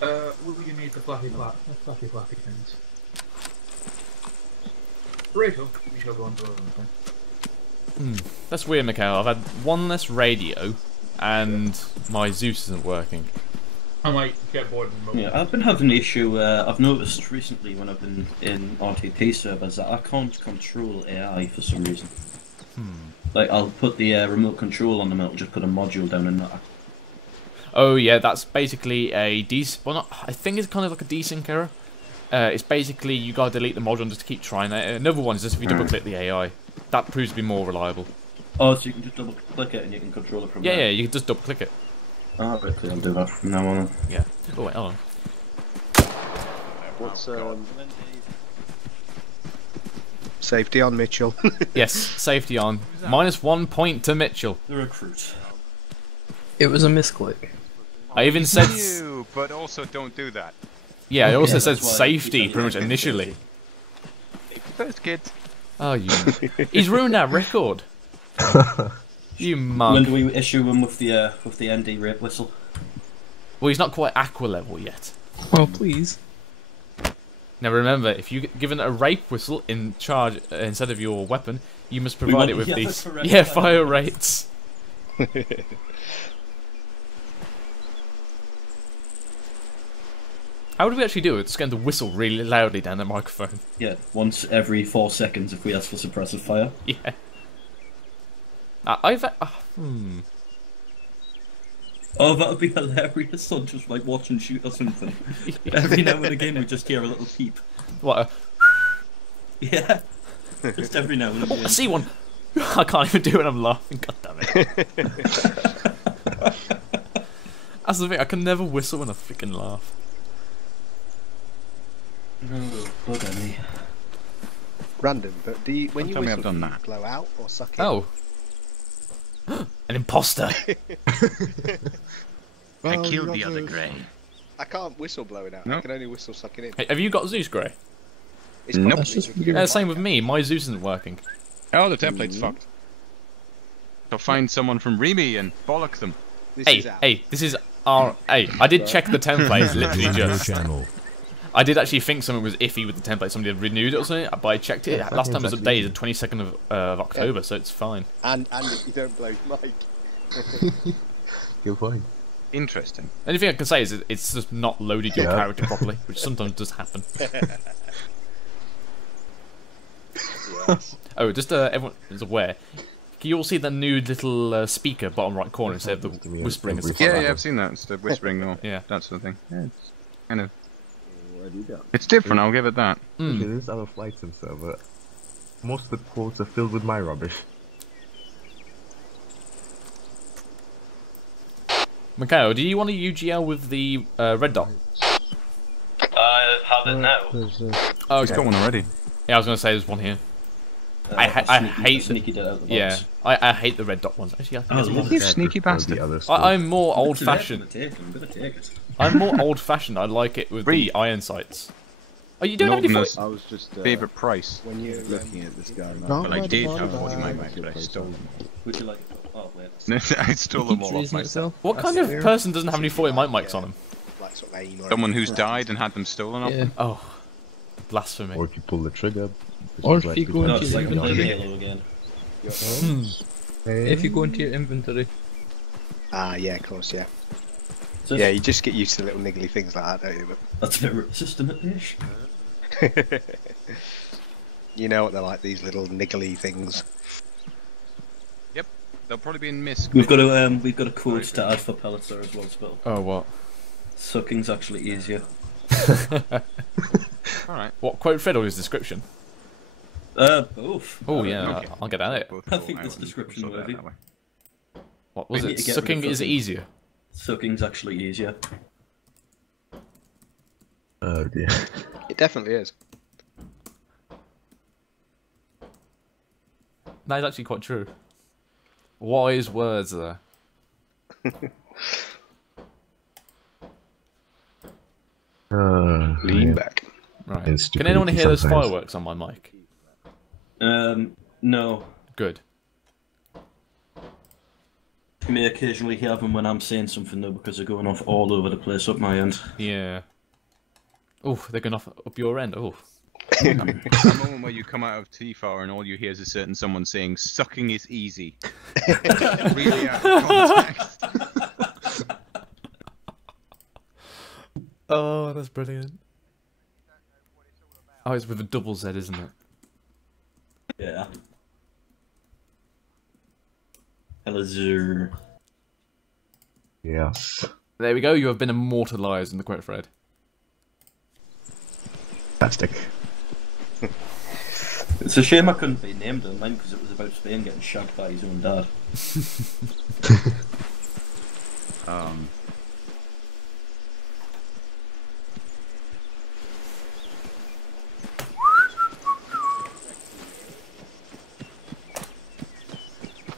Will you need the flappy flappy things? Rachel, we shall go on to other thing. That's weird, Mikhail. I've had one less radio, and my Zeus isn't working. I might get bored and Yeah, I've been having an issue. I've noticed recently when I've been in RTP servers that I can't control AI for some reason. Like, I'll put the remote control on them and it'll just put a module down and that. Oh yeah, that's basically a well, not, I think it's kind of like a desync error. It's basically you gotta delete the module just to keep trying it. Another one is just if you double click the AI. That proves to be more reliable. Oh, so you can just double click it and you can control it from there? Yeah, you can just double click it. Oh, okay, I'll do that from now on. Yeah. Oh wait, hold on. What's safety on Mitchell? Yes, safety on. -1 point to Mitchell. The recruit. It was a misclick. I even said. You, but also don't do that. Yeah, it also Yeah, said that's why safety he's pretty much initially. First, kids. Oh, you. He's ruined our record. You When mug. do we issue him with the ND rape whistle? Well, he's not quite aqua level yet. Well, please. Now remember, if you get given a rape whistle in charge instead of your weapon, you must provide it with these fire rates. How do we actually do it? Just getting the whistle really loudly down the microphone. Yeah, once every 4 seconds if we ask for suppressive fire. Yeah. I've. Oh, that would be hilarious. I'll just like watch and shoot or something. Every now and again we just hear a little peep. What? Yeah. Just every now and again. Oh, I see one! I can't even do it, I'm laughing. God damn it. That's the thing, I can never whistle when I freaking laugh. No, bugger me. Random, but do you, when you Tell me whistle, I've done do you that. blow out or suck in? Oh. An imposter! I killed the other grey. I can't whistle blowing out. No. I can only whistle sucking in. Hey, have you got Zeus, Grey? It's Nope. probably That's just because weird. Same with me, my Zeus isn't working. Oh, the template's fucked. So find someone from Remy and bollock them. this Hey, is out. hey, this is our. Hey, I did check the templates, literally just. I did actually think something was iffy with the template, somebody had renewed it or something, but I checked it. Last time it was updated the 22nd of October, so it's fine. And you don't blow Mike. Good point. Interesting. The only thing I can say is it's just not loaded your character properly, which sometimes does happen. Yes. Oh, just everyone is aware. Can you all see the new little speaker bottom right corner instead of the whispering and stuff like Yeah, that? yeah, I've seen that. It's the whispering or Yeah. that sort of thing. Yeah, it's kind of. It's different. I'll give it that. It is our flight sim server. Most of the quotes are filled with my rubbish. Mikhail, do you want a UGL with the red dot? I have it now. Oh, He's got one already. Yeah, I was going to say there's one here. I hate sneaky did out the box. Yeah, I hate the red dot ones. Actually, I think there's more. You sneaky bastard. I'm more I'm old-fashioned. gonna take it. I'm more old-fashioned. I like it with the iron sights. Oh, you don't have any Northerners' I was just favourite price. When you looking at this guy. Well, I did have 40 mags, but I stole them Would you like? Oh wait. all. I stole them all off myself. What kind of person doesn't have any 40 mics on them? like sort of aim or Someone who's anything. died and had them stolen off Yeah. them. Oh, blasphemy. Or if you pull the trigger. which Or is if like you the go No, into it's your like the inventory. Halo again. If you go into your inventory. Ah, yeah, of course, yeah. So Yeah, you just get used to little niggly things like that, don't you? that's a bit racist-ish. But you know what they're like, these little niggly things. They'll probably be in Misk. We've got a code to add for Pellitzer as well, Spill. Oh, what? Sucking's actually easier. Alright. What, quote Fred or his description? Both. Oh, yeah, okay. I'll get at it. I think this description worthy. What was We need it? to get Sucking rid of is sucking. easier. Sucking's actually easier. Oh dear. It definitely is. That is actually quite true. Wise words there. Lean back. Right. It's Can anyone stupidity hear those sometimes. fireworks on my mic? No. Good. To You may occasionally hear them when I'm saying something though, because they're going off all over the place up my end. Yeah. Oh, they're going off up your end. Oh. The moment where you come out of T-Far and all you hear is a certain someone saying, "Sucking is easy." Really out of context. Oh, that's brilliant. Oh, it's with a double Z, isn't it? Yeah. Hello, Zer. Yes. There we go. You have been immortalised in the quote thread. Fantastic. It's a shame I couldn't be named on mine because it was about Spain getting shagged by his own dad.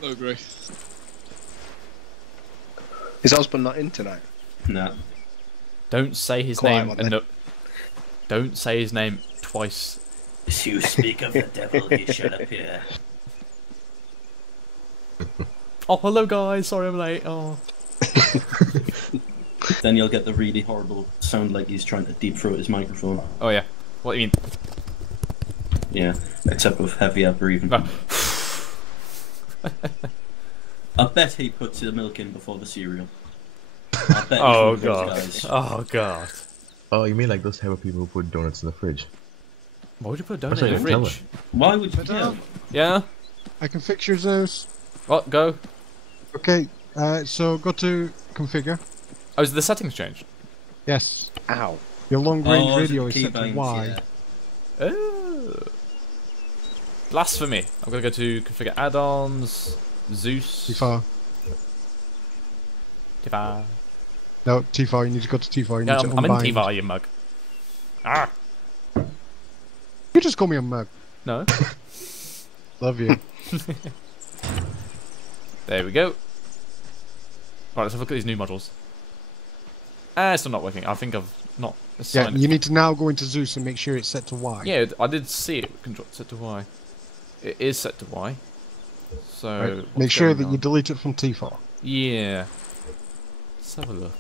Oh, great. Is husband not in tonight? Nah. Don't say his Quiet name. one, And then. no, don't say his name twice. If you speak of the devil, he shall appear. Oh, hello guys. Sorry I'm late. Oh. Then you'll get the really horrible sound like he's trying to deep throat his microphone. Oh yeah. What do you mean? Yeah, except with heavier breathing. No. I bet he puts the milk in before the cereal. I bet he's Oh one of those god. guys. Oh god. Oh, you mean like those type of people who put donuts in the fridge? Why would you put a donut Sorry, in the don't tell fridge? Why would you? Madame. Yeah. I can fix your Zeus. What? Go. Okay, so go to configure. Oh, is the settings changed? Yes. Ow. Your long range Oh, radio is is it set to keybinds? Y. Yeah. Oh. Blasphemy. I'm gonna go to configure add-ons. Zeus. T4. T5. No, T4, you need to go to T4. You Yeah, need to I'm in unbind. T5, you mug. Ah. You just call me a mug. No. Love you. There we go. Right, let's have a look at these new modules. It's still not working. I think I've not Yeah, assigned you need to now go into Zeus and make sure it's set to Y. Yeah, I did see it set to Y. It is set to Y. So Right. what's Make sure going that on? you delete it from T4. Yeah. Let's have a look.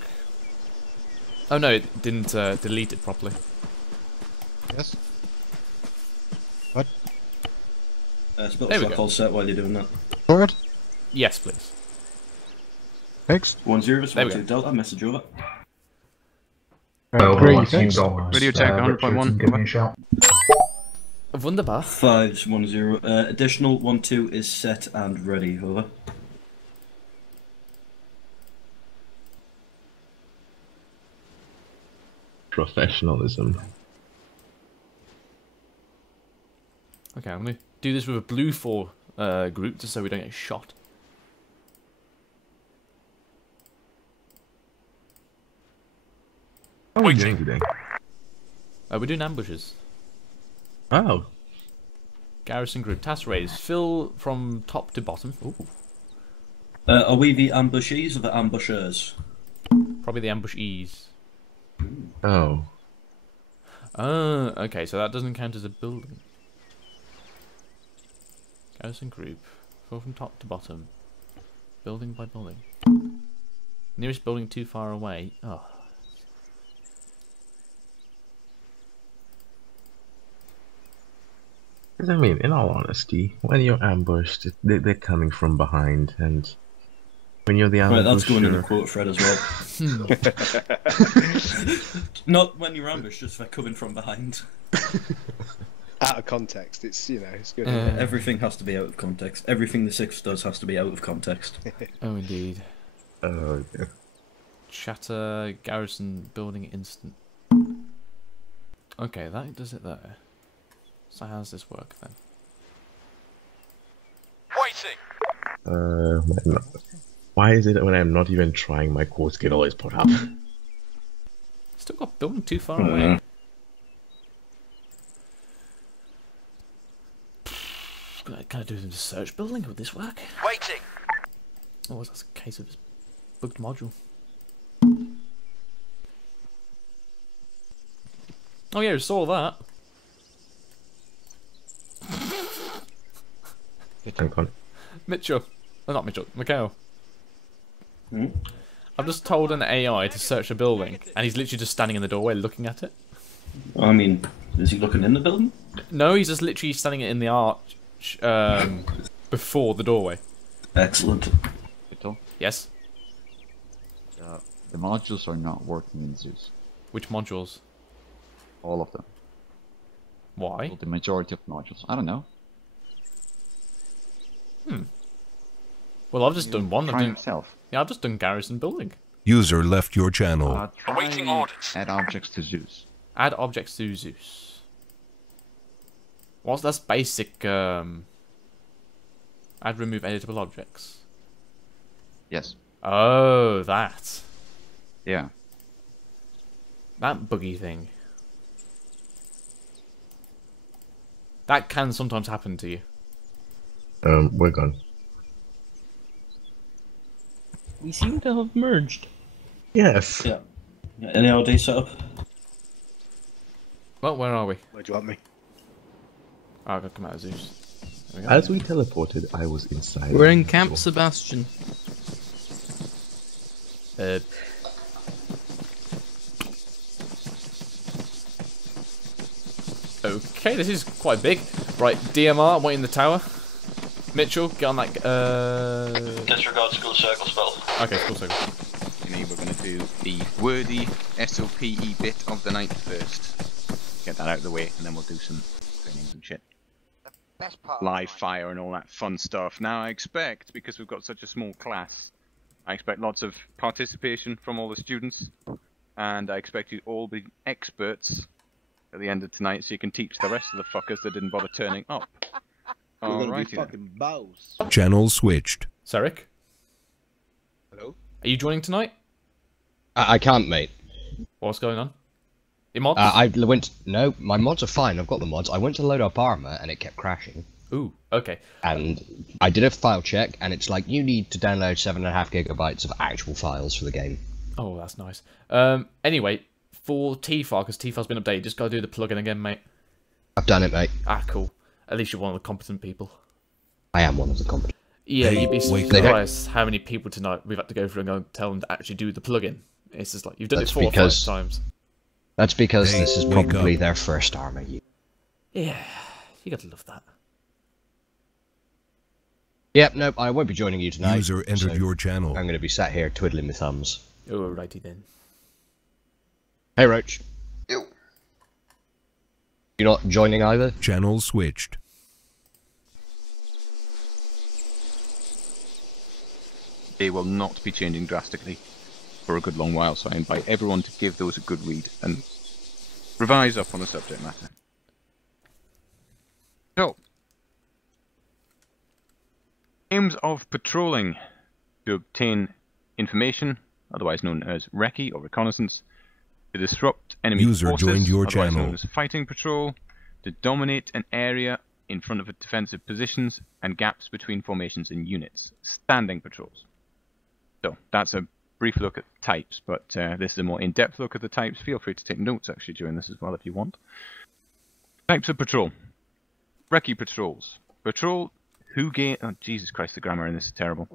Oh no, it didn't delete it properly. Yes? Split There we shock go. all set while you're doing that. Forward. Yes, please. Fixed. 10 There we 12 Delta, message over. Right, great, fixed. Radio tech 100.1. Give me a shout. Wunderbar. 510. Additional 12 is set and ready, over. Professionalism. Okay, I'm gonna do this with a blue 4 group just so we don't get shot. What are we doing today? We're doing ambushes. Oh, Garrison group task raise. Fill from top to bottom. Ooh. Are we the ambushees or the ambushers? Probably the ambushees. oh. Okay, so that doesn't count as a building. Garrison group. Fill from top to bottom. Building by building. Nearest building too far away. Oh. Because I mean, in all honesty, when you're ambushed, they're coming from behind, and when you're the ambusher... Right, that's going in the quote thread as well. Not when you're ambushed, just for coming from behind. Out of context, it's, you know, it's good. Everything has to be out of context. Everything the Six does has to be out of context. Oh, indeed. Oh, yeah. Shatter, garrison, building instant. Okay, that does it there. So how does this work then? Why is it when I'm not even trying, my quotes get always put up? Still got building too far away. Can I do some search building? Would this work? Waiting. Oh, that's a case of this bugged module. Oh yeah, I saw that. Hang on. Mitchell. Oh, not Mitchell. Mikhail. I've just told an AI to search a building, and he's literally just standing in the doorway looking at it. I mean, is he looking in the building? No, he's just literally standing in the arch before the doorway. Excellent. Little. Yes? The modules are not working in Zeus. Which modules? All of them. Why? Well, the majority of modules. I don't know. Well, I've just done one. Try yourself. Yeah, I've just done garrison building. User left your channel. Awaiting orders. Add objects to Zeus. Add objects to Zeus. What's that basic, add remove editable objects? Yes. Oh, that. Yeah. That buggy thing. That can sometimes happen to you. We're gone. We seem to have merged. Yes. Yeah. Any LD setup? Well, where are we? Where do you want me? Oh, I've got to come out of Zeus. There we go. As we teleported, I was inside. We're in Camp Sebastian. Okay, this is quite big. Right, DMR, wait in the tower. Mitchell, get on that. Disregard school circle spell. Okay, cool, so. We're going to do the wordy SOPE bit of the night first. Get that out of the way, and then we'll do some trainings and shit. Live fire and all that fun stuff. Now I expect, because we've got such a small class, I expect lots of participation from all the students, and I expect you all be experts at the end of tonight, so you can teach the rest of the fuckers that didn't bother turning up. We're gonna be Alrighty fucking bows. Channel switched. Sarek? Hello? Are you joining tonight? I can't, mate. What's going on? Your mods? No, my mods are fine. I've got the mods. I went to load up ArmA and it kept crashing. Ooh, okay. And I did a file check and it's like, you need to download 7.5 gigabytes of actual files for the game. Oh, that's nice. Anyway, for TFAR, because TFAR's been updated, just gotta do the plugin again, mate. I've done it, mate. Ah, cool. At least you're one of the competent people. I am one of the competent. Yeah, Hey, you'd be wake surprised how many people tonight we've had to go through and go and tell them to actually do the plugin. It's just like, you've done That's it 4 or 5 because- times. That's because Hey, this is wake probably up. their first ArmA. Yeah, you gotta love that. Yep, nope, I won't be joining you tonight. User entered so your channel. I'm going to be sat here twiddling my thumbs. Alrighty then. Hey, Roach. Ew. You're not joining either? Channel switched. They will not be changing drastically for a good long while, so I invite everyone to give those a good read and revise up on the subject matter. So, aims of patrolling: to obtain information, otherwise known as recce or reconnaissance; to disrupt enemy User forces, joined your otherwise known channel. as fighting patrol; to dominate an area in front of defensive positions and gaps between formations and units; standing patrols. So that's a brief look at types, but this is a more in-depth look at the types. Feel free to take notes actually during this as well if you want. Types of patrol. Recce patrols. Patrol who gain... Oh, Jesus Christ, the grammar in this is terrible.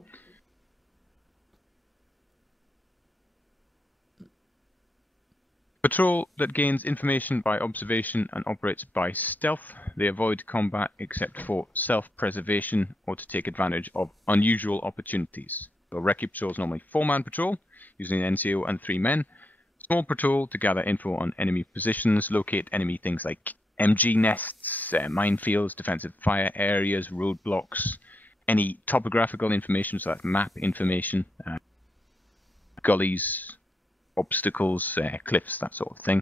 Patrol that gains information by observation and operates by stealth. They avoid combat except for self-preservation or to take advantage of unusual opportunities. So recce patrol is normally 4-man patrol, using an NCO and 3 men. Small patrol to gather info on enemy positions, locate enemy things like MG nests, minefields, defensive fire areas, roadblocks, any topographical information, so like map information, gullies, obstacles, cliffs, that sort of thing.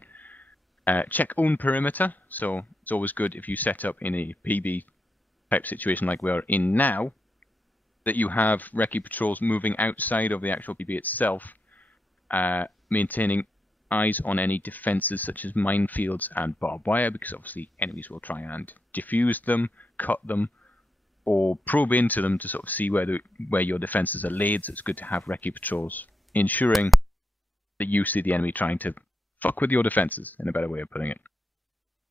Check own perimeter, so it's always good if you set up in a PB type situation like we're in now, that you have recce patrols moving outside of the actual PB itself, maintaining eyes on any defences such as minefields and barbed wire, because obviously enemies will try and diffuse them, cut them, or probe into them to sort of see where your defences are laid. So it's good to have recce patrols, ensuring that you see the enemy trying to fuck with your defences, in a better way of putting it.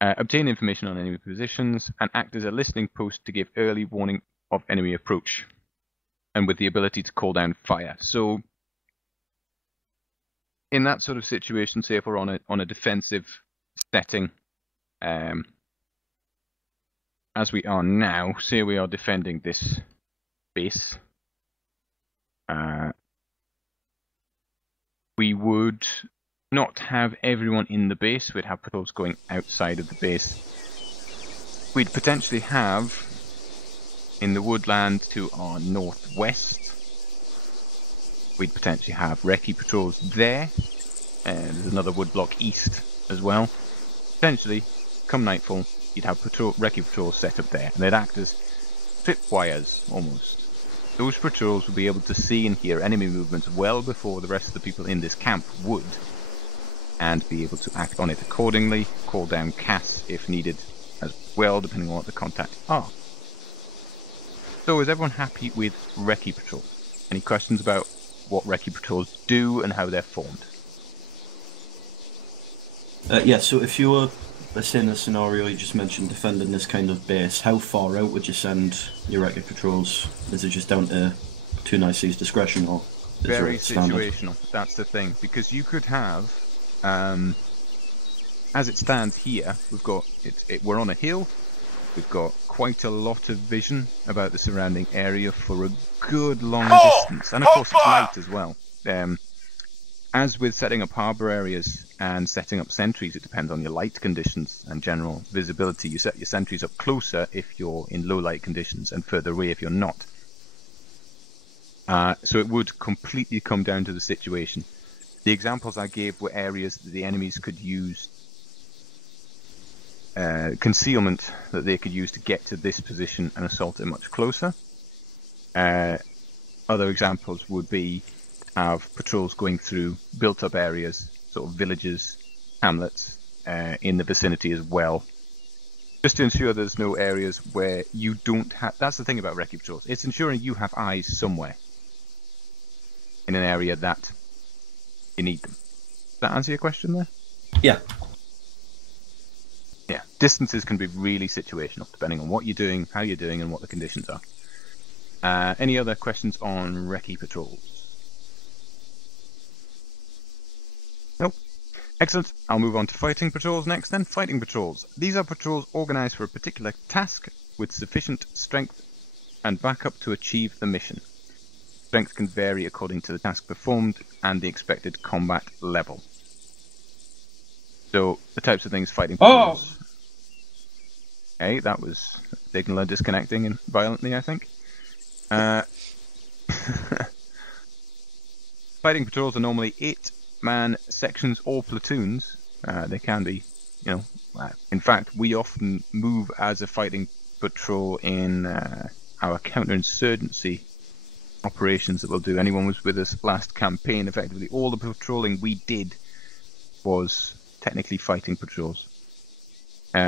Obtain information on enemy positions and act as a listening post to give early warning of enemy approach, and with the ability to call down fire. So in that sort of situation, say if we're on a defensive setting, as we are now, say we are defending this base, we would not have everyone in the base. We'd have patrols going outside of the base. We'd potentially have, in the woodland to our northwest, we'd potentially have recce patrols there. There's another woodblock east as well. Potentially, come nightfall, you'd have recce patrols set up there, and they'd act as tripwires almost. Those patrols would be able to see and hear enemy movements well before the rest of the people in this camp would, and be able to act on it accordingly, call down CAS if needed as well, depending on what the contacts are. So is everyone happy with recce patrols? Any questions about what recce patrols do and how they're formed? Yeah, so if you were, let's say in the scenario you just mentioned, defending this kind of base, how far out would you send your recce patrols? Is it just down to 2NIC's discretion, or is Very it standard? situational, that's the thing, because you could have, as it stands here, we're on a hill, we've got quite a lot of vision about the surrounding area for a good long distance, and of course it's light as well. As with setting up harbour areas and setting up sentries, it depends on your light conditions and general visibility. You set your sentries up closer if you're in low light conditions and further away if you're not. So it would completely come down to the situation. The examples I gave were areas that the enemies could use concealment that they could use to get to this position and assault it much closer. Other examples would be have patrols going through built-up areas, sort of villages, hamlets, in the vicinity as well, just to ensure there's no areas where you don't have. That's the thing about recce patrols. It's ensuring you have eyes somewhere in an area that you need them. Does that answer your question there? Yeah. Yeah, distances can be really situational, depending on what you're doing, how you're doing, and what the conditions are. Any other questions on recce patrols? Nope. Excellent. I'll move on to fighting patrols next then. Fighting patrols. These are patrols organised for a particular task with sufficient strength and backup to achieve the mission. Strength can vary according to the task performed and the expected combat level. So, the types of things fighting patrols. Okay, that was Signaler disconnecting violently, I think. Fighting patrols are normally 8-man sections or platoons. They can be, in fact, we often move as a fighting patrol in our counterinsurgency operations that we'll do. Anyone was with us last campaign, effectively all the patrolling we did was technically fighting patrols.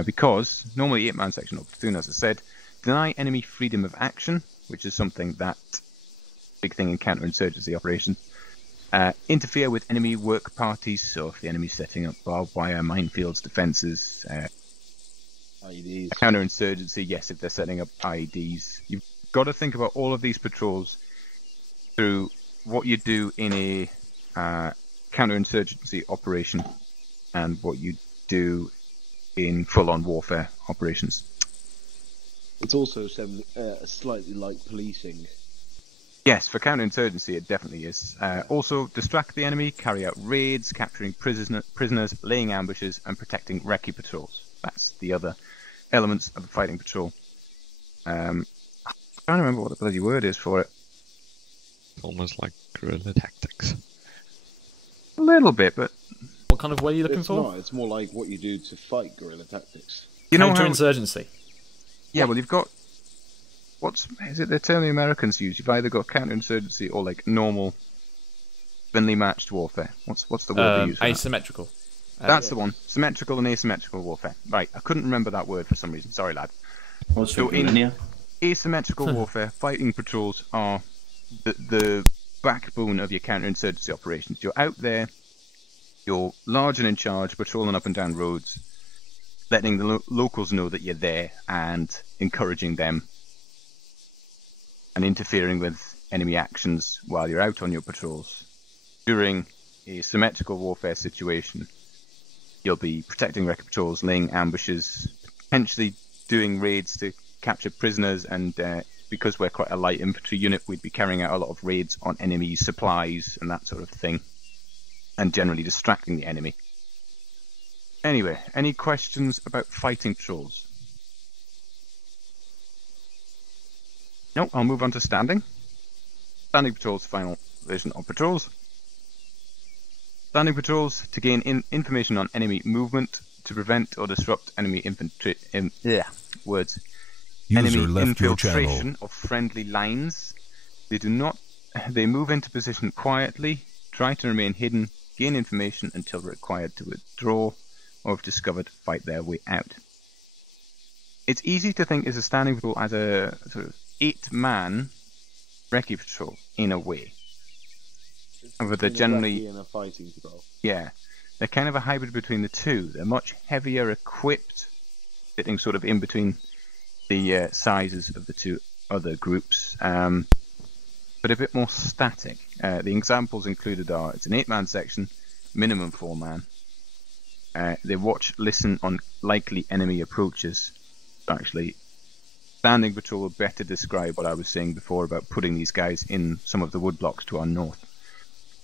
Because normally 8-man section or platoon, as I said, deny enemy freedom of action, which is something that big thing in counterinsurgency operations. Interfere with enemy work parties, so if the enemy's setting up barbed wire, minefields, defences, IEDs. Counterinsurgency, yes, if they're setting up IEDs. You've got to think about all of these patrols through what you do in a counterinsurgency operation and what you do in full-on warfare operations. It's also slightly like policing. Yes, for counterinsurgency it definitely is. Also, distract the enemy, carry out raids, capturing prisoners, laying ambushes, and protecting recce patrols. That's the other elements of a fighting patrol. I'm trying to remember what the bloody word is for it. Almost like guerrilla tactics. A little bit, but... What kind of way are you looking for? Not. It's more like what you do to fight guerrilla tactics. You know counterinsurgency. Yeah, well, you've got... Is it the term the Americans use? You've either got counterinsurgency or like normal, evenly matched warfare. What's the word they use? Asymmetrical. That's the one. Symmetrical and asymmetrical warfare. Right, I couldn't remember that word for some reason. Sorry, lad. So in asymmetrical warfare, fighting patrols are the backbone of your counterinsurgency operations. You're out there, you're large and in charge, patrolling up and down roads, letting the locals know that you're there and encouraging them, and interfering with enemy actions while you're out on your patrols. During a symmetrical warfare situation, you'll be protecting wrecker patrols, laying ambushes, potentially doing raids to capture prisoners, and because we're quite a light infantry unit, we'd be carrying out a lot of raids on enemy supplies and that sort of thing, and generally distracting the enemy. Anyway, any questions about fighting patrols? No, I'll move on to standing. Standing patrols, final version of patrols. Standing patrols to gain information on enemy movement, to prevent or disrupt enemy infantry. Words. User Enemy left your infiltration channel. of friendly lines. They move into position quietly, try to remain hidden, gain information until required to withdraw, or if discovered, fight their way out. It's easy to think as a standing patrol as a sort of 8-man recce patrol in a way. But they're generally in a fighting patrol. Yeah, they're kind of a hybrid between the two. They're much heavier equipped, sitting sort of in between the sizes of the two other groups, but a bit more static. The examples included are, it's an 8-man section, minimum 4-man. They watch, listen on likely enemy approaches. Actually, standing patrol will better describe what I was saying before about putting these guys in some of the woodblocks to our north.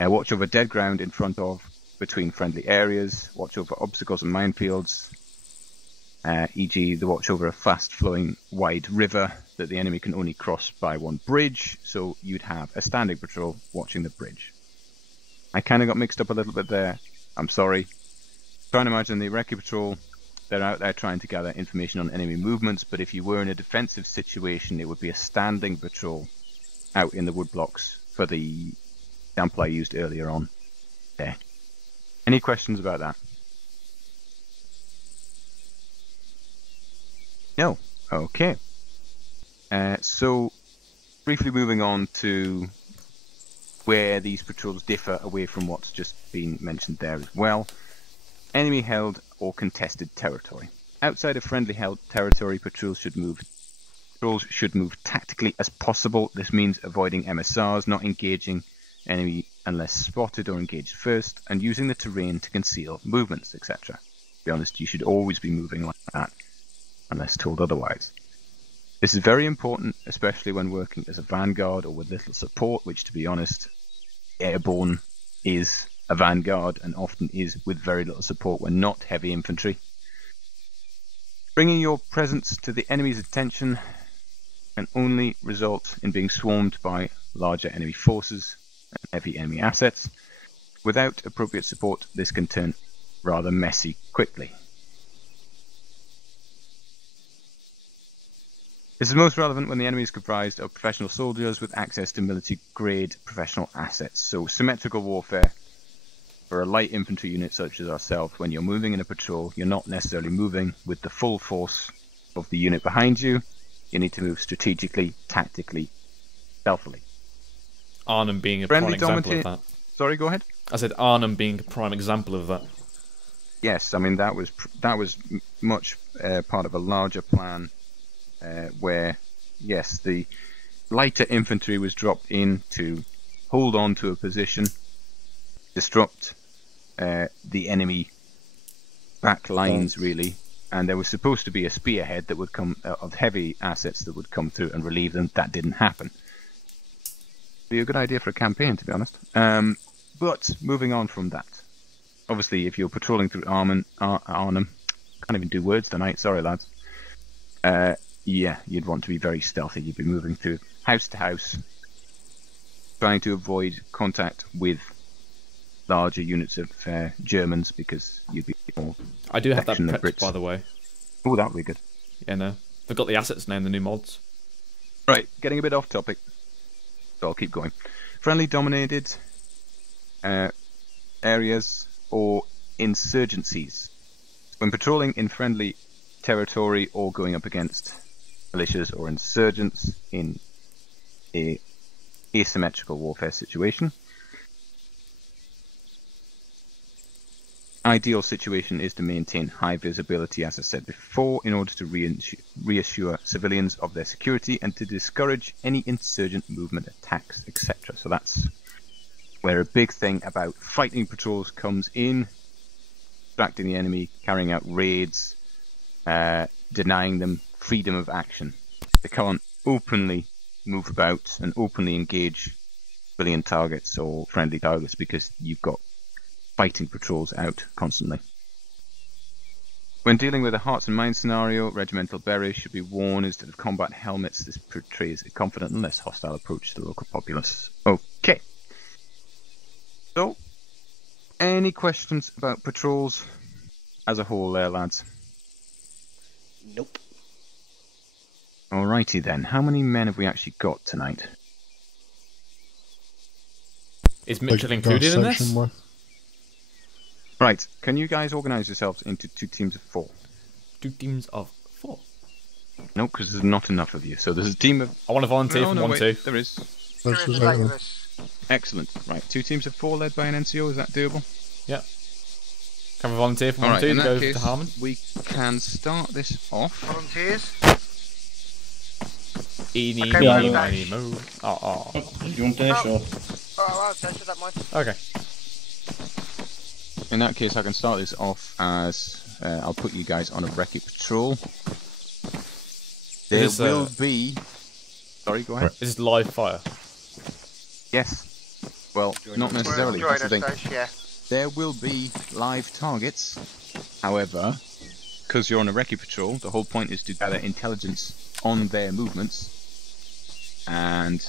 Watch over dead ground in front of, between friendly areas, watch over obstacles and minefields, e.g. the watch over a fast-flowing wide river that the enemy can only cross by one bridge, so you'd have a standing patrol watching the bridge. I kind of got mixed up a little bit there, I'm sorry. Try and imagine the recce patrol, they're out there trying to gather information on enemy movements, but if you were in a defensive situation, it would be a standing patrol out in the woodblocks for the example I used earlier on there. Any questions about that? No. Okay. So, briefly moving on to where these patrols differ away from what's just been mentioned there as well. Enemy held or contested territory. Outside of friendly held territory, patrols should move tactically as possible. This means avoiding MSRs, not engaging enemy unless spotted or engaged first, and using the terrain to conceal movements, etc. To be honest, you should always be moving like that, unless told otherwise. This is very important, especially when working as a vanguard or with little support, which, to be honest, Airborne is a vanguard and often is with very little support when not heavy infantry. Bringing your presence to the enemy's attention can only result in being swarmed by larger enemy forces and heavy enemy assets. Without appropriate support, this can turn rather messy quickly. This is most relevant when the enemy is comprised of professional soldiers with access to military-grade professional assets. So symmetrical warfare, for a light infantry unit such as ourselves, when you're moving in a patrol, you're not necessarily moving with the full force of the unit behind you. You need to move strategically, tactically, stealthily. Arnhem being a prime example of that. Sorry, go ahead. I said Arnhem being a prime example of that. Yes, I mean that was much part of a larger plan where, yes, the lighter infantry was dropped in to hold on to a position, disrupt the enemy back lines, really, and there was supposed to be a spearhead that would come of heavy assets that would come through and relieve them. That didn't happen. Be a good idea for a campaign, to be honest. But moving on from that, obviously, if you're patrolling through Arnhem, can't even do words tonight. Sorry, lads. Yeah, you'd want to be very stealthy. You'd be moving through house to house, trying to avoid contact with larger units of Germans, because you'd be more. I do have that protection of prepped, Brits. by the way. Oh, that would be good. Yeah, no. They've got the assets now in the new mods. Right, getting a bit off topic, so I'll keep going. Friendly dominated areas or insurgencies. When patrolling in friendly territory or going up against militias or insurgents in a asymmetrical warfare situation, ideal situation is to maintain high visibility, as I said before, in order to reassure civilians of their security and to discourage any insurgent movement, attacks, etc. So that's where a big thing about fighting patrols comes in, distracting the enemy, carrying out raids, denying them freedom of action. They can't openly move about and openly engage civilian targets or friendly targets because you've got fighting patrols out constantly. When dealing with a hearts and minds scenario, regimental berets should be worn instead of combat helmets. This portrays a confident and less hostile approach to the local populace. Okay. So, any questions about patrols as a whole there, lads? Nope. Alrighty then, how many men have we actually got tonight? Is Mitchell included in this? Right, can you guys organise yourselves into 2 teams of 4? 2 teams of 4? No, because there's not enough of you. So there's a team of... I want to volunteer for 1, 2. There is. Let's Excellent. Right, 2 teams of 4 led by an NCO, is that doable? Yeah. Can we volunteer for 1, Alright, 2 in to that go case, to Harmon? we can start this off. Volunteers? Eeny, Okay, meeny, well, miny, moo. Oh. You want dash or? Oh, okay, so that might. Okay. In that case, I can start this off as I'll put you guys on a recce patrol. There will be. Sorry, go ahead. Is this live fire? Yes. Well, not necessarily. Join That's the us, thing. yeah. There will be live targets. However, because you're on a recce patrol, the whole point is to gather intelligence on their movements. And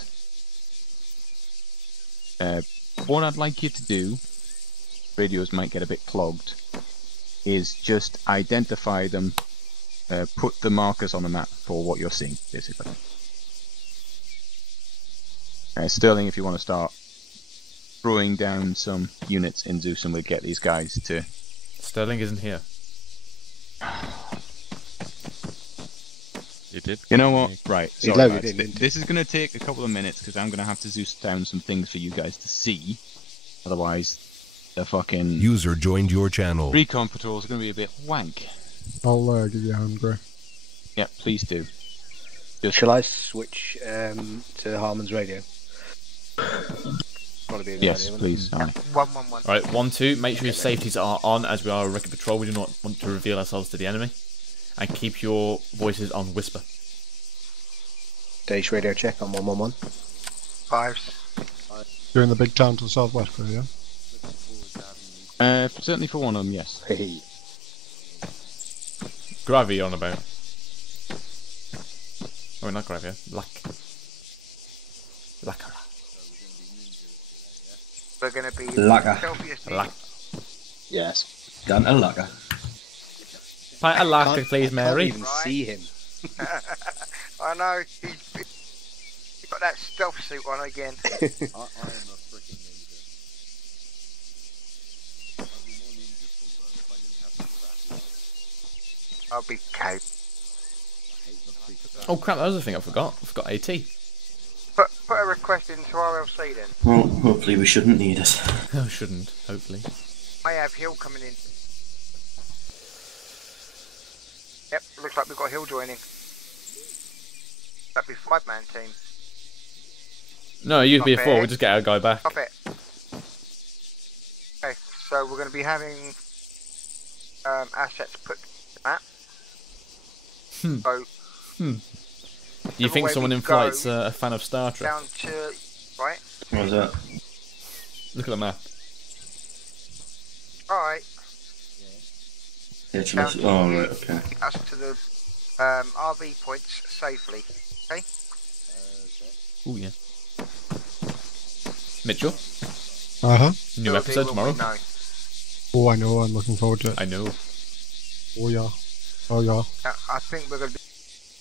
what I'd like you to do, radios might get a bit clogged, is just identify them, put the markers on the map for what you're seeing, basically. Sterling, if you want to start throwing down some units in Zeus, and we'll get these guys to... Sterling isn't here. You did? You know what? Right, He sorry loaded guys. in, didn't he? This is going to take a couple of minutes because I'm going to have to Zeus down some things for you guys to see. Otherwise, the fucking... User joined your channel. recon patrols are going to be a bit wank. I'll give you a hand, Gray. Yeah, please do. Shall I switch to Harmon's radio? Probably be a good Yes, idea, please. Sorry. 111. Right, 1, 2. Make sure your safeties are on as we are a recce patrol. We do not want to reveal ourselves to the enemy. And keep your voices on whisper. Dash radio check on 111. 5. You're in the big town to the southwest, Gray, yeah? Certainly for one of them, yes. Hey. Gravy on about. Oh, not gravy. Lacquer. We're going to be Lacquer. Yes. Done a lacquer. Pint of lacquer, please, Mary. I can't even see him. I know, he's got that stealth suit on again. I am a freaking ninja. I'd be more ninja though if I didn't have the crap. I'll be cow. Oh crap, that was the thing I forgot. I forgot AT. Put a request into RLC then. Well, hopefully we shouldn't need it. Oh, shouldn't, hopefully. I have Hill coming in. Yep, looks like we've got Hill joining. That'd be 5-man team. No, you'd be a Stop 4, it. we'll just get our guy back. Stop it. Okay, so we're going to be having assets put to the map. So, Do you think way someone we in go flight's a fan of Star Trek? down to... Right? What was that? Look at the map. Alright. HMS. Oh, right, okay. Us to the RV points safely. Okay? Oh yeah. Mitchell, Uh-huh. new Will episode do tomorrow. when we know. Oh, I know, I'm looking forward to it. I know. Oh, yeah. Oh, yeah. I think we're going to be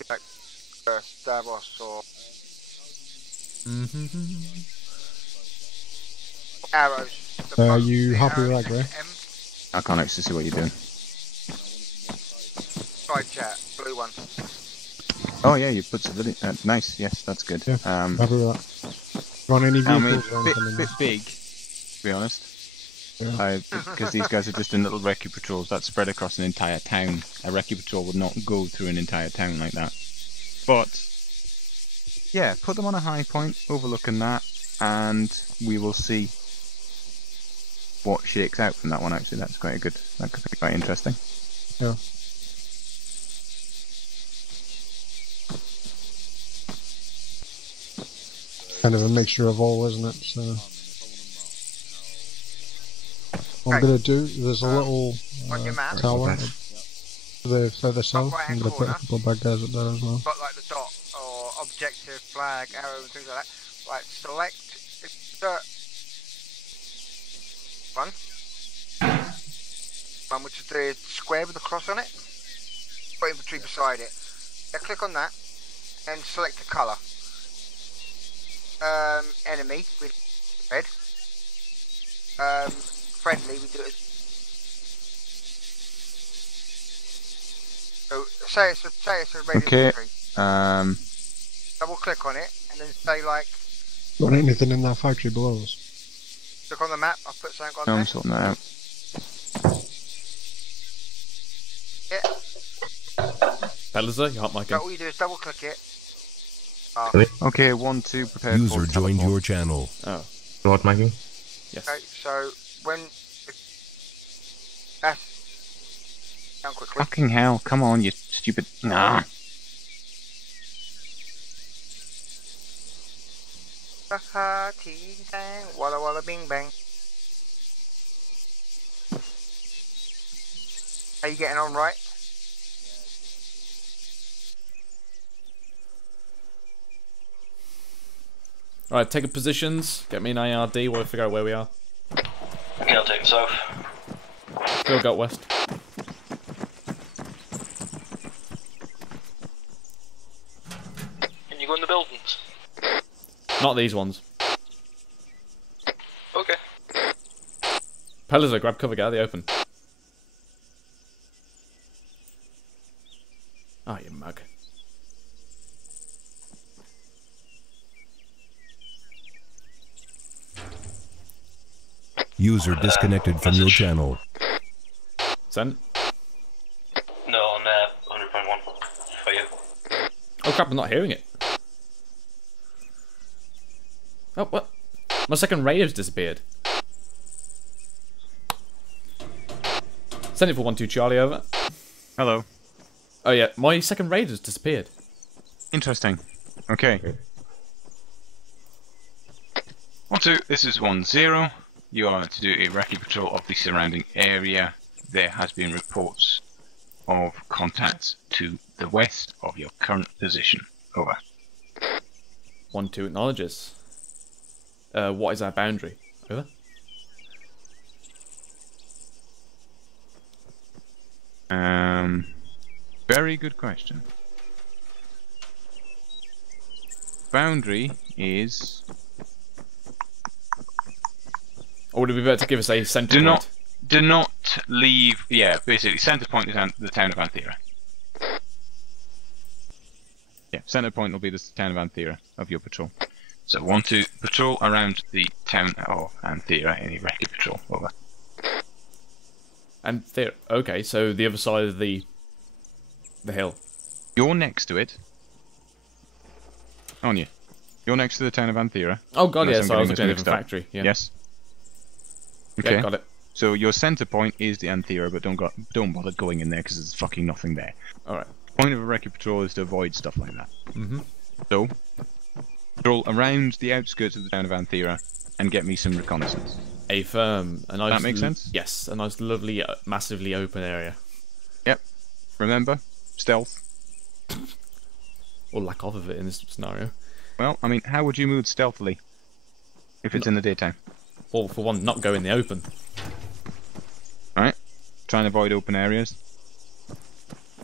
like Davos or Arrows. Are you happy with that, Gray? I can't actually see what you're doing. Side chat, blue one. Oh yeah, you put civilian. Nice, yes, that's good. Yeah, happy with that. Want any I mean, vehicles or anything in bit there? big, to be honest. Yeah. Because these guys are just in little recce patrols that spread across an entire town. A recce patrol would not go through an entire town like that. But yeah, put them on a high point, overlooking that, and we will see what shakes out from that one. Actually, that's quite a good. That could be quite interesting. Yeah. Kind of a mixture of all, isn't it? So, what I'm gonna do, there's a little tower to the further south. I'm gonna put a couple of bad guys up there as well. Got like the dot or objective, flag, arrow, and things like that. Right, select insert one, which is the square with the cross on it. Put infantry beside it. Yeah, click on that and select a colour. Enemy with red. Friendly we do it. So say it's a red infantry. Double click on it and then say like. Got anything in that factory below us? Look on the map. I'll put something on No, there. I'm sorting that out. Yeah. Pellizer, you hot mic. So all you do is double click it. Okay, 1, 2, prepared. User joined your channel. Oh. What, Mikey? Yes. Okay, so when that's down quickly. Fucking hell! Come on, you stupid. Nah. Ha ting tang, walla walla bing bang. Are you getting on right? Alright, take up positions. Get me an ARD while I figure out where we are. Yeah, I'll take it south. Phil got west. Can you go in the buildings? Not these ones. Okay. Pellizer, grab cover, get out of the open. Ah, you mug. User disconnected from your channel. Send. No, on 100.1 for you. Oh crap, I'm not hearing it. Oh, what? My second radio's disappeared. Send it for 1-2 Charlie, over. Hello. Oh yeah, my second radio's disappeared. Interesting. Okay. 1, 2, this is 1-0. You are to do a recce patrol of the surrounding area. There has been reports of contacts to the west of your current position. Over. 1-2 acknowledges. What is our boundary? Over. Very good question. Boundary is. Or would it be better to give us a centre point? Do not leave. Yeah, basically, centre point is the town of Anthera. Yeah, centre point will be the town of Anthera of your patrol. So, 1, 2, patrol around the town of Anthera. Any recce patrol. Over. Anthera. Okay, so the other side of the hill. You're next to it. Aren't you? You're next to the town of Anthera. Oh god, Unless yes, I'm I was getting looking this at the mixed up. factory. Yeah. Yes. Okay. Yeah, got it. So your centre point is the Anthera, but don't bother going in there because there's fucking nothing there. Alright. Point of a recce patrol is to avoid stuff like that. Mm-hmm. So, patrol around the outskirts of the town of Anthera and get me some reconnaissance. A firm. A nice That makes sense? Yes, a nice, lovely, massively open area. Yep. Remember, stealth. Or lack of it in this scenario. Well, I mean, how would you move stealthily if it's in the daytime? Well, for one, not go in the open. Alright. Try and avoid open areas.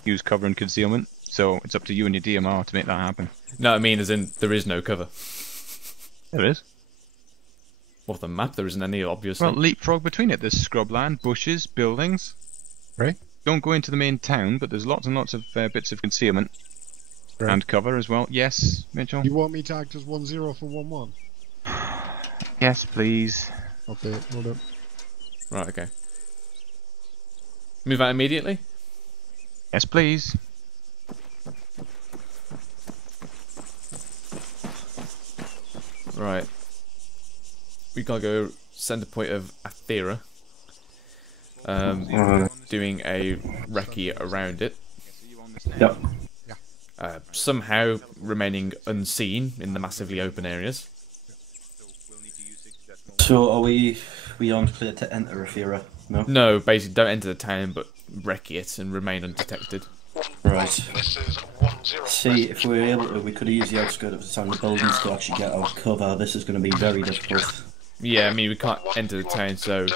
Use cover and concealment. So it's up to you and your DMR to make that happen. No, I mean as in, there is no cover. There is. Well, the map, there isn't any, obviously. Well, leapfrog between it. There's scrubland, bushes, buildings. Right. Don't go into the main town, but there's lots and lots of bits of concealment. Right. And cover as well. Yes, Mitchell? You want me to act as 1-0 for 1-1? Yes, please. Okay, hold up. Right, okay. Move out immediately? Yes, please. Right. We gotta go center point of Athera. Doing a recce around it. Yep. Somehow remaining unseen in the massively open areas. So are we aren't clear to enter Athera? No? No, basically don't enter the town, but recce it and remain undetected. Right. See, if we were able to, we could have used the outskirts of the town, the buildings to actually get our cover. This is going to be very difficult. Yeah, I mean, we can't enter the town, so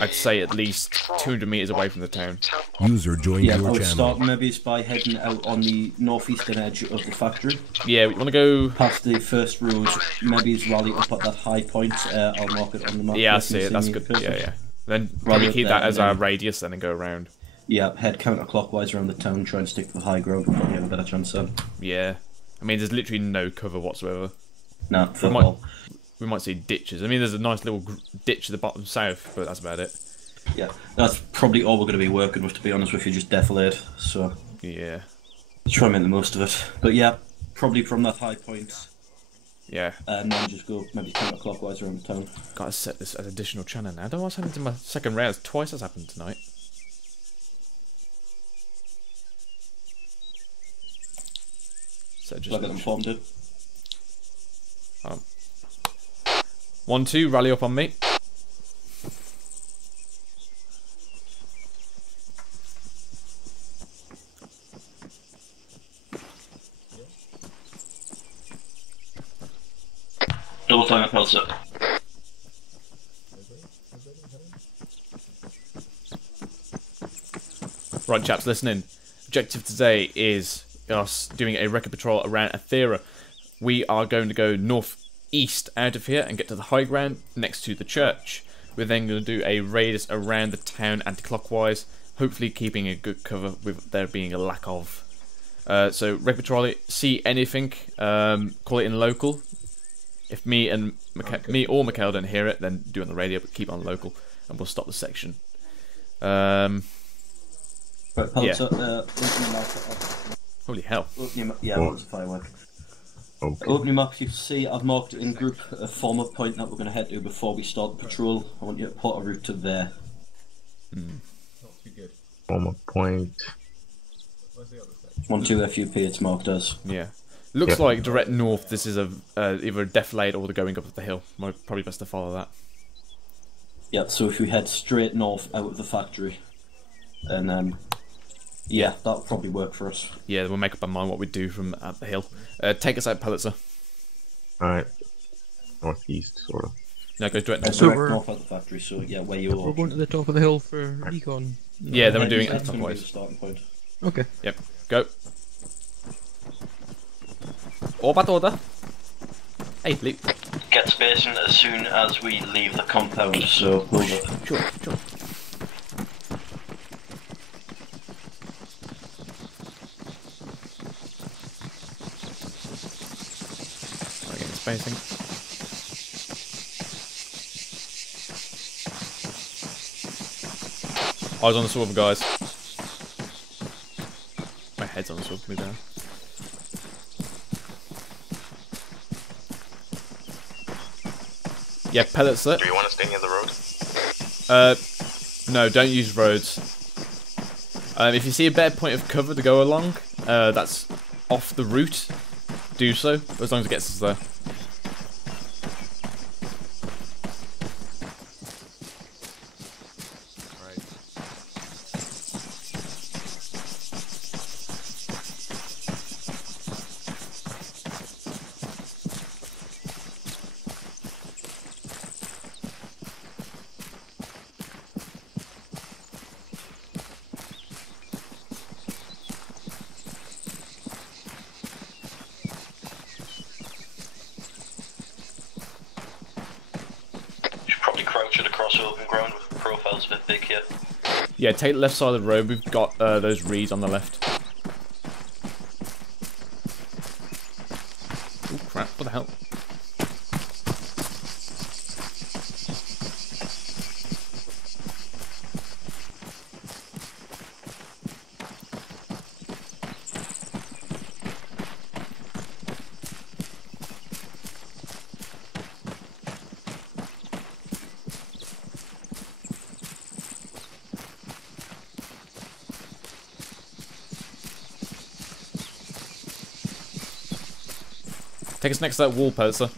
I'd say at least 200 meters away from the town. User joined Yeah, your I would channel. start maybe by heading out on the northeastern edge of the factory. Yeah, we want to go past the first road, maybe it's rally up at that high point. I'll mark it on the map. Yeah, I see it, that's good. Yeah. Then probably keep that as our radius then and go around. Yeah, head counterclockwise around the town, try and stick to the high ground, we'll probably have a better chance then. Yeah. I mean, there's literally no cover whatsoever. No, we might see ditches. I mean, there's a nice little ditch at the bottom south, but that's about it. Yeah, that's probably all we're going to be working with, to be honest with you, just defilade, so... Yeah. Try and make the most of it. But yeah, probably from that high point. Yeah. And then just go maybe counterclockwise around the town. Gotta set this as additional channel now. I don't know what's happened to my second round. Twice has happened tonight. So just... I'll get them formed in. 1-2, rally up on me. Double time at pulse up. Right, chaps, listen in. Objective today is us doing a wrecker patrol around Athera. We are going to go northeast out of here and get to the high ground next to the church. We're then going to do a radius around the town anti-clockwise, hopefully keeping a good cover with there being a lack of. So wrecker patrol it, see anything, call it in local. If me or Mikhail don't hear it, then do it on the radio, but keep it on local, and we'll stop the section. Right, pulse up, Holy hell. Yeah, that was a firework. Okay. Open your map, you see I've marked in group a former point that we're going to head to before we start the patrol. I want you to plot a route to there. Not too good. Former point. Where's the other section? 1-2 FUP, it's marked as. Yeah. Looks like direct north, this is either a defilade or the going up of the hill. Probably best to follow that. Yeah, so if we head straight north out of the factory, and then... Yeah, that'll probably work for us. Yeah, we'll make up our mind what we do from at the hill. Take us out, Pulitzer. Alright. Northeast, sort of. No, go direct north. So we're north out the factory, so yeah, where you are. We're going to the top of the hill for recon. Yeah, then we're doing it That's going to be the clockwise. starting point. Okay. Yep, go. Orbat order. Hey, leap. Get spacing as soon as we leave the compound, so hold up. Sure. Spacing. Eyes on the swivel, guys. My head's on the swivel, move down. Yeah, pellets it. Do you want to stay near the road? No, don't use roads. If you see a better point of cover to go along, that's off the route, do so, as long as it gets us there. Yeah, take the left side of the road. We've got those reeds on the left. Oh crap! What the hell? Take us next to that wall, Purser.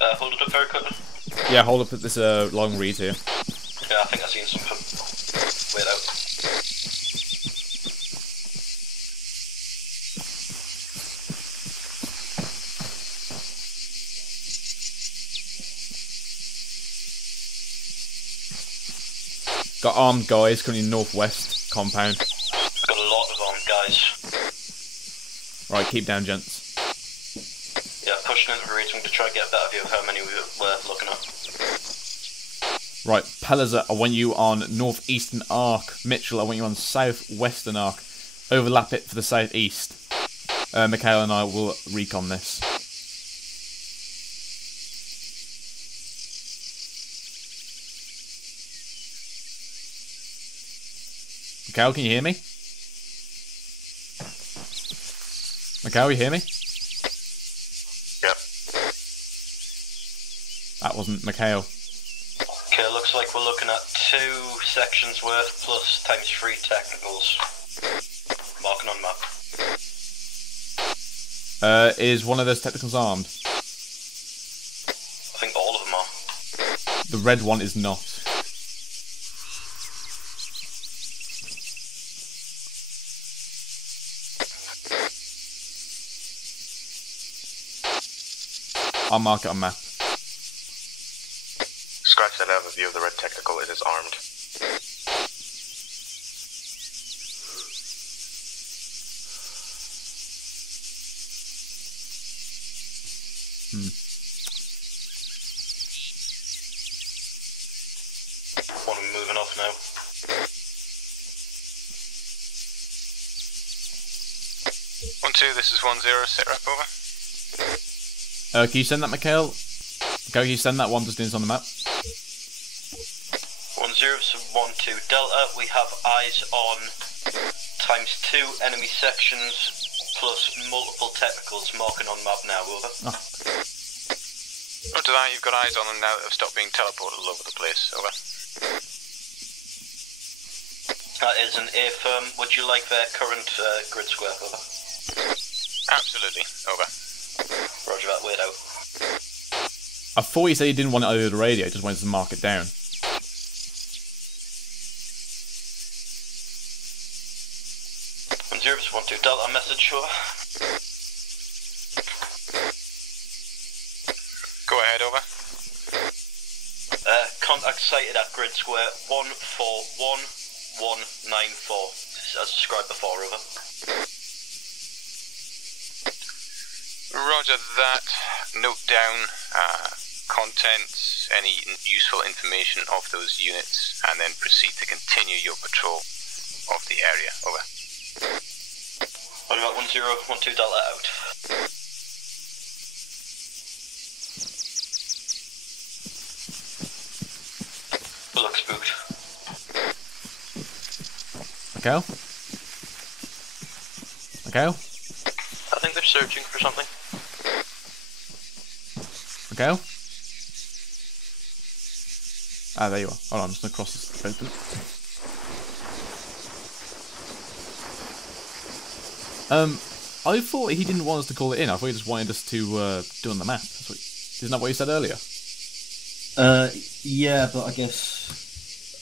Hold it up very quickly. Yeah, hold up at this long reed here. Yeah, I think I've seen something weird out. Got armed guys coming in northwest compound. Got a lot of armed guys. Right, keep down, gents. Yeah, pushing into the region to try and get a better view of how many we were looking at. Right, Pelazar, I want you on northeastern arc. Mitchell, I want you on southwestern arc. Overlap it for the southeast. Mikhail and I will recon this. Mikhail, can you hear me? Mikhail, you hear me? Yep. That wasn't Mikhail. Okay, looks like we're looking at 2 sections worth plus times 3 technicals. Marking on map. Is one of those technicals armed? I think all of them are. The red one is not. I'll mark it on map. Scratch that out of a view of the red technical, it is armed. One of them moving off now. This is 1-0, sit rep over. Can you send that, Mikhail? Can you send that one just on the map? 1-0, so 1-2 Delta. We have eyes on times 2 enemy sections plus multiple technicals marking on map now, over. Oh. After that, you've got eyes on them now that have stopped being teleported all over the place, over. That is an A firm. Would you like their current grid square, over? Absolutely, over. Roger that, wait out. I thought he said he didn't want it over the radio, just wanted to mark it down. One zero, 1-2 Delta, message, sure. Go ahead, over. Contact sighted at grid square 141194, as described before, over. Roger that. Note down contents, any useful information of those units, and then proceed to continue your patrol of the area. Over. What about 1012 Delta out? We look spooked. Mikhail? Mikhail? I think they're searching for something. Mikhail? Ah, there you are. Hold on, I'm just gonna cross this open. I thought he didn't want us to call it in. I thought he just wanted us to do on the map. Isn't that what you said earlier? Yeah, but I guess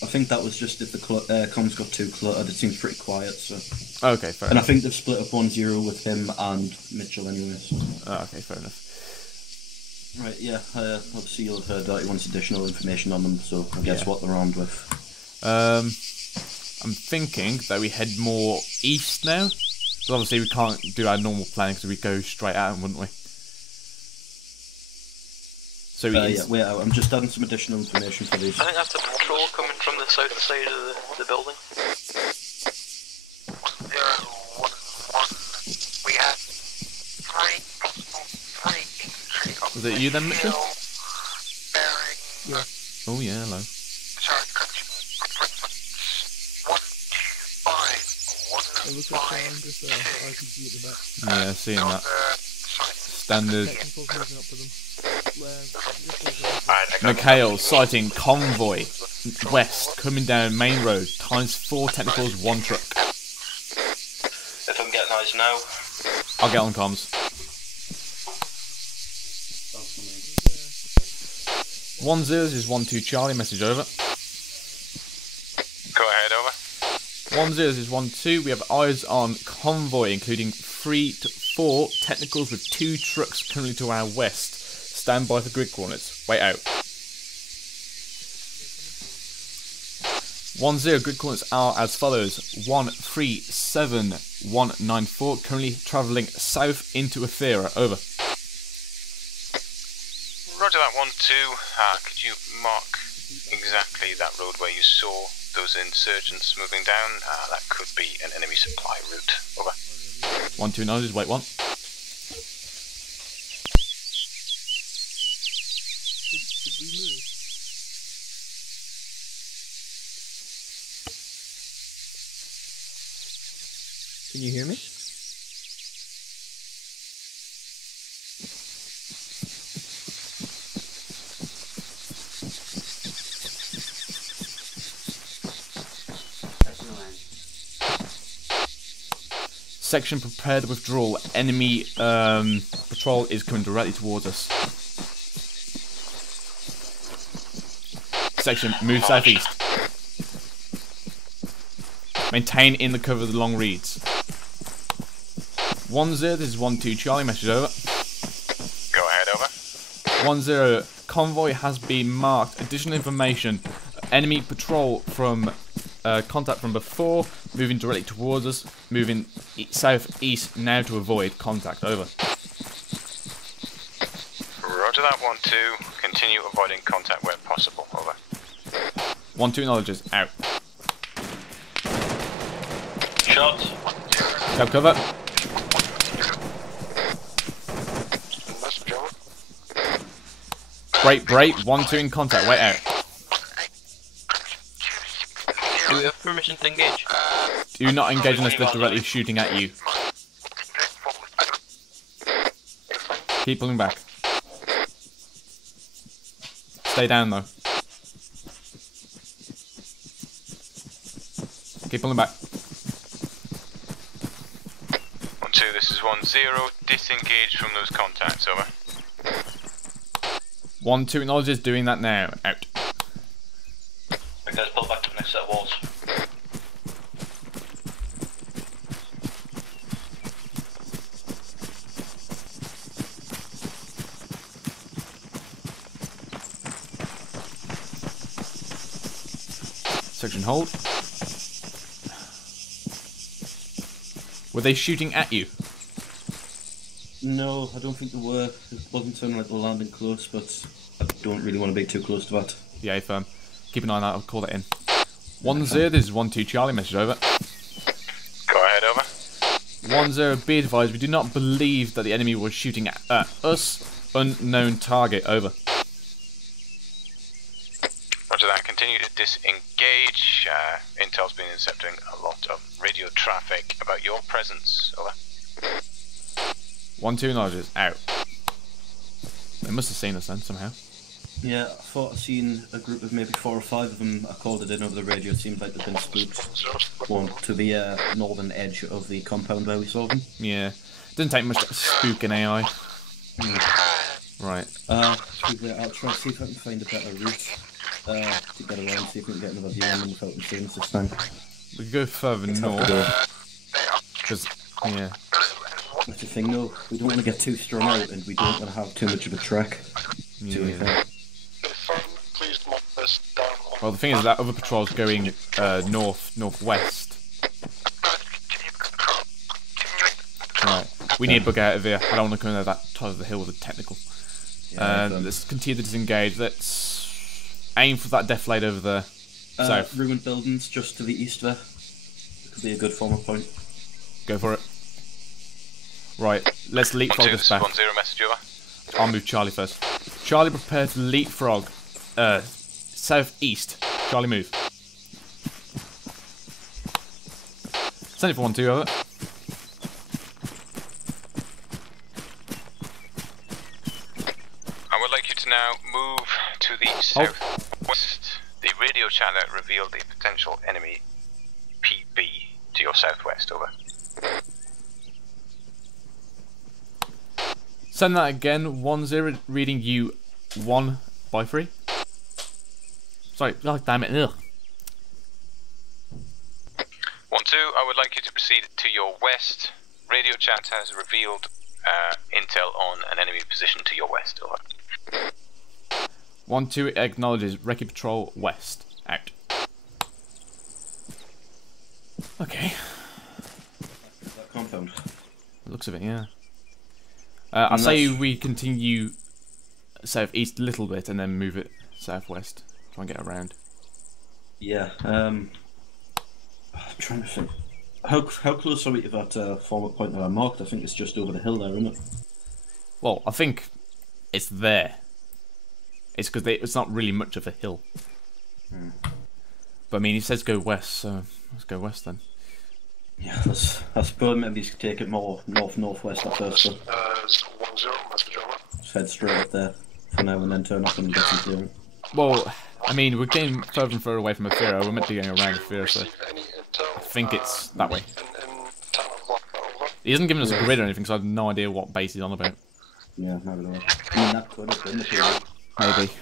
I think that was just if the comms got too cluttered. It seems pretty quiet, so. Okay, fair enough. And I think they've split up 1-0 with him and Mitchell, anyway. So. Okay, fair enough. Right, yeah. Obviously, you'll have heard that he wants additional information on them, so I guess what they're armed with. I'm thinking that we head more east now. Because obviously we can't do our normal planning because we'd go straight at him, wouldn't we? So yeah, wait out. I'm just adding some additional information for these. I think that's the patrol coming from the south side of the building. 011. We have 3. Was it you then, Mitchell? Yeah. Oh yeah, hello. Sorry, 125. It looks like someone just RPG at the back. Yeah, seeing that. Standard. Technicals moving up to them. Mikhail sighting convoy west coming down main road times 4 technicals 1 truck. If I'm getting eyes now. I'll get on comms. 10, this is 12 Charlie, message over. Go ahead, over. 10, this is 12, we have eyes on convoy, including 3 to 4 technicals with 2 trucks currently to our west. Stand by for grid coordinates. Wait out. 10, grid coordinates are as follows. 137194, currently travelling south into Athera. Over. Roger that, 1-2. Could you mark exactly that road where you saw those insurgents moving down? That could be an enemy supply route. Over. 1-2 acknowledges, wait 1. Should we move? Can you hear me? Section prepare the withdrawal. Enemy patrol is coming directly towards us. Section move southeast. Maintain in the cover of the long reeds. 10, this is 12 Charlie, message over. Go ahead, over. 10, convoy has been marked. Additional information. Enemy patrol from contact from before, moving directly towards us, moving southeast now to avoid contact. Over. Roger that, 1-2. Continue avoiding contact where possible. Over. 1-2 acknowledges. Out. Shot. Grab cover. Break. 1-2 in contact. Wait out. Do we have permission to engage? Do not engage unless they're directly shooting at you. Keep pulling back. Stay down though. Keep pulling back. 1-2, this is 1-0. Disengage from those contacts. Over. 1-2 acknowledges doing that now. Out. Okay, let's pull back to the next set of walls. Section hold. Were they shooting at you? No, I don't think they were. It wasn't sounding like they were landing close, but I don't really want to be too close to that. Yeah, firm. Keep an eye on that, I'll call that in. 10, this is 12 Charlie, message over. Go ahead, over. 10, be advised, we do not believe that the enemy was shooting at us. Unknown target, over. Roger that, continue to disengage. Intel's been intercepting a lot of radio traffic about your presence. Over. 1-2 acknowledges. Out. They must have seen us then, somehow. Yeah, I thought I'd seen a group of maybe 4 or 5 of them. I called it in over the radio. It seemed like they'd been spooked. One to the northern edge of the compound where we saw them. Yeah. Doesn't take much to spook an AI. Right. I'll try to see if I can find a better route to get around, see if we can get another view on them without them seeing us this time. We could go further north. Because, yeah. That's the thing, though. We don't want to get too strung out, and we don't want to have too much of a track. Yeah. Well, the thing is that other patrol's going northwest. Right. We need to bug out of here. I don't want to come over that top of the hill with a technical. Let's continue to disengage. Let's aim for that deflate over there. South. Ruined buildings just to the east there. It could be a good former point. Go for it. Right, let's leapfrog this back. 1-0 message over. I'll move Charlie first. Charlie, prepare to leapfrog. Southeast. Charlie, move. Send it for 1-2, over. I would like you to now move to the southwest. The radio channel revealed a potential enemy PB to your southwest. Over. Send that again. 1-0, reading you 1 by 3. Sorry, god damn it. Ugh. 1-2, I would like you to proceed to your west. Radio chat has revealed intel on an enemy position to your west. Over. 1-2 acknowledges Recce Patrol west. Out. Okay. That compound. Looks of it, yeah. I'll say we continue southeast a little bit and then move it southwest. Try and get around. Yeah. I'm trying to think. How close are we to that forward point that I marked? I think it's just over the hill there, isn't it? Well, I think it's there. It's because it's not really much of a hill. Hmm. But I mean, he says go west, so let's go west then. Yeah, I suppose maybe take it more north-northwest at first. But 1-0, message over. just head straight up there for now and then turn up and get some clearing. Well, I mean, we're getting further and further away from Athera. We're meant to be going around Athera, so I think it's that way. He hasn't given us a grid or anything, so I have no idea what base he's on about. Yeah, neither do I. I mean, that could have been the field. Maybe.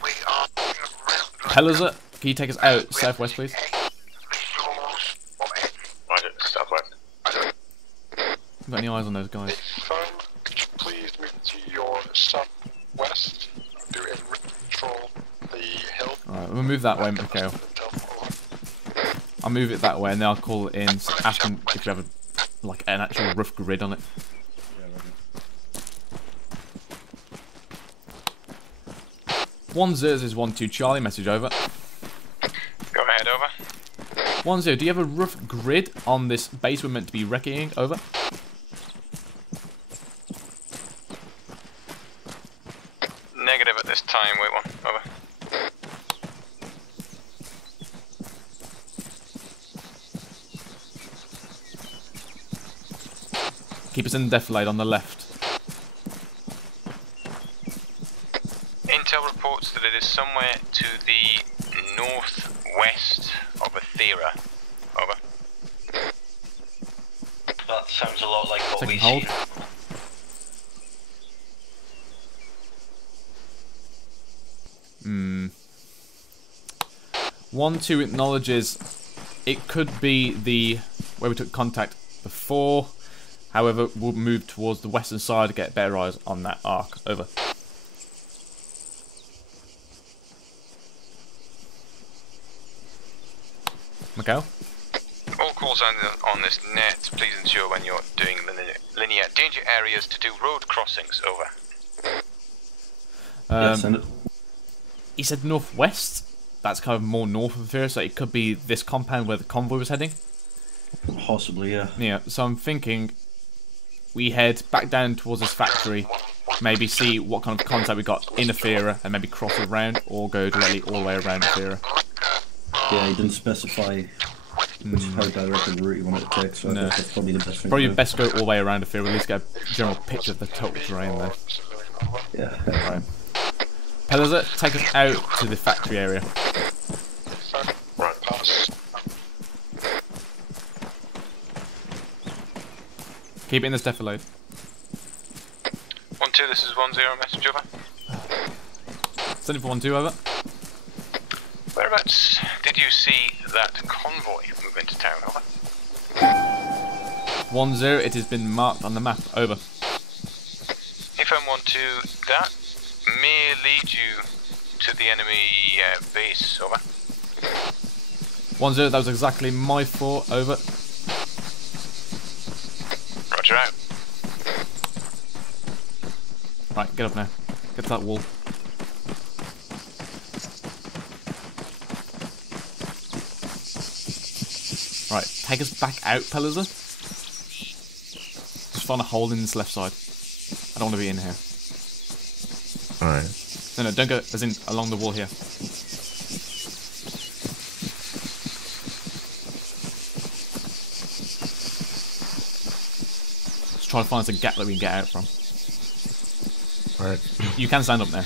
Pelazar, can you take us out southwest, please? Southwest. Got any eyes on those guys? Could you please move to your southwest? Do a control the hill. Alright, we'll move that way, Mikhail. I'll move it that way, and then I'll call it in, ask him if you have like an actual rough grid on it. 1-0 is 1-2 Charlie, message over. Go ahead, over. 1-0, do you have a rough grid on this base we're meant to be wrecking? Over. Negative at this time, wait one, over. Keep us in the defilade on the left. Intel reports that it is somewhere to the northwest of Athera. Over. That sounds a lot like what Second we hold. see. 1-2 acknowledges it could be the where we took contact before. However, we'll move towards the western side to get better eyes on that arc. Over. Mikhail? All calls on this net, please ensure when you're doing linear danger areas to do road crossings. Over. He said northwest. That's kind of more north of here, so it could be this compound where the convoy was heading. Possibly, yeah. Yeah, so I'm thinking we head back down towards this factory, maybe see what kind of contact we got in Athera, and maybe cross around, or go directly all the way around Athera. Yeah, he didn't specify how direct the route you wanted to take, so I think that's probably the best thing. Probably best go all the way around Athera, at least get a general picture of the total terrain there. Yeah, that's fine. Pelazar, take us out to the factory area. Right, pass. Keep it in this defilade. 1-2, this is 1-0, message over. Send it for 1-2, over. Whereabouts did you see that convoy move into town? Over. 1-0, it has been marked on the map. Over. If I'm 1-2, that may lead you to the enemy base. Over. 1-0, that was exactly my thought. Over. Roger out. Right, get up now. Get to that wall. Right, take us back out, Pelazar. Just find a hole in this left side. I don't want to be in here. Alright. No, don't go as in along the wall here. Let's try to find us a gap that we can get out from. Alright. You can stand up now.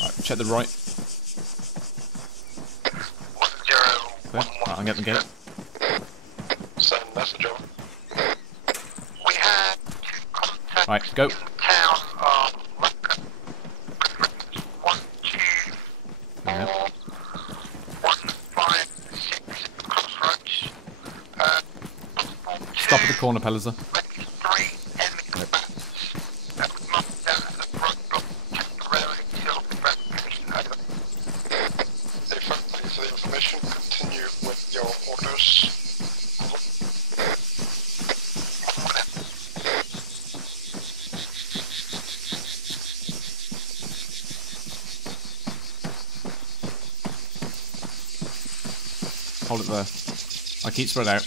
Alright, check the right. There. Right, I'm getting it. Send message over. Right, go. Town of Yeah. 156 crossroads. Stop at the corner, Pelliser. For the information, continue with your orders. Hold it there. I keep spread out.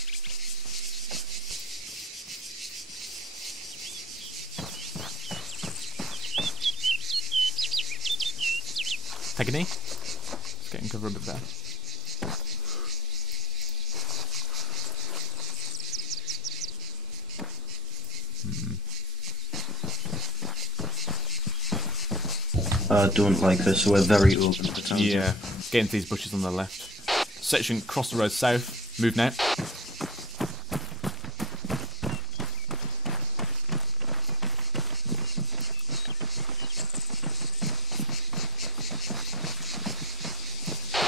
Take a knee. Just getting cover a bit there. I don't like this, so we're very open to the town. Yeah, get into these bushes on the left. Section cross the road south. Move now.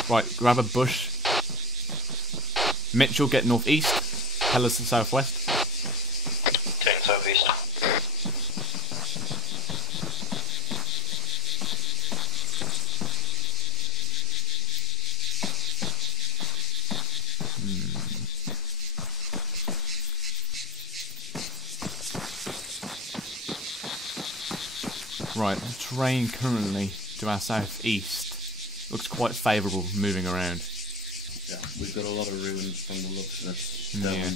Right, grab a bush. Mitchell, get northeast. Pellis to southwest. Taking southeast. Right, the terrain currently to our southeast looks quite favourable moving around. Yeah, we've got a lot of ruins from the looks of this down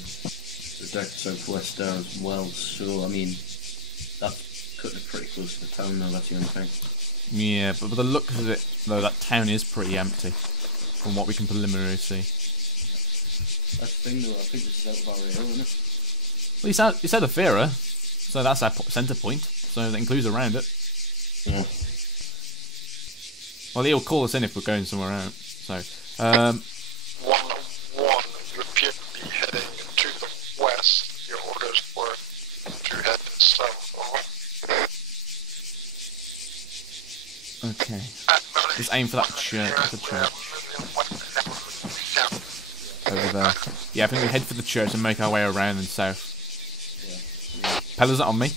the deck southwest there as well, so I mean, that's cutting it pretty close to the town now, that's the only thing. Yeah, but by the looks of it, though, that town is pretty empty, from what we can preliminarily see. That's the thing though, I think this is out of our area, isn't it? Well, you said Athera, so that's our centre point, so that includes around it. Yeah. Well, he'll call us in if we're going somewhere out, so... 1-1, you appear to be heading to the west. Your orders were to head south. Okay. Just aim for that church. Over there. Yeah, I think we head for the church and make our way around and south. Pellers on me.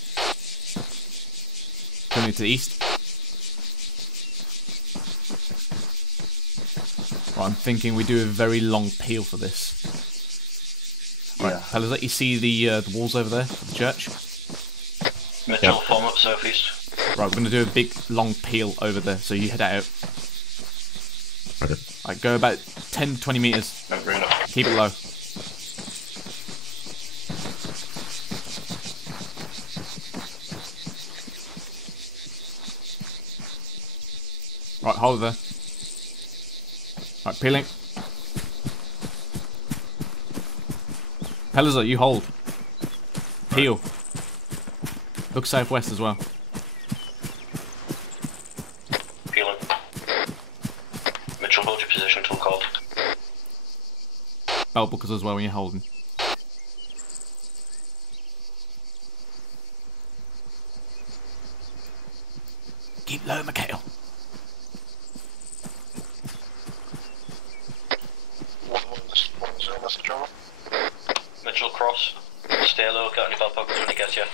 Turning to the east. Right, I'm thinking we do a very long peel for this. Right, Pellers, let you see the walls over there of the church. Mitchell, form up southeast. Right, we're going to do a big long peel over there, so you head out. Right, go about 10 to 20 metres. Keep it low. Right, hold there. Right, peeling. Pelliser, you hold. Peel. Look southwest as well. Peeling. Mitchell, hold your position till called. Belt buckles as well when you're holding. Keep low, Mikhail. Mitchell, cross. Stay low, get on your belt buckles when you get here.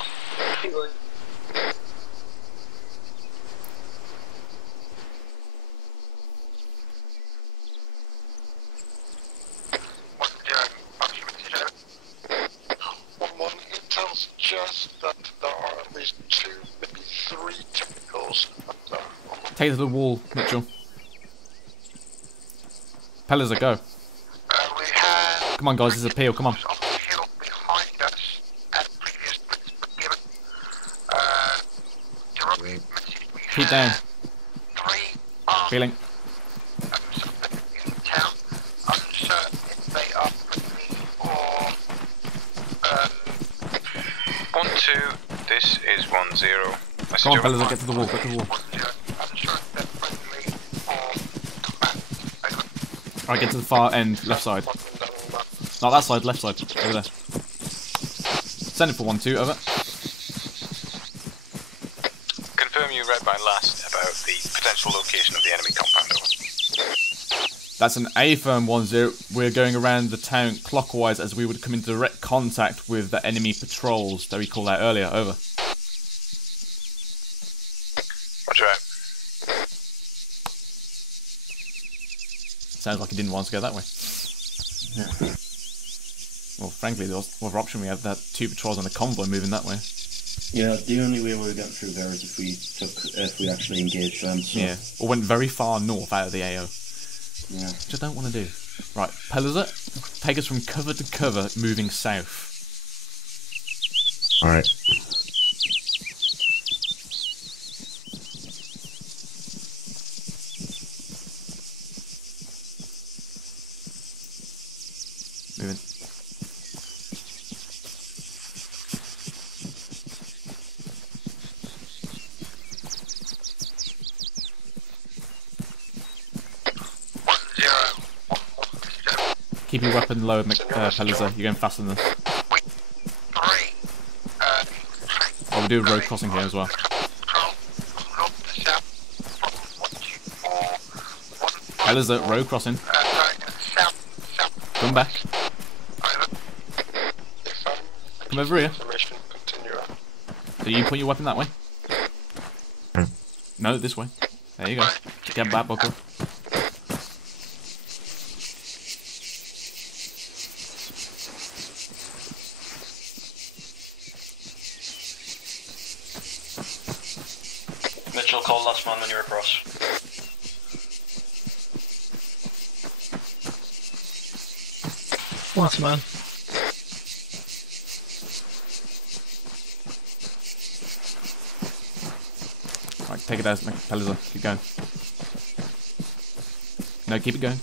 Intel suggests that there are at least 2, maybe 3 technicals up there. Take to the wall, Mitchell. Pelliser, go. Come on, guys, there's a peel, come on. Keep down. Feeling. One, two. This is 1-0. Come on, fellas, get to the wall, get to the wall. Alright, get to the far end, left side. Not that side, left side, over there. Send it for 1-2, over. Confirm you read my last about the potential location of the enemy compound, over. That's an A firm 1-0. We're going around the town clockwise as we would come into direct contact with the enemy patrols that we called out earlier. Over. Roger out. Sounds like he didn't want us to go that way. Yeah. Well, frankly, the other option we have that 2 patrols and a convoy moving that way. Yeah, the only way we were getting through there is if we actually engaged them. So. Yeah, or went very far north out of the AO. Yeah. Which I don't want to do. Right, Pelliser, take us from cover to cover, moving south. Alright. Moving. Keep your weapon low, Pelliser. You're going faster than us. Oh, we'll do a road crossing here as well. Pelliser, road crossing. Come back. Come over here. So you put your weapon that way? No, this way. There you go. Get back, buckle. Mitchell, call last man when you're across. Last man. Right, take it out, Pelliser. Keep going. No, keep it going.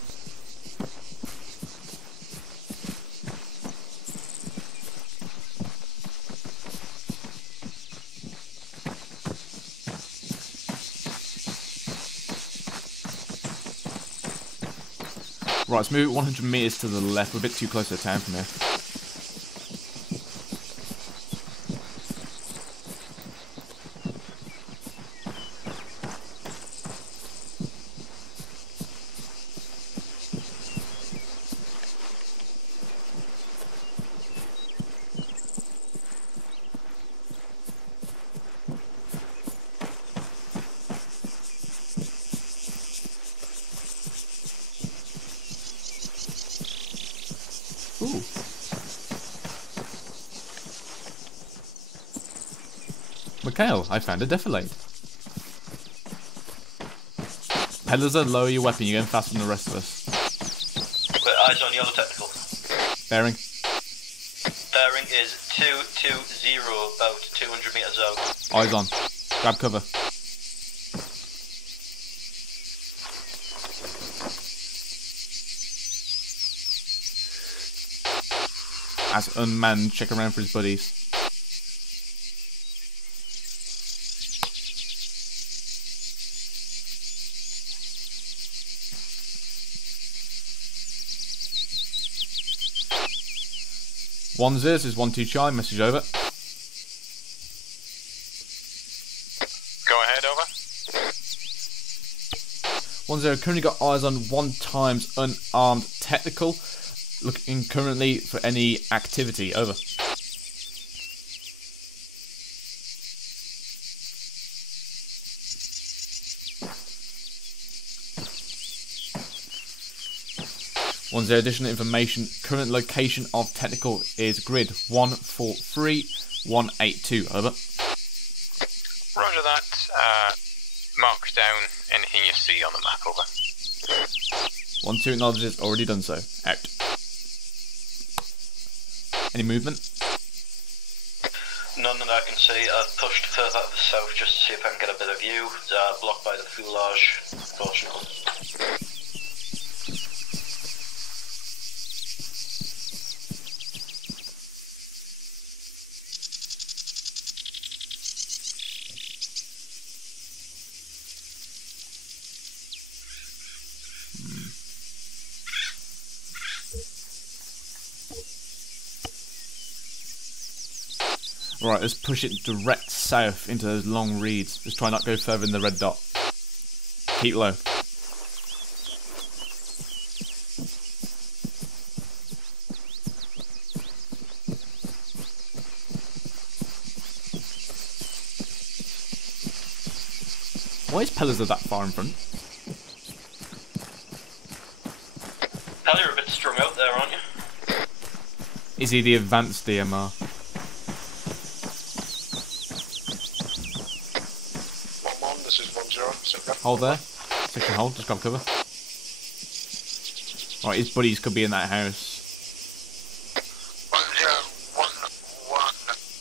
Right, let's move 100 meters to the left. We're a bit too close to the town from here. Ooh. Mikhail, I found a defilade. Pelliser, lower your weapon. You're going faster than the rest of us. But eyes on yellow technical. Bearing. Bearing is 220, about 200 meters out. Eyes on. Grab cover. As unmanned, check around for his buddies. One Zers is 1-2 Charlie, message over. Go ahead, over. 1-0, currently got eyes on 1x unarmed technical. Looking currently for any activity. Over. One zero additional information. Current location of technical is grid 143182. Over. Roger that. Mark down anything you see on the map. Over. 1-2 acknowledges. Already done so. Out. Any movement? None that I can see. I've pushed further out of the south just to see if I can get a bit of view. Blocked by the foulage, unfortunately. Right, let's push it direct south into those long reeds. Just try not to go further in the red dot. Keep low. Why is Pellizer that far in front? Hell, you're a bit strung out there, aren't you? Is he the advanced DMR? This is 1-0. Hold there. Section hold, just grab cover. Right, his buddies could be in that house.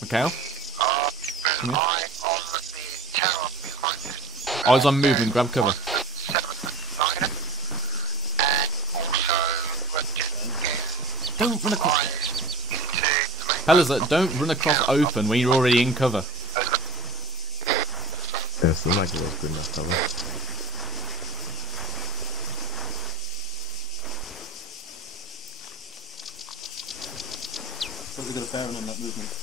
Mikhail? Come here. Eyes on movement, grab cover. Don't run across. Pellizer, don't run across open when you're already in cover. Yeah, seemed like it was good enough cover. Probably got a bearing on that movement.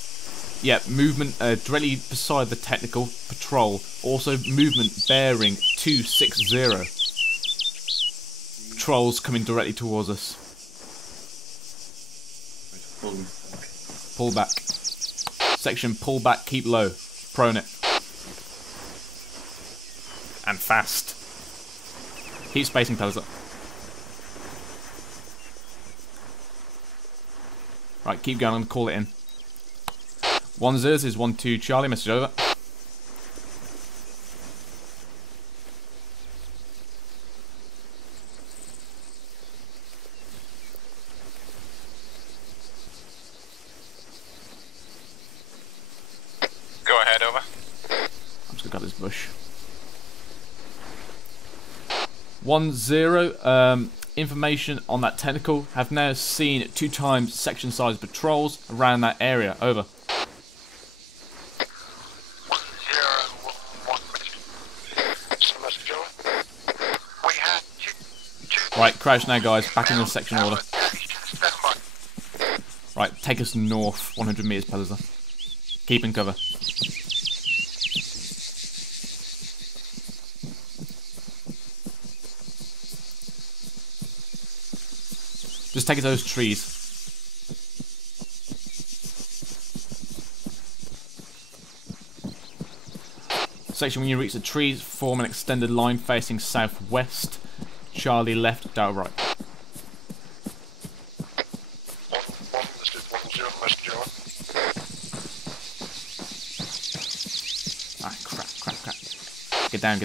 Yeah, movement directly beside the technical patrol. Also movement bearing 260. Patrols coming directly towards us. Pull back. Section pull back, keep low. Prone it. And fast. Keep spacing, Pellizer. Right, keep going and call it in. 1-0 is 1-2 Charlie, message over. Go ahead, over. I'm just gonna grab this bush. 1-0, information on that technical. Have now seen 2 times section size patrols around that area. Over. Right, crash now, guys. Back in the section order. Right, take us north 100 meters, Pellizer. Keep in cover. Just take it to those trees. Section, when you reach the trees, form an extended line facing southwest. Charlie left, Dow right. Ah, crap. Get down.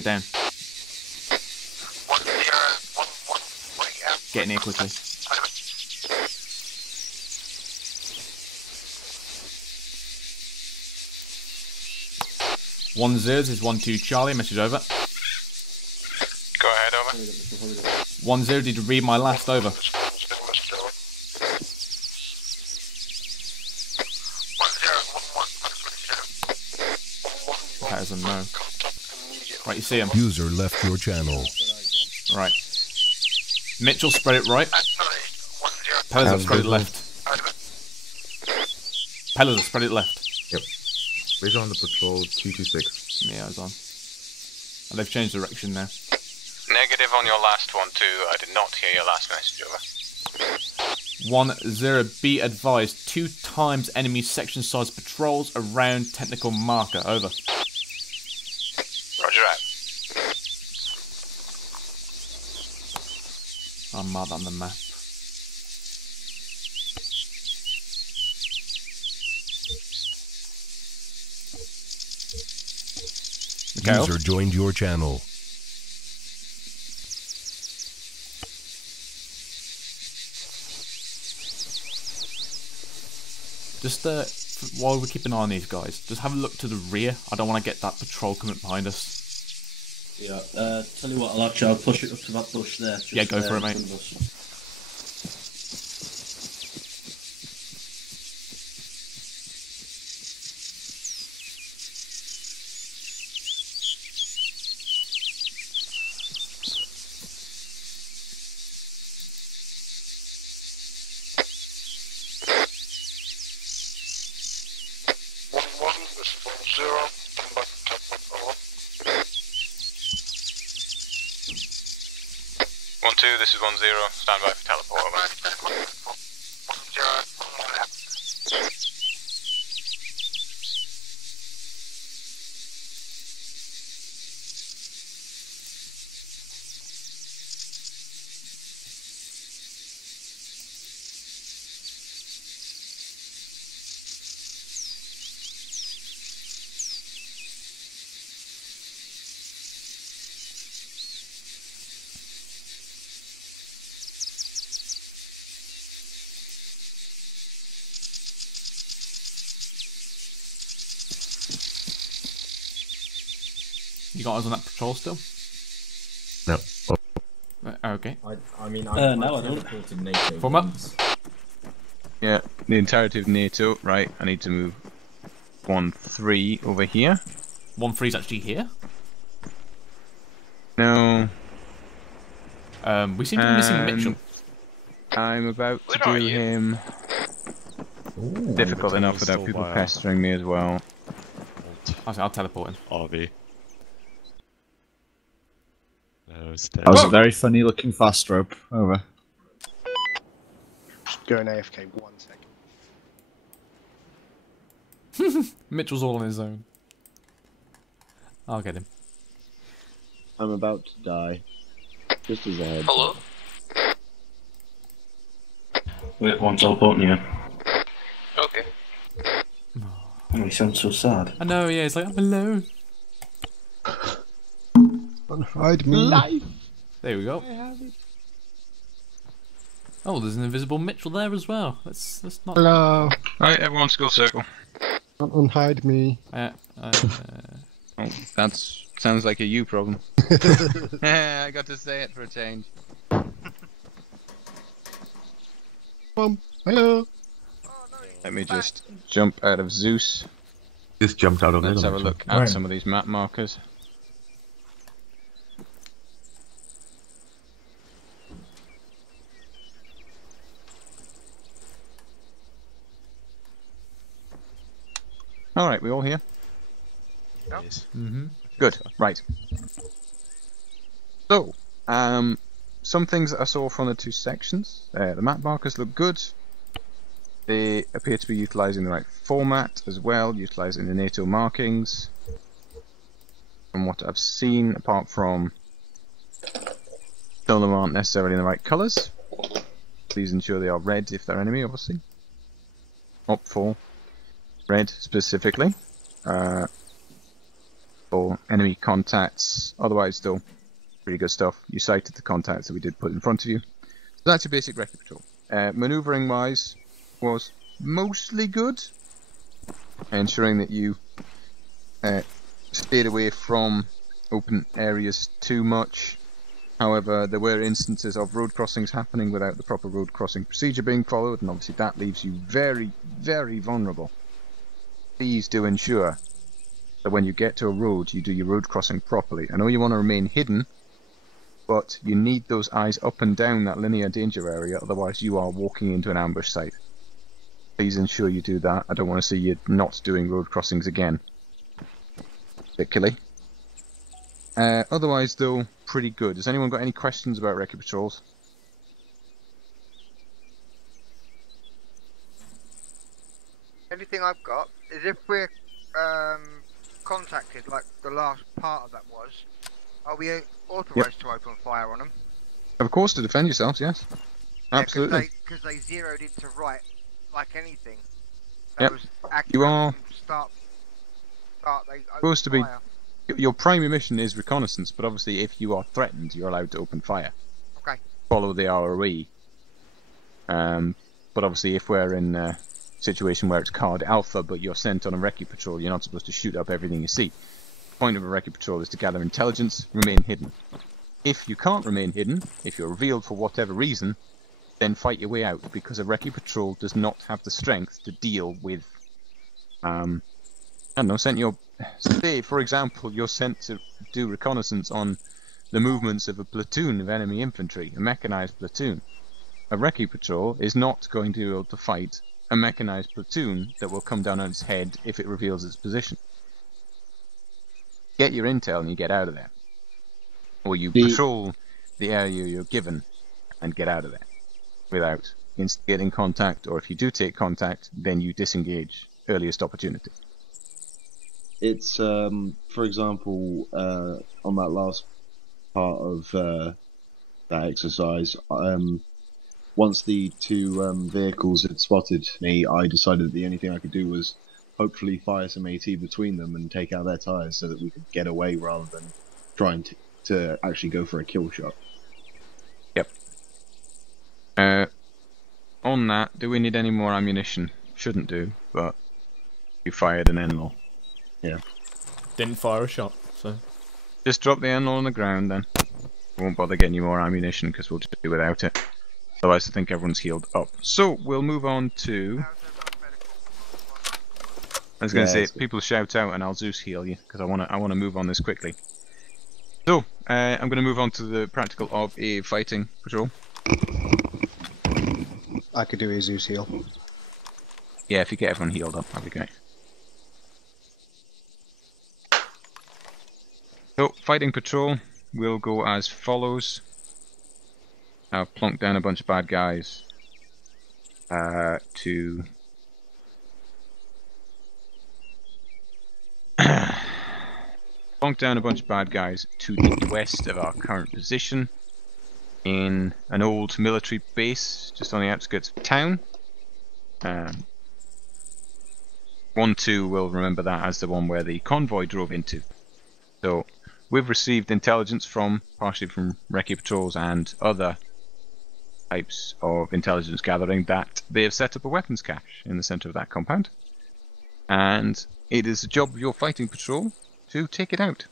Get in here quickly. 1-0 is 1-2 Charlie, message over. Go ahead, over. 1-0, did you read my last over? That is a no. Right, you see him. User left your channel. Right. Mitchell, spread it right. Pellizer, spread it left. Pellizer, spread it left. Yep. We're on the patrol 226. Yeah, I was on. And they've changed direction now. Negative on your last one too. I did not hear your last message, over. 1-0, be advised. 2 times enemy section size patrols around technical marker. Over. Roger out. I'll mark that on the map. User joined your channel. Just while we're keeping an eye on these guys, just have a look to the rear. I don't want to get that patrol coming behind us. Yeah, tell you what, I'll push it up to that bush there. Just yeah, go for it, mate. This is 1-0. Stand by for teleport. Over. You got us on that patrol still? No. Okay. I mean, no, I don't. teleported NATO. Form up. Yeah, the entirety of NATO. Right, I need to move 1-3 over here. 1-3's actually here? No. We seem to be missing Mitchell. I'm about to do him. Difficult enough without people pestering me as well. I'll teleport him. RV. No, That was a very funny looking fast rope. Over. Going AFK 1 second. Mitchell's all on his own. I'll get him. I'm about to die. Just as ahead. Hello? Wait, one teleporting you. Okay. Oh, he sounds so sad. I know, yeah, it's like, I'm alone. Unhide me. There we go. Oh, there's an invisible Mitchell there as well. Let's not. Hello. Right, everyone, school circle. Don't unhide me. Oh, that sounds like a you problem. I got to say it for a change. Hello. Let me just jump out of Zeus. Just jumped out of Let's there. have a look at some of these map markers. Alright, we all here? Yes. Mm-hmm. Good, right. So, some things that I saw from the two sections. The map markers look good. They appear to be utilising the right format as well, utilising the NATO markings. From what I've seen, apart from some of them aren't necessarily in the right colours. Please ensure they are red if they're enemy, obviously. Opt for red specifically. For enemy contacts, otherwise still pretty good stuff. You cited the contacts that we did put in front of you. So that's your basic Recce Patrol. Manoeuvring wise was mostly good, ensuring that you stayed away from open areas too much. However, there were instances of road crossings happening without the proper road crossing procedure being followed, and obviously that leaves you very, very vulnerable. Please do ensure that when you get to a road, you do your road crossing properly. I know you want to remain hidden, but you need those eyes up and down that linear danger area, otherwise you are walking into an ambush site. Please ensure you do that. I don't want to see you not doing road crossings again. Particularly. Otherwise, though, pretty good. Has anyone got any questions about Recce Patrols? Anything I've got is if we're contacted, like the last part of that was, are we authorised to open fire on them? Of course, to defend yourselves, yes. Absolutely. Because they zeroed into right, like anything. Yep. You are supposed to be. Your primary mission is reconnaissance, but obviously, if you are threatened, you're allowed to open fire. Okay. Follow the ROE. But obviously, if we're in a situation where it's card alpha, but you're sent on a Recce Patrol, you're not supposed to shoot up everything you see. The point of a Recce Patrol is to gather intelligence, remain hidden. If you can't remain hidden, if you're revealed for whatever reason, then fight your way out, because a Recce Patrol does not have the strength to deal with, I don't know, say, for example, you're sent to do reconnaissance on the movements of a platoon of enemy infantry, a mechanized platoon. A Recce Patrol is not going to be able to fight a mechanized platoon that will come down on its head if it reveals its position. Get your intel and you get out of there. Or you patrol the area you're given and get out of there without instigating contact, or if you do take contact, then you disengage earliest opportunity. It's, for example, on that last part of that exercise, once the two vehicles had spotted me, I decided that the only thing I could do was hopefully fire some AT between them and take out their tyres so that we could get away rather than trying to actually go for a kill shot. Yep. On that, do we need any more ammunition? Shouldn't do, but you fired an NLAW. Yeah. Didn't fire a shot, so. Just drop the animal on the ground then. Won't bother getting you more ammunition because we'll just do without it. Otherwise I think everyone's healed up. So, we'll move on to... I was going to say, people shout out and I'll Zeus heal you, because I want to move on this quickly. So, I'm going to move on to the practical of a fighting patrol. I could do a Zeus heal. Yeah, if you get everyone healed up, that'd be great. So, fighting patrol will go as follows. I'll plonk down a bunch of bad guys to... plonk down a bunch of bad guys to the west of our current position in an old military base just on the outskirts of town. 1-2 will remember that as the one where the convoy drove into. So we've received intelligence partially from recce patrols and other types of intelligence gathering that they have set up a weapons cache in the centre of that compound. And it is the job of your fighting patrol to take it out.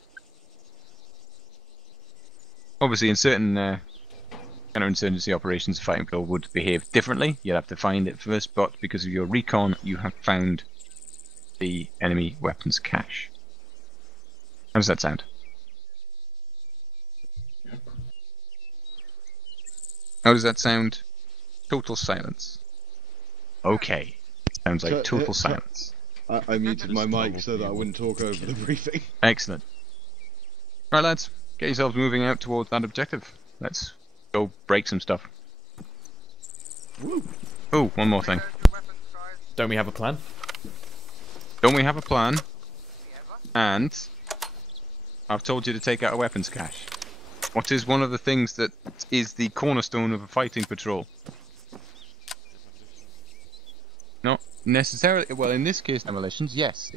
Obviously, in certain counterinsurgency operations, the fighting patrol would behave differently. You'll have to find it first, but because of your recon, you have found the enemy weapons cache. How does that sound? How does that sound? Total silence. Okay. Sounds like total silence. I muted my mic so that I wouldn't talk over the briefing. Excellent. Right, lads, get yourselves moving out towards that objective. Let's go break some stuff. Oh, one more thing. Don't we have a plan? Don't we have a plan? And I've told you to take out a weapons cache. What is one of the things that is the cornerstone of a fighting patrol? Not necessarily. Well, in this case, demolitions. Yes,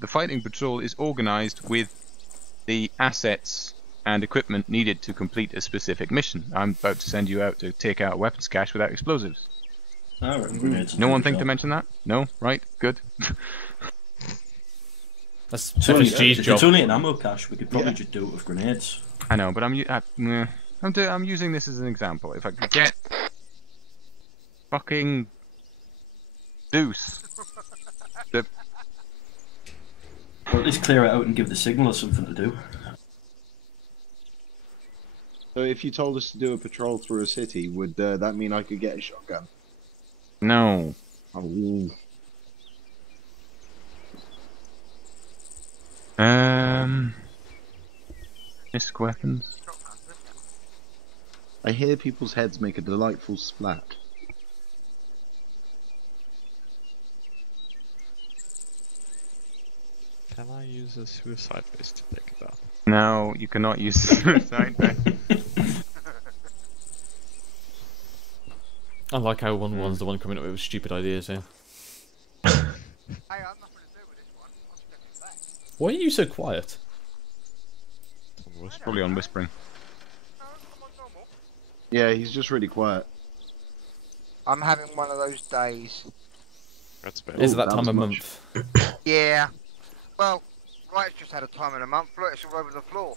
the fighting patrol is organised with the assets and equipment needed to complete a specific mission. I'm about to send you out to take out a weapons cache without explosives. No one think to mention that? No? Right? Good. That's it's only an ammo cache. We could probably just do it with grenades. I know, but I'm using this as an example. If I could get fucking Zeus. Or at least clear it out and give the signal something to do. So if you told us to do a patrol through a city, would that mean I could get a shotgun? No. Oh. Misc weapons. I hear people's heads make a delightful splat. Can I use a suicide base to take it out? No, you cannot use suicide base. I like how one's the one coming up with stupid ideas here. Why are you so quiet? It's probably on whispering. Yeah, he's just really quiet. I'm having one of those days. That's better. Is it that time of month? Yeah. Well, Wright's just had a time of the month. Look, it's all over the floor.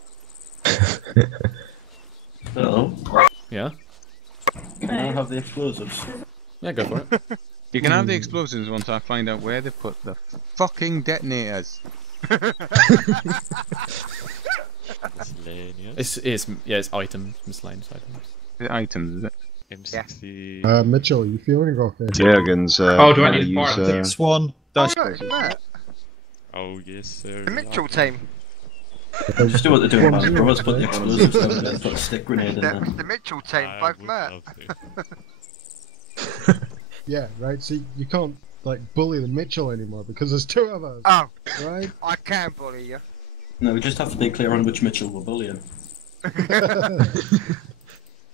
Hello. Yeah? Can I have the explosives? Yeah, go for it. You can have the explosives once I find out where they put the fucking detonators. It's items, miscellaneous items. The items, is it? M60. Mitchell, you feeling okay? Jurgens, do I need use, more? Swan. Oh, no, it's Matt. Oh, yes, sir. The Mitchell team. Just do what they're doing, man. Let's put the explosives down there and put a stick grenade in there. The Mitchell team, both Matt. Yeah, right. See, you can't like bully the Mitchell anymore because there's two of us. Oh, right. I can bully you. No, we just have to be clear on which Mitchell we're bullying.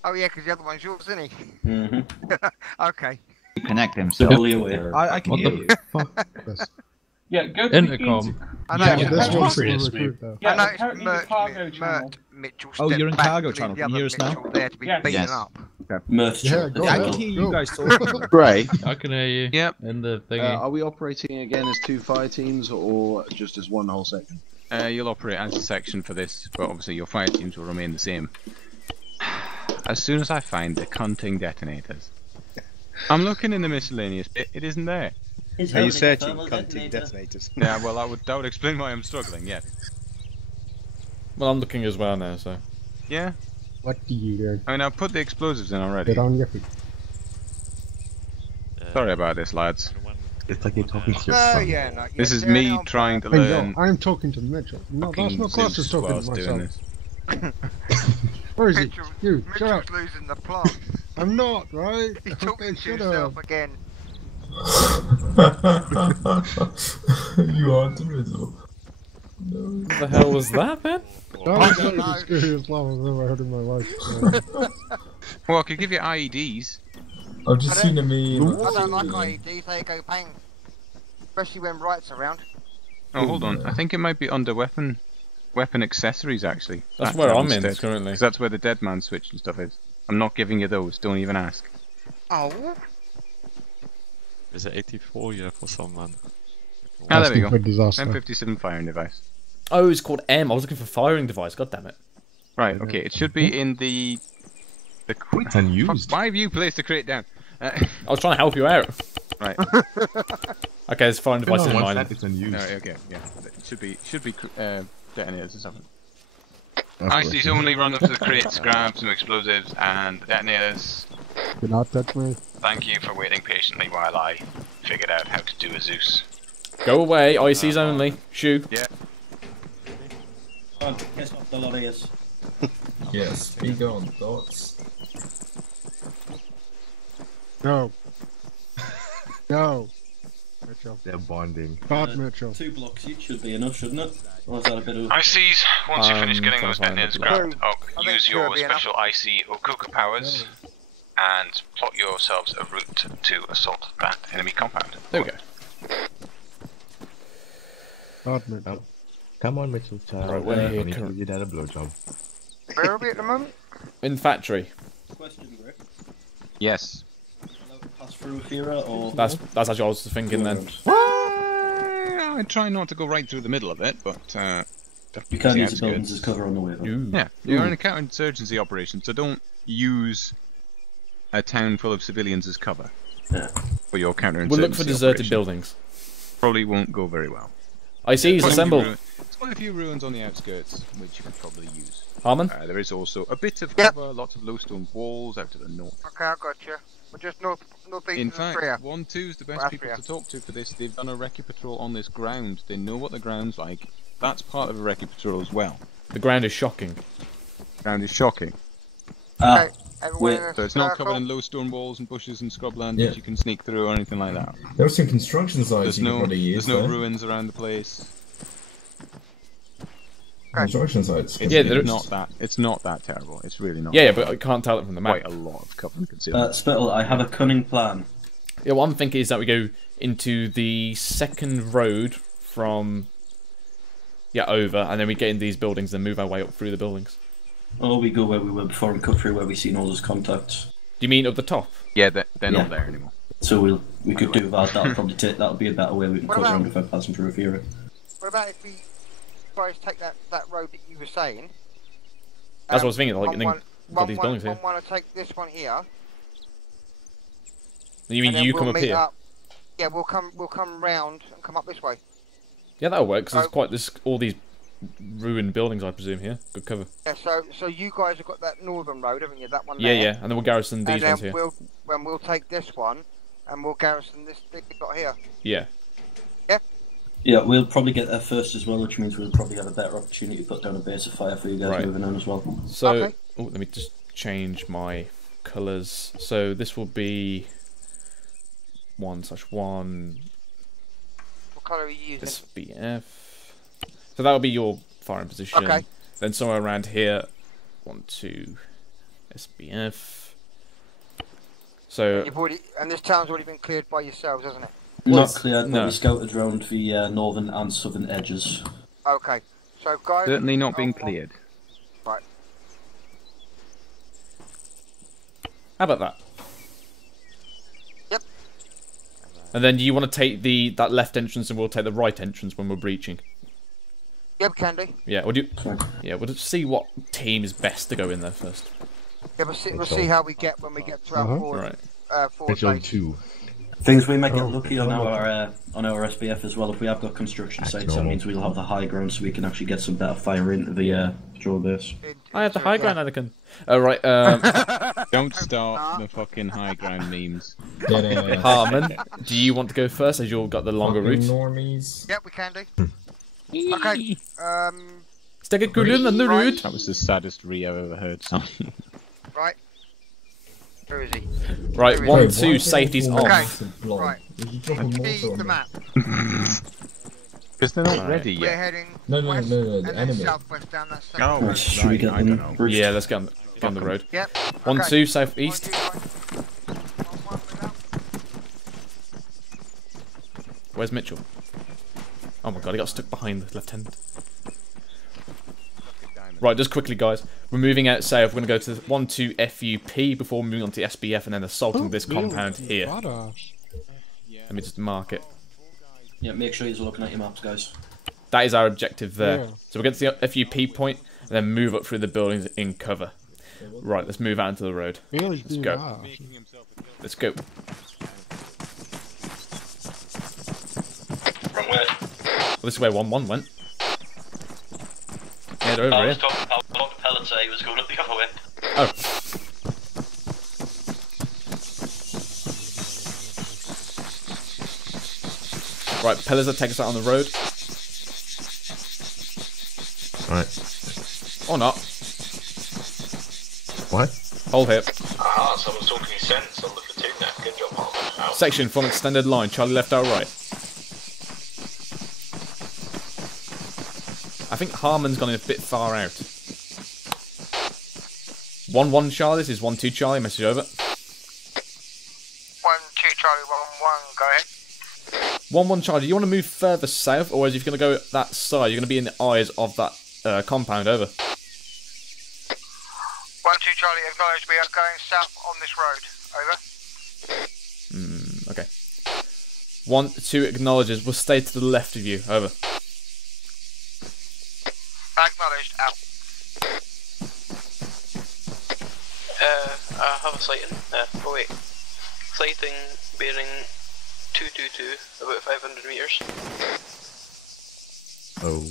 Oh yeah, because the other one's yours, isn't he? Mm-hmm. Okay. Connect them. So bully away. I can hear you. Yeah, go to Intercom. I know. Yeah, this one's Free still to speak. recruit though. Yeah, I know apparently it's the cargo channel. Mitchell. Oh, you're in stepped back cargo to channel. leave Can the you hear other us now? Mitchell there to be beaten Yes. up. Mirth Yeah, channel. go Yeah, I ahead. can hear Go. you guys talking. Gray, I can hear you. Yep. And the thingy. are we operating again as two fire teams or just as one whole section? you'll operate as a section for this, but obviously your fire teams will remain the same. As soon as I find the cunting detonators, I'm looking in the miscellaneous bit. It isn't there. Are you searching cunting detonators? Yeah, well, that would explain why I'm struggling. Yeah. Well, I'm looking as well now, so. Yeah. What do you do? I mean, I've put the explosives in already. Get on your feet. Sorry about this, lads. It's like you're talking to your Oh, son. yeah, no, This is me trying to Hey, learn. no, I'm talking to Mitchell. No, that's not Zeus Klaus talking to whilst myself. doing this. Where is he? You, shut Mitchell's up. losing the plot. I'm not, right? He's talking to shut himself up. again. You are the riddle. What the hell was that, Ben? That was like the scariest laugh I've ever heard in my life. Well, I could give you IEDs. I've just seen a meme. I don't like IEDs, they go bang. Especially when Wright's around. Oh, hold on. I think it might be under weapon accessories, actually. That's where I'm in currently. 'Cause that's where the dead man switch and stuff is. I'm not giving you those. Don't even ask. Oh. There's an 84 here for someone. Ah, there we go. Asking for disaster. M57 firing device. Oh, it's called M. I was looking for firing device. God damn it. Right. Okay. It should be in the quick. Unused. Why have you placed the crate down? I was trying to help you out. Right. Okay, there's firing devices in mine. It's unused. Right, okay. Yeah. It should be detonators or something. That's ICs only. Run up to the crates, grab some explosives and detonators. Do not touch me. Thank you for waiting patiently while I figured out how to do a Zeus. Go away, ICs only. Shoo. Yeah. Come on, piss off the lot of yous. Yes, be gone, thoughts. No. No. Mitchell. They're bonding. God, Mitchell. 2 blocks each should be enough, shouldn't it? Or is that a bit of... ICs, once you finish getting those detonators grabbed, I use think your it'll be enough. special IC Okuka powers and plot yourselves a route to assault that enemy compound. There we go. God, Mitchell. Come on, Mitchell. Right, we're here I need to give your dad a blowjob. Where are we at the moment? In factory. Question, Greg. Yes. Pass through here, or... That's actually what I was thinking then. I try not to go right through the middle of it, but You can use the buildings as cover on the way, though. Yeah, you're in a counterinsurgency operation, so don't use a town full of civilians as cover for your counterinsurgency. We'll look for deserted operation. buildings. Probably won't go very well. ICs, assemble. There's quite a few ruins on the outskirts, which you could probably use. Harmon? There is also a bit of cover, lots of low stone walls out to the north. Okay, I got you. We're just northeast In of fact, Australia. 1-2 is the best Well, people Austria. to talk to for this. They've done a recce patrol on this ground. They know what the ground's like. That's part of a recce patrol as well. The ground is shocking. Ground is shocking. Okay, everyone in a So it's not circle. covered in low stone walls and bushes and scrubland Yeah. that you can sneak through or anything like that. There were some construction sites There's you could no, probably use. there's no there. ruins around the place. Construction sites. Yeah, there is. It's not that terrible. It's really not. Yeah, but I can't tell it from the map. Quite a lot of cover and concealment. Spittle, I have a cunning plan. Yeah, what I'm thinking is that we go into the second road from over, and then we get in these buildings and move our way up through the buildings. Or we go where we were before and cut through where we seen all those contacts. Do you mean up the top? Yeah, they're not there anymore. So we could do that. That'll probably that'll be a better way we can cut around if I'm passing through here. What about if we guys take that road that you were saying? That's what I was thinking. Like, and then got these buildings here. Want to take this one here? You mean and then you we'll come up meet here? Yeah, we'll come round and come up this way. Yeah, that'll work because there's all these ruined buildings, I presume here. Good cover. Yeah, so you guys have got that northern road, haven't you? That one Yeah, there. yeah, and then we'll garrison these ones here. We'll take this one, and we'll garrison this thing we've got here. Yeah. Yeah, we'll probably get there first as well, which means we'll probably have a better opportunity to put down a base of fire for you guys Right. moving on as well. So, let me just change my colours. So this will be 1/1 What colour are you using? SBF. So that will be your firing position. Okay. Then somewhere around here, 1-2 SBF. So And this town's already been cleared by yourselves, hasn't it? Not cleared, but we scouted around the northern and southern edges. Okay. So guys. Certainly not being cleared. Right. how about that? Yep. And then do you want to take that left entrance and we'll take the right entrance when we're breaching? Yep, can do. Yeah, we'll do. Yeah, we'll just see what team is best to go in there first. Yeah, we'll see how we get when we get to our forward, forward base. 2. Things we might get lucky on our SBF as well. If we have got construction sites, that means we'll have the high ground, so we can actually get some better fire into the patrol base. I have the high ground, Anakin. Oh right. Don't start the fucking high ground memes. Harmon, do you want to go first, as you've got the longer route? Normies. Yep, we can do. Okay. Stick a gulun on the route. That was the saddest Rio I've ever heard. So. Right. Where is he? Right, 1, 2, safety's off. Right. See the map. Because they're not ready We're yet. heading No, west the and enemy. then southwest down that section. Oh, Should we get them? Yeah, let's get on the road. Yep. 1, Okay. 2, southeast. Where's Mitchell? Oh my god, he got stuck behind the lieutenant. Right, just quickly, guys. We're moving out south. We're going to go to 1, 2 FUP before moving on to SBF and then assaulting this compound here. Let me just mark it. Yeah, make sure you're looking at your maps, guys. That is our objective there. Yeah. So we'll get to the FUP point and then move up through the buildings in cover. Right, let's move out into the road. Really Let's do go. that. Let's go. Wrong way. Well, this is where 1-1 went. Yeah, they're over I here. was talking about the pellets, he was going up the other way. Oh. Right, pillars that take us out on the road. Right. Or not. What? Hold here. Aha, someone's talking sense on the platoon now. Good job, Harmon. Out. Section, full extended line. Charlie left, out right. I think Harmon's gone a bit far out. 1-1 Charlie, this is 1-2 Charlie, message over. 1, 2 Charlie, 1, 1, go ahead. 1-1 Charlie, do you want to move further south, or is if you're going to go that side, you're going to be in the eyes of that compound, over? 1, 2 Charlie, acknowledge we are going south on this road. Over. Okay. 1, 2 acknowledges, we'll stay to the left of you, over. Acknowledged, out. I have a sighting. Oh wait. Sighting bearing 222, about 500 meters. Oh.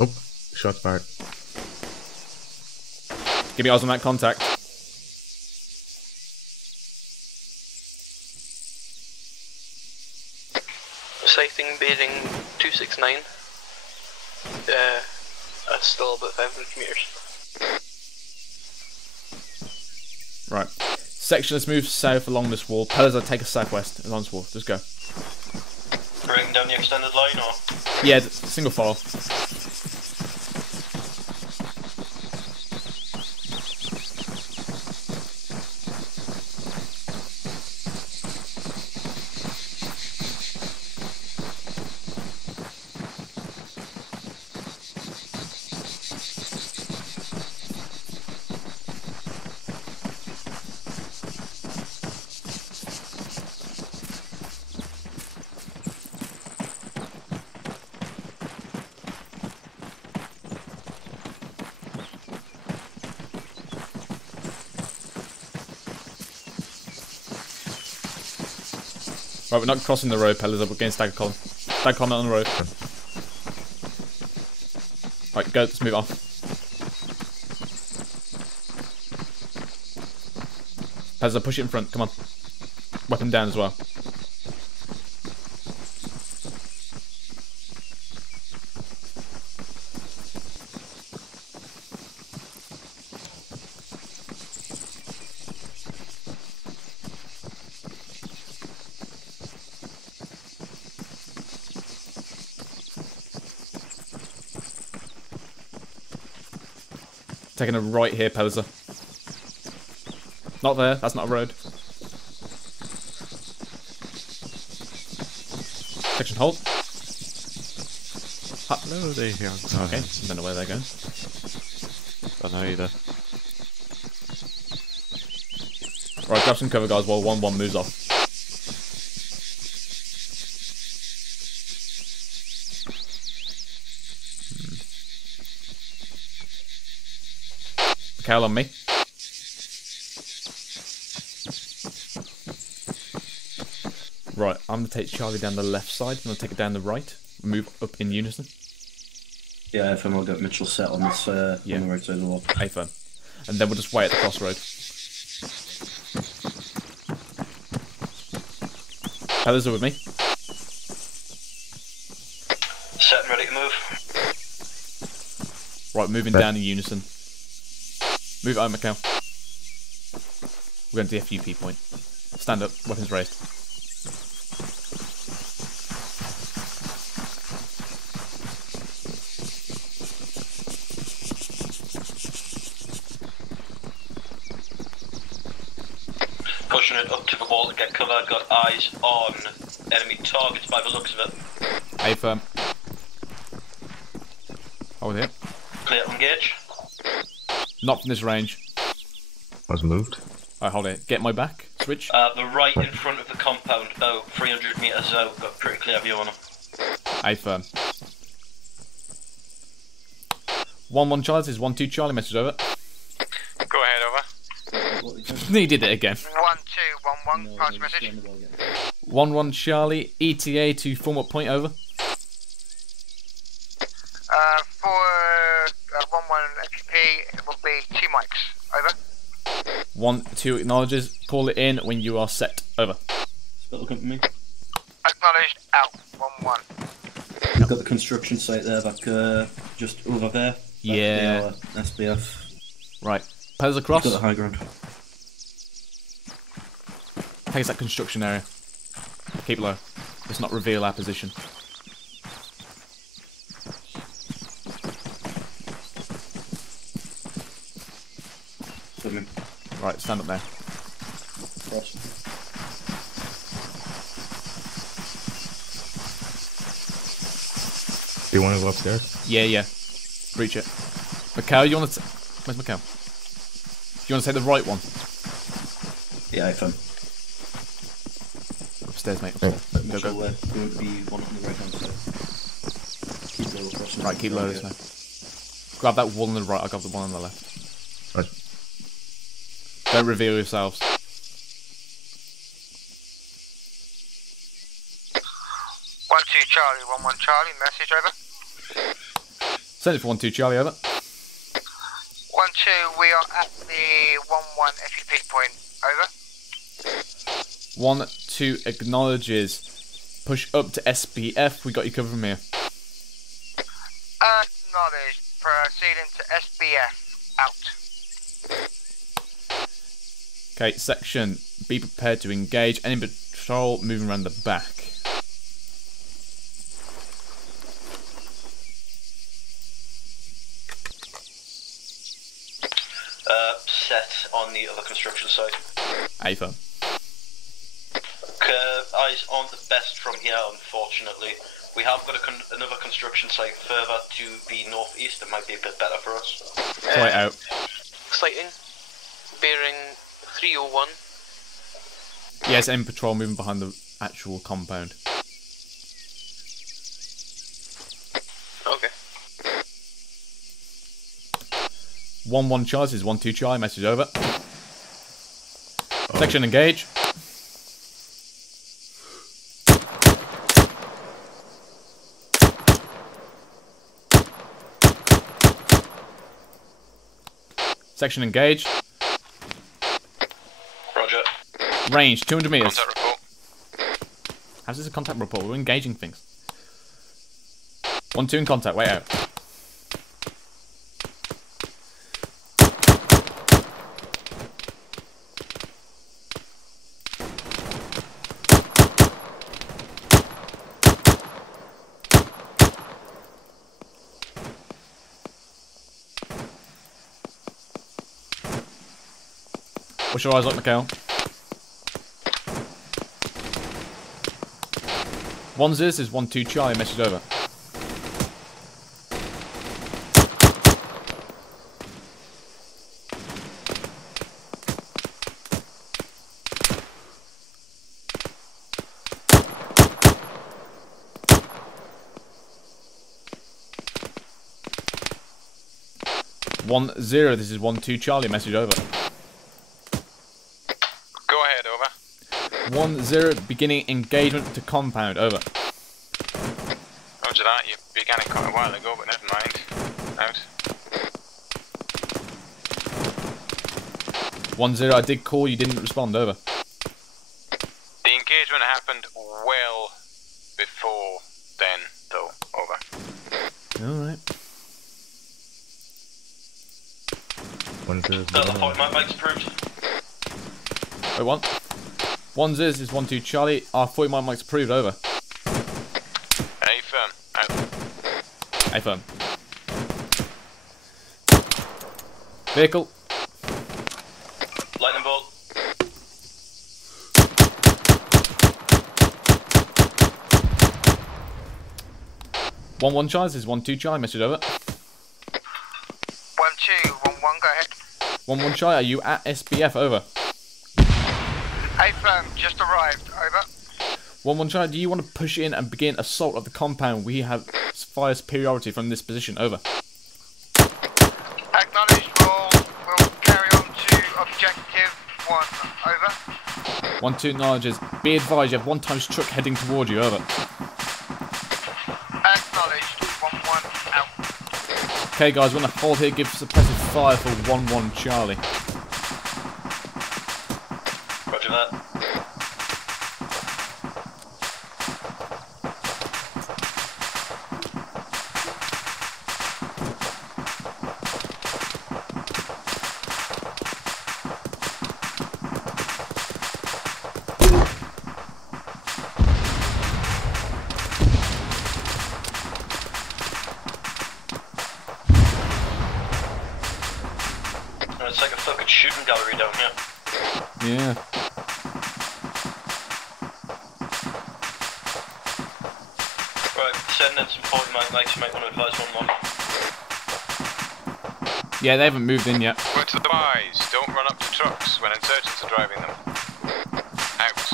Oh, shots fired. Give me eyes on that contact. Sighting bearing 269. That's still about 500 meters. Right. Section, let's move south along this wall. Pillars, take us southwest along this wall. Just go. Bring down the extended line, or? Yeah, single file. Right, we're not crossing the road, Pellers, we're getting stagger column. Stagger column on the road. Right, go, let's move on. Pellers, push it in front, come on. Weapon down as well. Taking a right here, Pelzer. Not there, that's not a road. Section hold. No, they here. Okay, don't know where they're going. Don't know either. Right, grab some cover, guys, while 1-1 moves off. Mikhail on me. Right, I'm going to take Charlie down the left side. I'm going to take it down the right. Move up in unison. Yeah, FM, I'll get Mitchell set on this, on the right side of the wall. FM. And then we'll just wait at the crossroad. Others are with me. Set and ready to move. Right, moving down in unison. Move out, Mikhail. We're going to the FUP point. Stand up, weapons raised. Pushing it up to the wall to get cover. Got eyes on enemy targets by the looks of it. A firm. Hold it. Clear to engage. Not from this range. I was moved. Alright, hold it. Get my back. Switch. The right in front of the compound, about 300 metres out. Got pretty clear view on him. A firm. 1-1 Charlie, this is 1-2 Charlie, message over. Go ahead, over. He did it again. 1-2-1-1, pass message. 1-1 Charlie, ETA to form up point, over. For 1-1 XP, it will be 2 mics, over. 1-2 acknowledges, call it in when you are set, over. Look at me. Acknowledged, out, 1-1. We've got the construction site there, back just over there. Yeah. The, SBF. Right. Pose across. Got the high ground. Takes that construction area. Keep low. Let's not reveal our position. Right, stand up there. Cross. Do you want to go upstairs? Yeah. Breach it. Mikhail, you want to... Where's Mikhail? Do you want to take the right one? Yeah, I found. Upstairs, mate. Upstairs. Go. There would be one on the right hand side. Keep low across. Right, keep low this now. Grab that one on the right, I'll grab the one on the left. Right. Don't reveal yourselves. 1-2 Charlie, 1-1 Charlie, message over. Send it for 1-2 Charlie, over. 1-2, we are at the 1-1 FUP point, over. 1-2 acknowledges. Push up to SBF, we got you covered from here. Acknowledged, proceeding to SBF, out. Okay, section, be prepared to engage. Any patrol moving around the back. Set on the other construction site. A-firm. Eyes on the best from here, unfortunately. We have got another construction site further to the northeast that might be a bit better for us. Right out. Sighting. Bearing 301. Yes, enemy patrol moving behind the actual compound. Okay. 1-1 Charlie, this is 1-2 Charlie, message over. Section engage. Section engage. Roger. Range, 200 meters. Contact report. How's this a contact report? We're engaging things. 1-2 in contact, wait out. What's your eyes like, Mikhail? 1-0 is 1-2 Charlie, message over. 1-0, this is 1-2 Charlie, message over. Go ahead, over. 1-0, beginning engagement to compound, over. Roger that, you began it quite a while ago, but never mind. Out. 1-0, I did call, you didn't respond, over. The engagement happened well before then, though, over. Alright. 1-0. The point, my mic's approved. Wait, 1-0, this is 1-2 Charlie, our 40 mic's approved, over. A firm, out. A firm. Vehicle. Lightning bolt. One Charlie, this is 1-2 Charlie, message over. 1-2, 1-1, go ahead. 1-1 Charlie, are you at SBF, over? A firm, just arrived, over. 1-1 Charlie, do you want to push in and begin assault of the compound? We have fire superiority from this position, over. Acknowledged, we'll carry on to objective 1, over. 1-2 acknowledges. Be advised, you have 1 times truck heading toward you, over. Acknowledged, 1-1, out. Okay guys, we're going to hold here, give suppressive fire for 1-1 Charlie. Roger that. It's like a fucking shooting gallery down here. Yeah. Right, send in some 40 mics, you might want to advise 1-1. Yeah, they haven't moved in yet. Word to the boys, don't run up to trucks when insurgents are driving them. Out.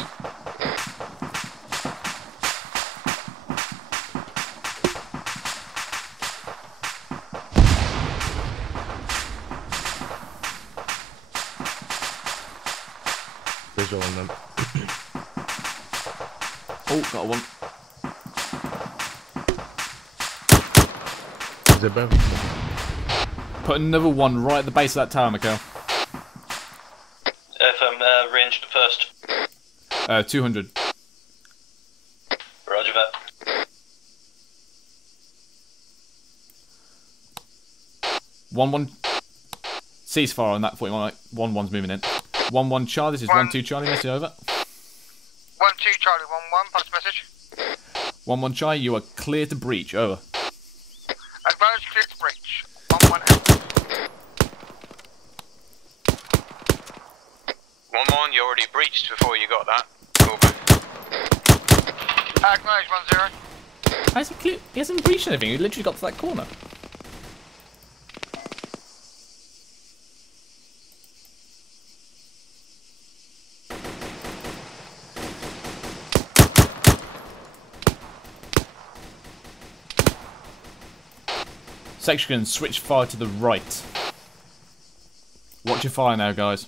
Visual on them. Oh, got one. Is it above? Put another one right at the base of that tower, Mikhail. FM, ranged first. 200. Roger that. One. Ceasefire on that 41. 1-1's moving in. 1-1 Charlie, this is 1-2 Charlie, message over. 1-2 Charlie, 1-1, pass message. 1-1 Charlie, you are clear to breach, over. Advise clear to breach. 1-1 out. 1-1, you already breached before you got that. Over. Acknowledge 1-0. How's he clear? He hasn't breached anything, he literally got to that corner. Section, switch fire to the right. Watch your fire now, guys.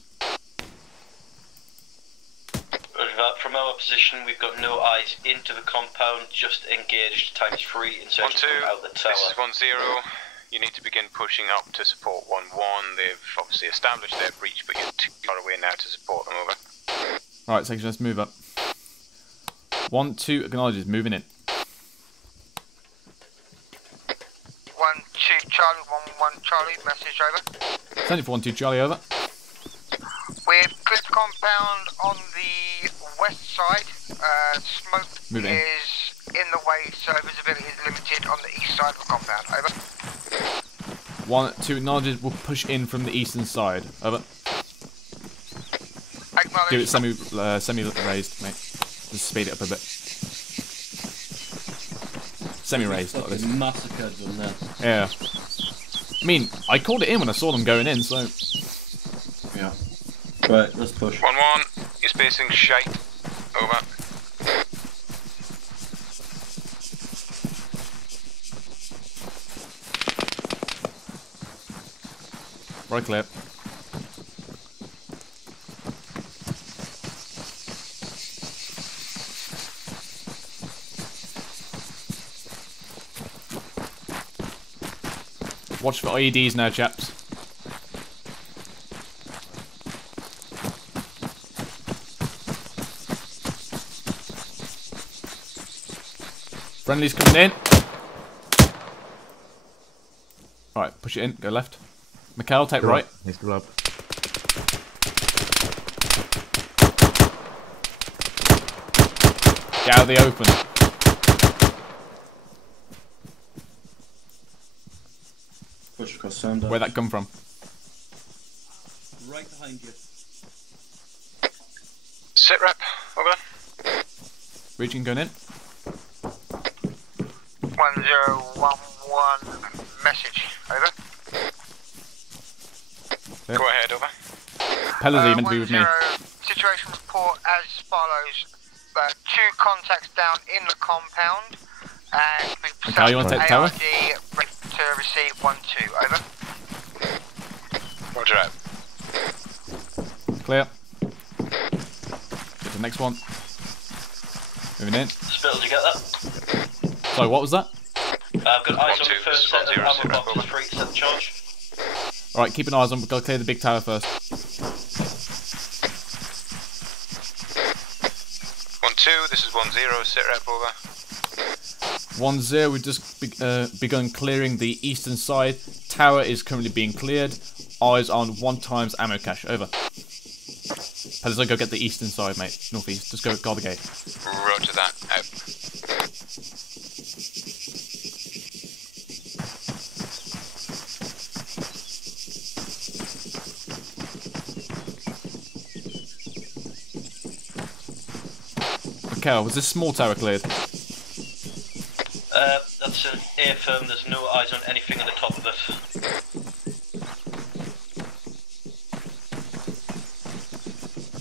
From our position, we've got no eyes into the compound, just engaged ×3 insurgents out the tower. This is 1-0. You need to begin pushing up to support 1-1. They've obviously established their breach, but you're too far away now to support them, over. Alright, section, let's move up. 1-2 acknowledges, moving in. 1-2 Charlie, 1-1 Charlie, message over. Send it for 1-2 Charlie, over. We've cleared the compound on the west side. Smoke Move in. is in the way, so visibility is limited on the east side of the compound. Over. 1-2 acknowledges, we'll push in from the eastern side. Over. Acknowledge. Do it semi-raised, mate. Just speed it up a bit. Semi-raised, like this. Massacred them there. Yeah. I mean, I called it in when I saw them going in, so... Yeah. Right, let's push. 1-1, you're spacing shite. Over. Right clear. Watch for IEDs now, chaps. Friendly's coming in. Alright, push it in, go left. Mikhail, take right. He's still up. Get out of the open. Push across sound. Where'd that come from? Right behind you. Sit rep, over. Region going in. 1011 message, over. Yep. Go ahead, over. Pella's even to be with me. Situation report as follows. 2 contacts down in the compound, and we Okay, you want to take the tower? ARD ready to receive 1-2, over. Roger out. Clear. Get the next one. Moving in. Spittle, did you get that? Sorry, what was that? I've got eyes on the first set of ammo boxes for each set of charge. Alright, keep an eye on. We've got to clear the big tower first. 1-2, this is 1-0, sit rep, over. 1-0, we've just begun clearing the eastern side. Tower is currently being cleared. Eyes on 1 times ammo cache, over. Pella's go get the eastern side, mate. Northeast. Just go guard the gate. Roger that, out. Okay, was this small tower cleared? That's an air firm, there's no eyes on anything at the top of it.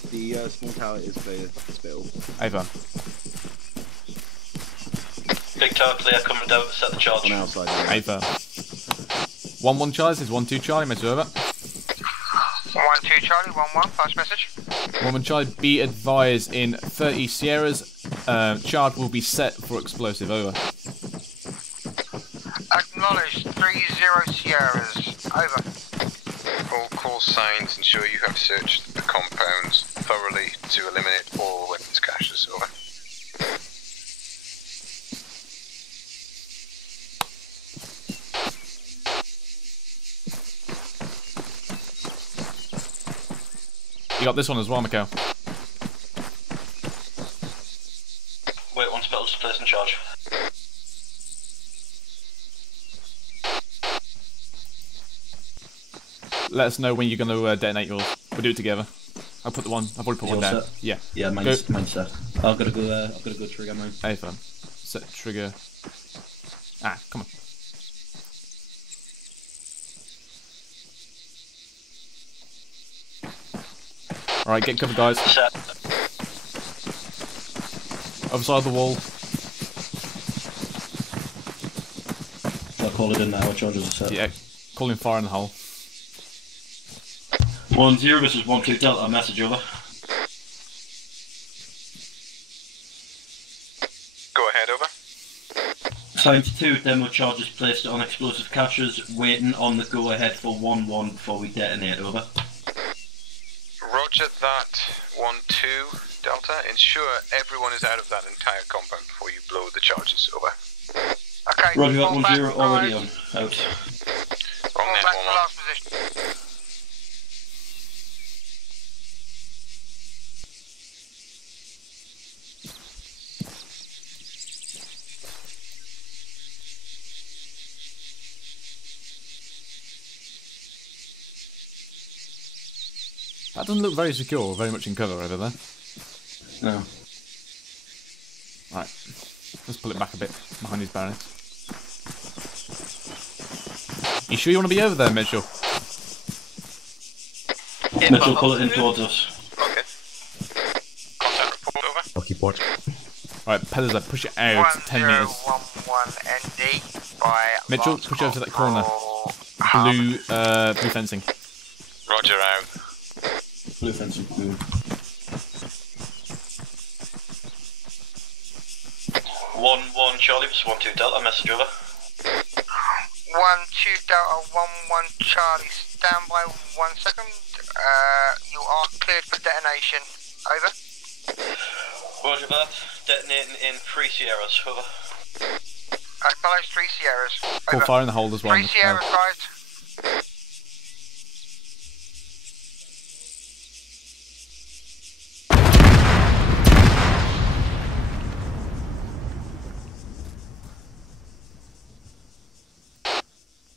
The small tower is clear, Spittle. Over. Big tower clear, coming down to set the charge. On our side. Over. 1-1 Charlie, this is 1-2 Charlie, message over. 1-2 Charlie, 1-1, fast message. 1-1 Charlie, be advised in 30 Sierras, charge will be set for explosive, over. Acknowledged, 30 Sierras, over. All call signs ensure you have searched the compounds thoroughly to eliminate all weapons caches, over. You got this one as well, Mikhail. Wait, 1 Spittle, just place in charge. Let us know when you're going to detonate yours. We'll do it together. I've already put one down. Set? Yeah. Yeah, mine's set. I've got to go trigger mine. Hey, fun. Set trigger. Ah, come on. Alright, get cover, guys. Set. Other side of the wall. I'll call it in now, our charges are set. Yeah, calling fire in the hole. 1-0, this is 1-2 Delta, message over. Go ahead, over. Signed to 2, demo charges placed on explosive caches, waiting on the go ahead for 1-1 before we detonate, over. Roger that, 1-2 Delta. Ensure everyone is out of that entire compound before you blow the charges, over. Okay, Roger that, fall 1-0 back, already guys. on, out. Wrong Fall net, back to 1-1. last position. That doesn't look very secure or very much in cover over there. No. Right. Let's pull it back a bit behind these barracks. You sure you want to be over there, Mitchell? Mitchell, pull it in towards us. Okay. Contact report, over. Rocky port. Alright, Pella's there, push it out 10 metres. 1011 ND by Mitchell, Lance push over to that corner. Corporal Blue fencing. Roger out. Blue fencing good. 1-1 Charlie, this is 1-2 Delta, message over. 1-2 Delta, 1-1 Charlie, stand by 1 second. You are cleared for detonation. Over. Roger that. Detonating in 3 Sierras. Over. Follows 3 Sierras. Full Over. fire in the hold as well. 3 Sierras, guys.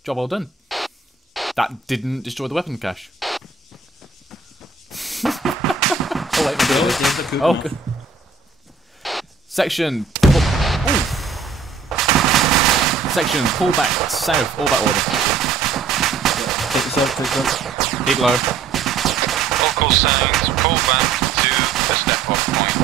Job well done. That didn't destroy the weapon cache. Oh wait, maybe oh, good. Section. Section. Pull back south. All that order. Take this out. Keep low. Local signs. Pull back to the step-off point.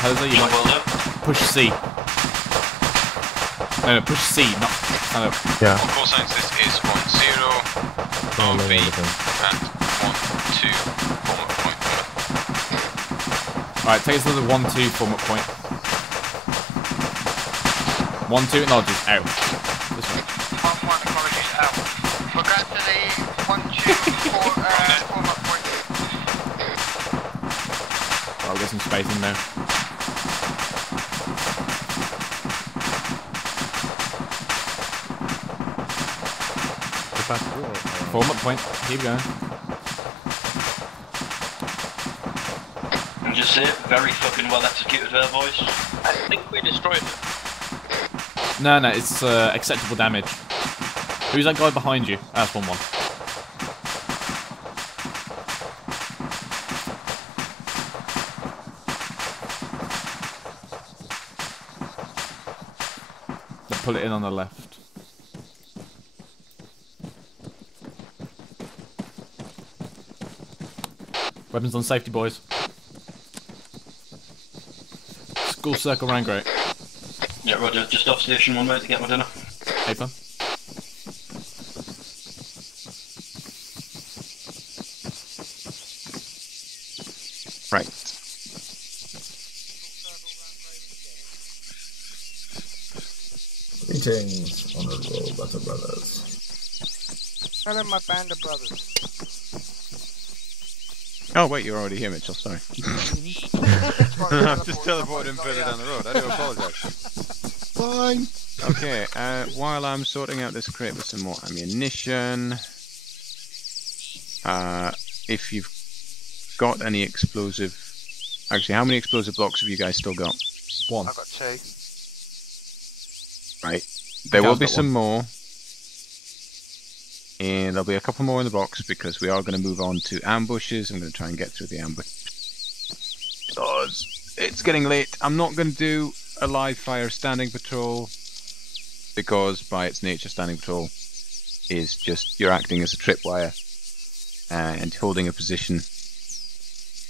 Pezza, you might push C. No, push C, not kind of. Yeah. Local signs. This is 1-0. RV at 1-2 form-up point. Alright, take us to the 1-2 form-up point. 1-2 acknowledges out. This way. 1-1 acknowledges out. We'll go to the 1-2 form-up point. I'll get some spacing now. Form-up point. Keep going. And just say it, very fucking well executed there, boys. I think we destroyed it. No, it's acceptable damage. Who's that guy behind you? That's 1-1. Then pull it in on the left. Weapons on safety, boys. School circle round great. Yeah, Roger, just off station 1 way to get my dinner. Hey, fun. Right. Greetings, honorable Butter Brothers. Hello, my band of brothers. Oh wait, you're already here, Mitchell. Sorry. I've just teleported him further down the road. I do apologise. Fine. Okay. While I'm sorting out this crate with some more ammunition, if you've got any explosive, actually, how many explosive blocks have you guys still got? 1. I've got 2. Right. There will be some more. And there'll be a couple more in the box because we are going to move on to ambushes. I'm going to try and get through the ambush. Because it's getting late. I'm not going to do a live fire standing patrol because by its nature standing patrol is just you're acting as a tripwire and holding a position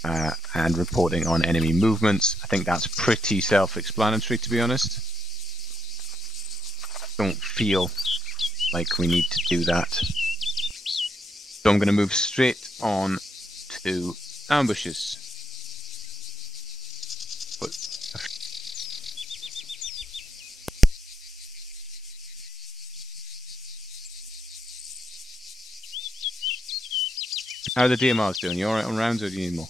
and reporting on enemy movements. I think that's pretty self-explanatory, to be honest. Don't feel like we need to do that. So I'm going to move straight on to ambushes. How are the DMRs doing? You alright on rounds or do you need more?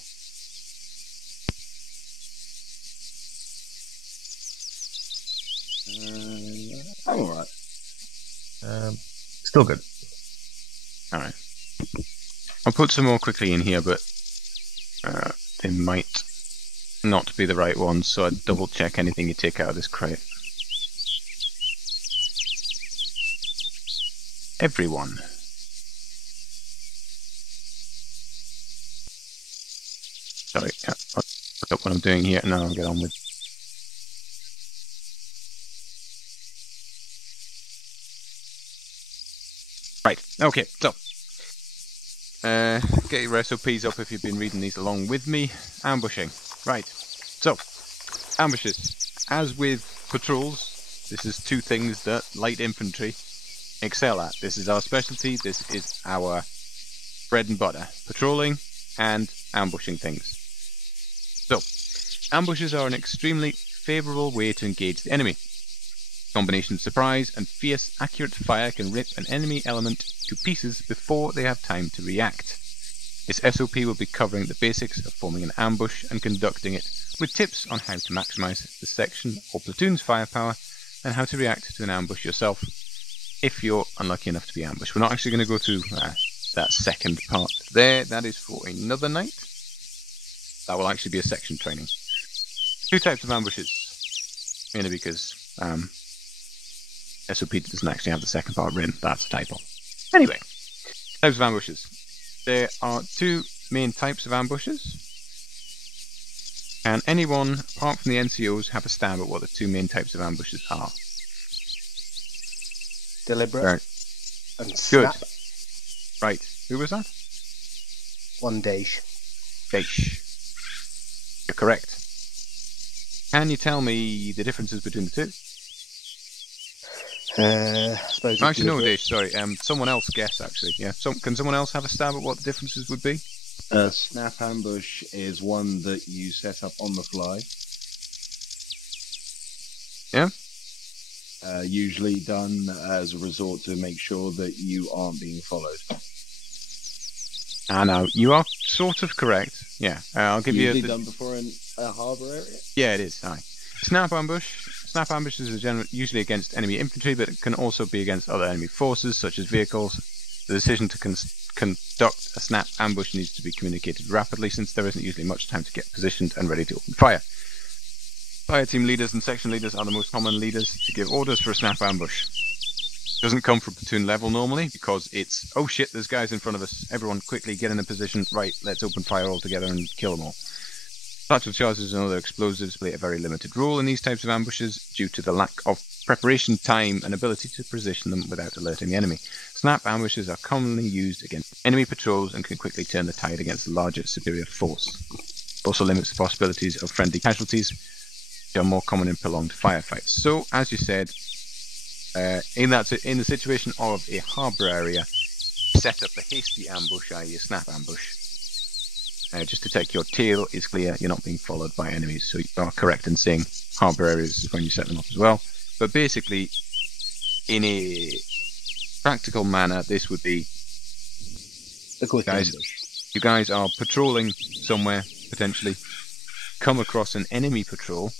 I'm alright. Still good. Alright. I'll put some more quickly in here, but they might not be the right ones, so I'd double check anything you take out of this crate. Everyone. Sorry, I'll look up what I'm doing here and then I'll get on with. Right, okay, so get your SOPs up if you've been reading these along with me. Ambushing. Right, so ambushes. as with patrols, this is two things that light infantry excel at. This is our specialty. This is our bread and butter. Patrolling and ambushing things. So, ambushes are an extremely favourable way to engage the enemy. Combination of surprise and fierce, accurate fire can rip an enemy element to pieces before they have time to react. This SOP will be covering the basics of forming an ambush and conducting it, with tips on how to maximise the section or platoon's firepower and how to react to an ambush yourself if you're unlucky enough to be ambushed. We're not actually going to go through that second part there. That is for another night. That will actually be a section training. Two types of ambushes, mainly because SOP doesn't actually have the second part written. That's a typo. Anyway, types of ambushes. There are two main types of ambushes. Can anyone, apart from the NCOs, have a stab at what the two main types of ambushes are? Deliberate and Good. snap. Right. Who was that? One Daish. Daish. You're correct. Can you tell me the differences between the two? I suppose. Actually, no, Daish. Sorry. Someone else guess. Actually, yeah. Can someone else have a stab at what the differences would be? Snap ambush is one that you set up on the fly. Yeah. Usually done as a resort to make sure that you aren't being followed. No, you are sort of correct. Yeah, I'll give you. Usually done before in a harbour area. Yeah, it is. Aye. Snap ambush. Snap ambushes are usually against enemy infantry, but it can also be against other enemy forces, such as vehicles. The decision to conduct a snap ambush needs to be communicated rapidly, since there isn't usually much time to get positioned and ready to open fire. Fire team leaders and section leaders are the most common leaders to give orders for a snap ambush. It doesn't come from platoon level normally, because it's, oh shit, there's guys in front of us, everyone quickly get in a position, right, let's open fire all together and kill them all. Satchel charges and other explosives play a very limited role in these types of ambushes due to the lack of preparation time and ability to position them without alerting the enemy. Snap ambushes are commonly used against enemy patrols and can quickly turn the tide against a larger, superior force. It also limits the possibilities of friendly casualties, which are more common in prolonged firefights. So, as you said, in the situation of a harbour area, set up a hasty ambush, i.e. a snap ambush. Just to take your tail is clear, you're not being followed by enemies, so you are correct in saying harbour areas is when you set them up as well. But basically, in a practical manner, this would be, you guys are patrolling somewhere, potentially, come across an enemy patrol,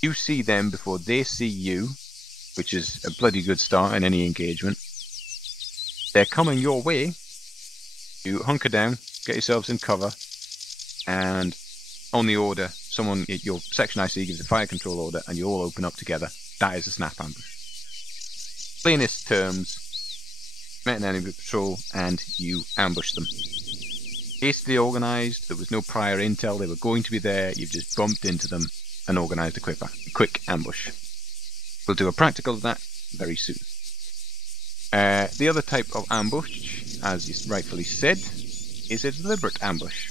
you see them before they see you, which is a bloody good start in any engagement. They're coming your way, you hunker down, get yourselves in cover, and on the order, someone, your section IC gives a fire control order, and you all open up together. That is a snap ambush. Plainest terms, met an enemy patrol, and you ambush them. Hastily organised, there was no prior intel, they were going to be there, you've just bumped into them and organised a quick ambush. We'll do a practical of that very soon. The other type of ambush, as you rightfully said, is a deliberate ambush.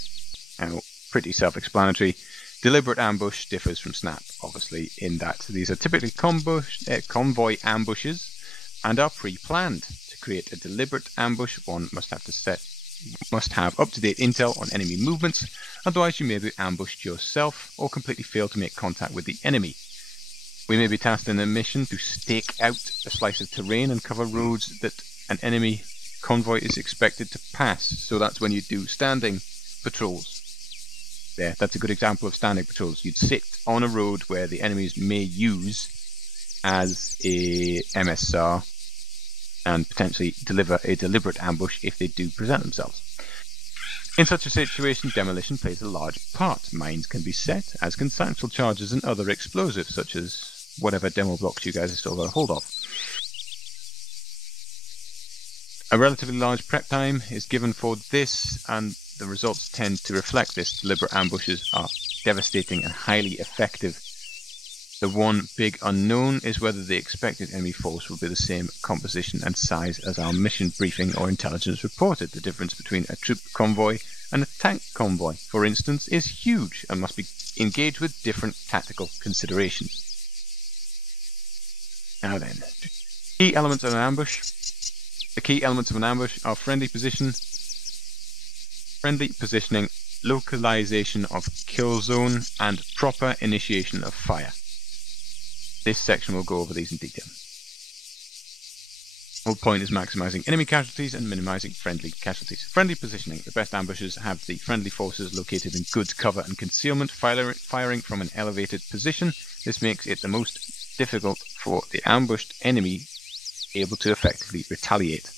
Now, pretty self-explanatory. Deliberate ambush differs from snap, obviously, in that these are typically convoy ambushes and are pre-planned. To create a deliberate ambush, one must have up-to-date intel on enemy movements, otherwise you may be ambushed yourself or completely fail to make contact with the enemy. We may be tasked in a mission to stake out a slice of terrain and cover roads that an enemy convoy is expected to pass. So that's when you do standing patrols. There, that's a good example of standing patrols. You'd sit on a road where the enemies may use as a MSR and potentially deliver a deliberate ambush if they do present themselves. In such a situation, demolition plays a large part. Mines can be set, as can satchel charges and other explosives, such as whatever demo blocks you guys have still got a hold of. A relatively large prep time is given for this, and the results tend to reflect this. Deliberate ambushes are devastating and highly effective. The one big unknown is whether the expected enemy force will be the same composition and size as our mission briefing or intelligence reported. The difference between a troop convoy and a tank convoy, for instance, is huge and must be engaged with different tactical considerations. Now then, key elements of an ambush. The key elements of an ambush are friendly positioning, localization of kill zone, and proper initiation of fire. This section will go over these in detail. The whole point is maximizing enemy casualties and minimizing friendly casualties. Friendly positioning. The best ambushes have the friendly forces located in good cover and concealment, firing from an elevated position. This makes it the most difficult for the ambushed enemy able to effectively retaliate.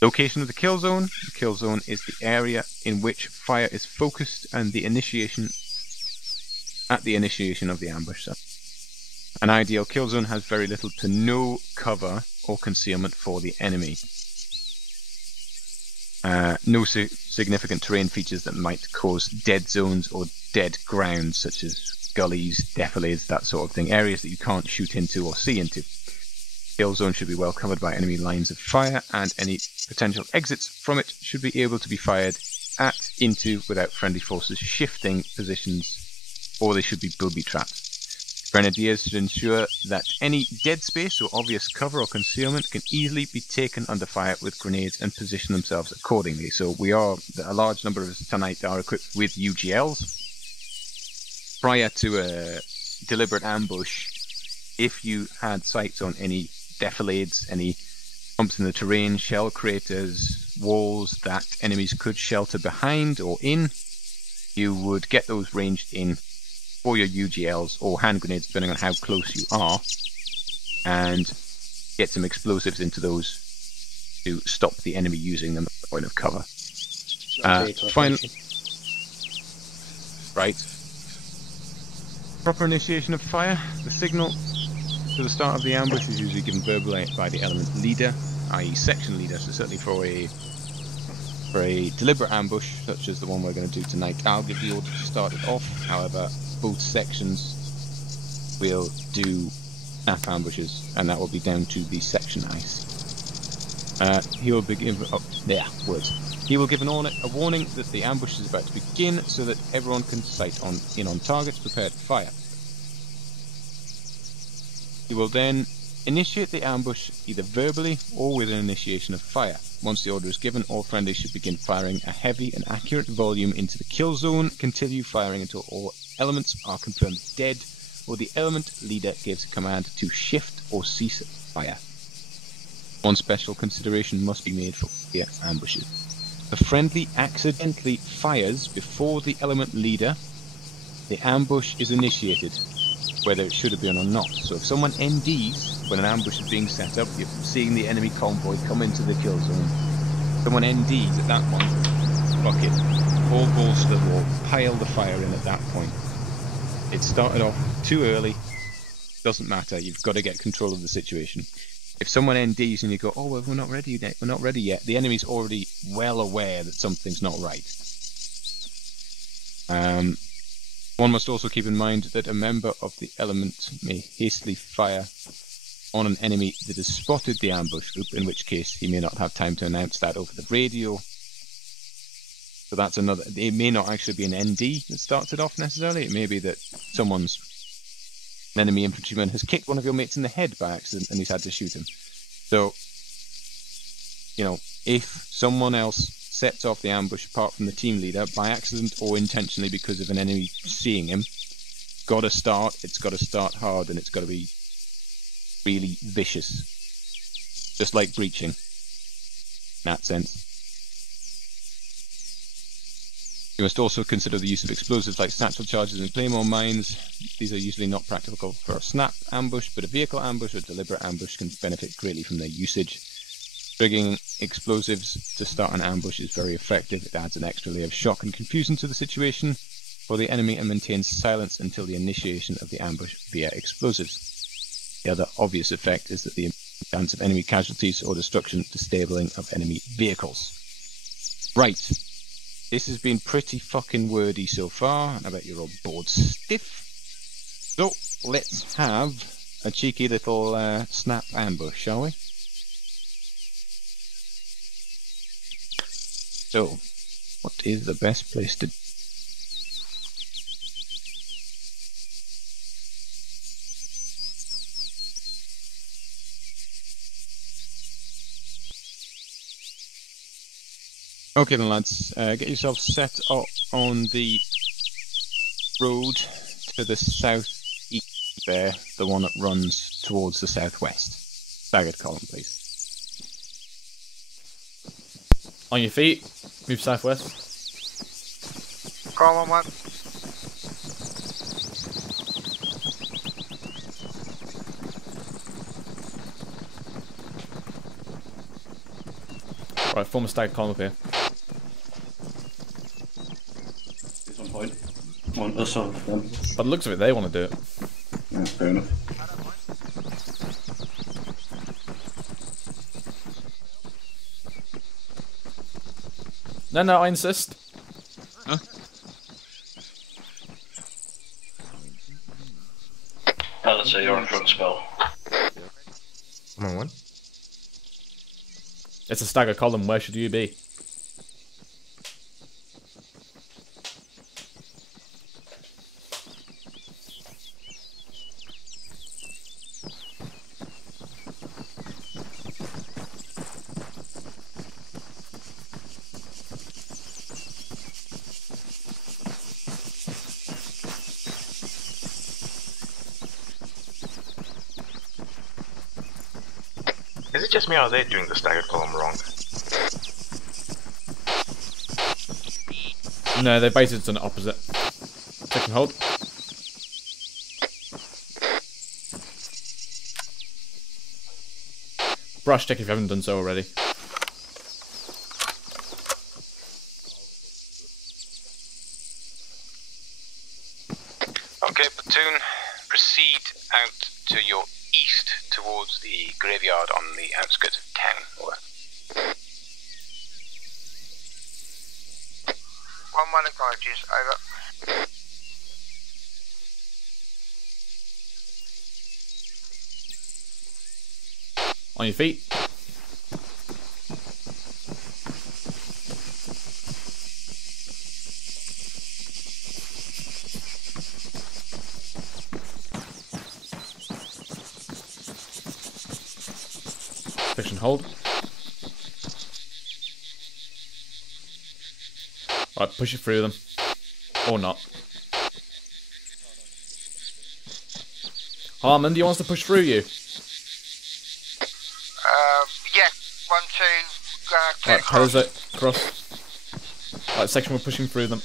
Location of the kill zone. The kill zone is the area in which fire is focused and the initiation of the ambush. An ideal kill zone has very little to no cover or concealment for the enemy. No significant terrain features that might cause dead zones or dead ground, such as gullies, defilades, that sort of thing, areas that you can't shoot into or see into. Kill zone should be well covered by enemy lines of fire, and any potential exits from it should be able to be fired into without friendly forces shifting positions, or they should be booby-trapped. Grenadiers should ensure that any dead space or obvious cover or concealment can easily be taken under fire with grenades and position themselves accordingly. So a large number of us tonight are equipped with UGLs. Prior to a deliberate ambush, if you had sights on any defilades, any bumps in the terrain, shell craters, walls that enemies could shelter behind or in, you would get those ranged in for your UGLs or hand grenades, depending on how close you are, and get some explosives into those to stop the enemy using them at the point of cover. Right. Proper initiation of fire. The signal to the start of the ambush is usually given verbally by the element leader, i.e. section leader. So certainly for a deliberate ambush, such as the one we're going to do tonight, I'll give the order to start it off. However, both sections will do snap ambushes, and that will be down to the section ice. He will begin. He will give a warning that the ambush is about to begin, so that everyone can sight in on targets prepared for fire. He will then initiate the ambush either verbally or with an initiation of fire. Once the order is given, all friendlies should begin firing a heavy and accurate volume into the kill zone. Continue firing until all elements are confirmed dead, or the element leader gives command to shift or cease fire. One special consideration must be made for ambushes. If a friendly accidentally fires before the element leader, the ambush is initiated, whether it should have been or not. So if someone NDs when an ambush is being set up, you're seeing the enemy convoy come into the kill zone. Someone NDs at that point, fuck it. All balls to the wall, pile the fire in at that point. It started off too early, doesn't matter, you've got to get control of the situation. If someone NDs and you go, oh well, we're not ready yet, the enemy's already well aware that something's not right. One must also keep in mind that a member of the element may hastily fire on an enemy that has spotted the ambush group, in which case he may not have time to announce that over the radio. So that's another. It may not actually be an ND that starts it off necessarily. It may be that an enemy infantryman has kicked one of your mates in the head by accident and he's had to shoot him. So, if someone else sets off the ambush apart from the team leader by accident or intentionally because of an enemy seeing him, it's got to start hard, and it's got to be really vicious. Just like breaching, in that sense. You must also consider the use of explosives like satchel charges and claymore mines. These are usually not practical for a snap ambush, but a vehicle ambush or deliberate ambush can benefit greatly from their usage. Triggering explosives to start an ambush is very effective. It adds an extra layer of shock and confusion to the situation for the enemy and maintains silence until the initiation of the ambush via explosives. The other obvious effect is that the chance of enemy casualties or destruction, disabling of enemy vehicles. Right. This has been pretty fucking wordy so far, and I bet you're all bored stiff. So, let's have a cheeky little snap ambush, shall we? So, what is the best place to... Okay then, lads. Get yourself set up on the road to the southeast there, the one that runs towards the southwest. Staggered column, please. On your feet. Move southwest. Come on, man. Right, form a staggered column up here. It's on point. One us of them. By the looks of it, they want to do it. Yeah, fair enough. No, I insist. Huh? Let's say you're on front spell. Come on, one. It's a staggered column. Where should you be? Is it just me or are they doing the staggered column wrong? No, they basically done the opposite. Second hold. Brush check if you haven't done so already. Okay, platoon, proceed out to your east towards the graveyard on the outskirts of town. Over. One man acknowledges, over. On your feet. Section hold. Right, push it through them. Or not. Harmon, do you want us to push through you? Yeah, 1, 2, clear Right, pose it across. Right, section, we're pushing through them.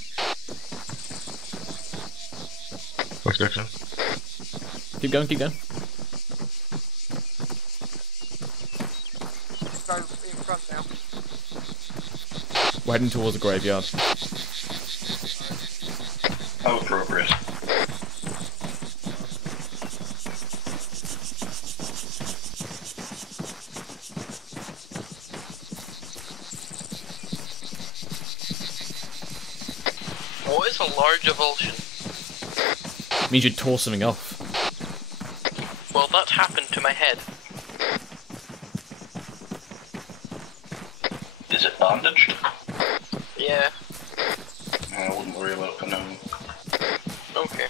What's section? Keep going, keep going. Go in front now. We're heading towards the graveyard. How appropriate. What is a large avulsion? Means you tore something off. Well, that happened to my head. Is it bandaged? Yeah. I wouldn't worry about it for now. Okay.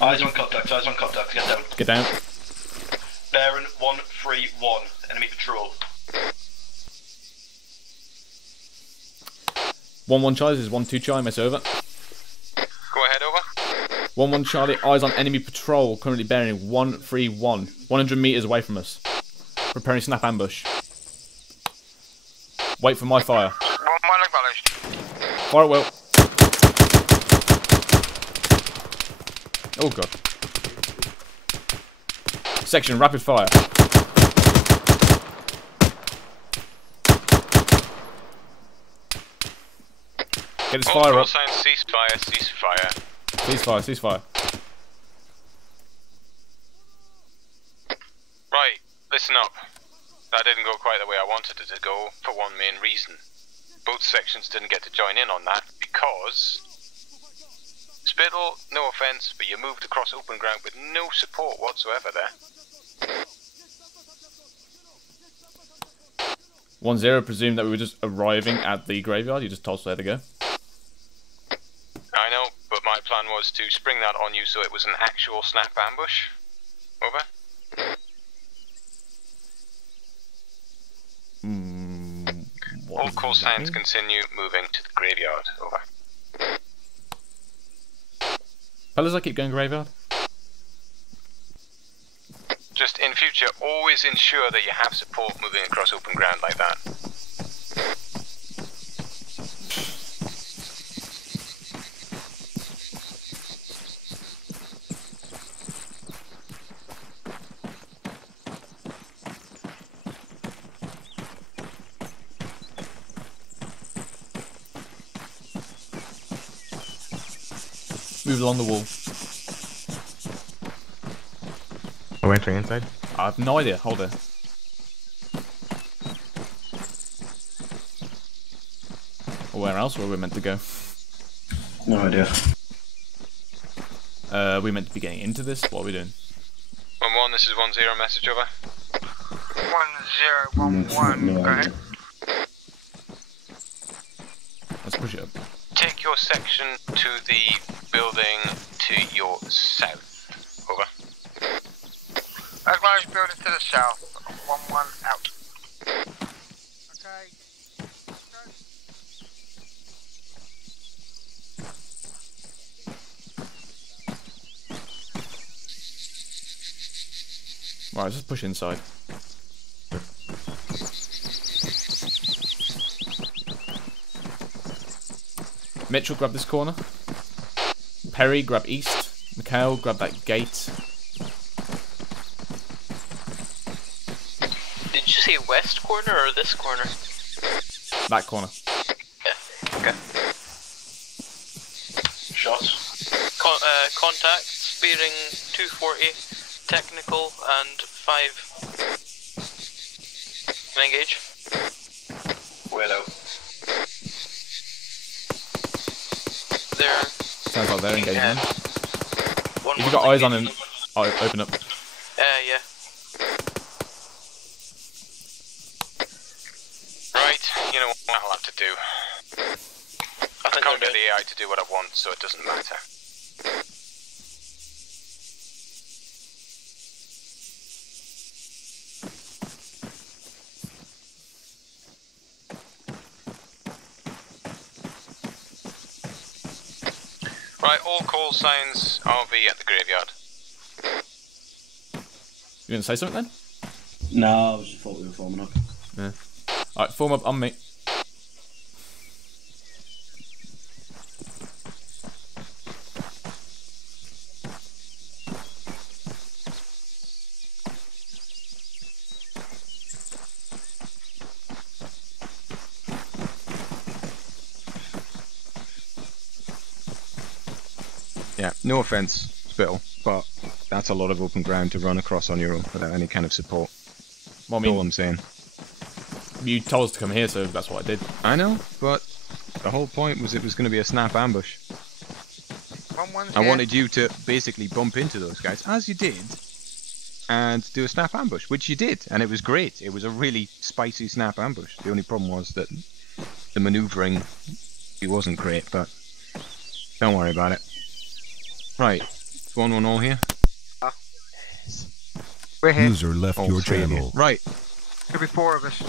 Eyes on contact, get down. Get down. Baron 131, enemy patrol. 1-1 Charlie, this is 1-2 Charlie, mess over. Go ahead, over. 1-1 Charlie, eyes on enemy patrol, currently bearing 131. 100 meters away from us. Preparing snap ambush. Wait for my fire. 1 man acknowledged. Fire at will. Oh god. Section, rapid fire. Get this fire up. Sign, ceasefire, ceasefire. Ceasefire, ceasefire. Right, listen up. That didn't go quite the way I wanted it to go, for one main reason. Both sections didn't get to join in on that, because... Spittle, no offence, but you moved across open ground with no support whatsoever there. 1-0, presume that we were just arriving at the graveyard. You just told us where to go. I know, but my plan was to spring that on you so it was an actual snap ambush. Over. All call signs continue moving to the graveyard. Over. Fellas, I keep going graveyard. Just in future, always ensure that you have support moving across open ground like that. Move along the wall. Are we entering inside? I have no idea. Hold it. Or where else were we meant to go? No idea. We meant to be getting into this? What are we doing? 1-1, this is 1-0, message over. 1011, go ahead. Let's push it up. Take your section to the building to your south. Over. Advise building to the south. 1-1 out. Okay. Right, let's just push inside. Mitchell, grab this corner. Perry, grab east. Mikhail, grab that gate. Did you say west corner or this corner? That corner. Yeah. Okay. Shots. Contacts, bearing 240, technical, and 5. Can I engage? Weirdo. There. Sounds like they're engaging. Yeah. If you've got eyes on him, oh, open up. Yeah. Right, you know what I'll have to do. I can't get the AI to do what I want, so it doesn't matter. Right, all call signs RV at the graveyard. You gonna say something then? No, I just thought we were forming up. Yeah. Alright, form up on me. Yeah, no offense, Spittle, but that's a lot of open ground to run across on your own without any kind of support. Well, I mean, all I'm saying. You told us to come here, so that's what I did. I know, but the whole point was it was going to be a snap ambush. I wanted you to basically bump into those guys, as you did, and do a snap ambush, which you did, and it was great. It was a really spicy snap ambush. The only problem was that the manoeuvring, it wasn't great, but don't worry about it. Right, 1-1 all here. We're here. User left your channel. Right. Could be 4 of us.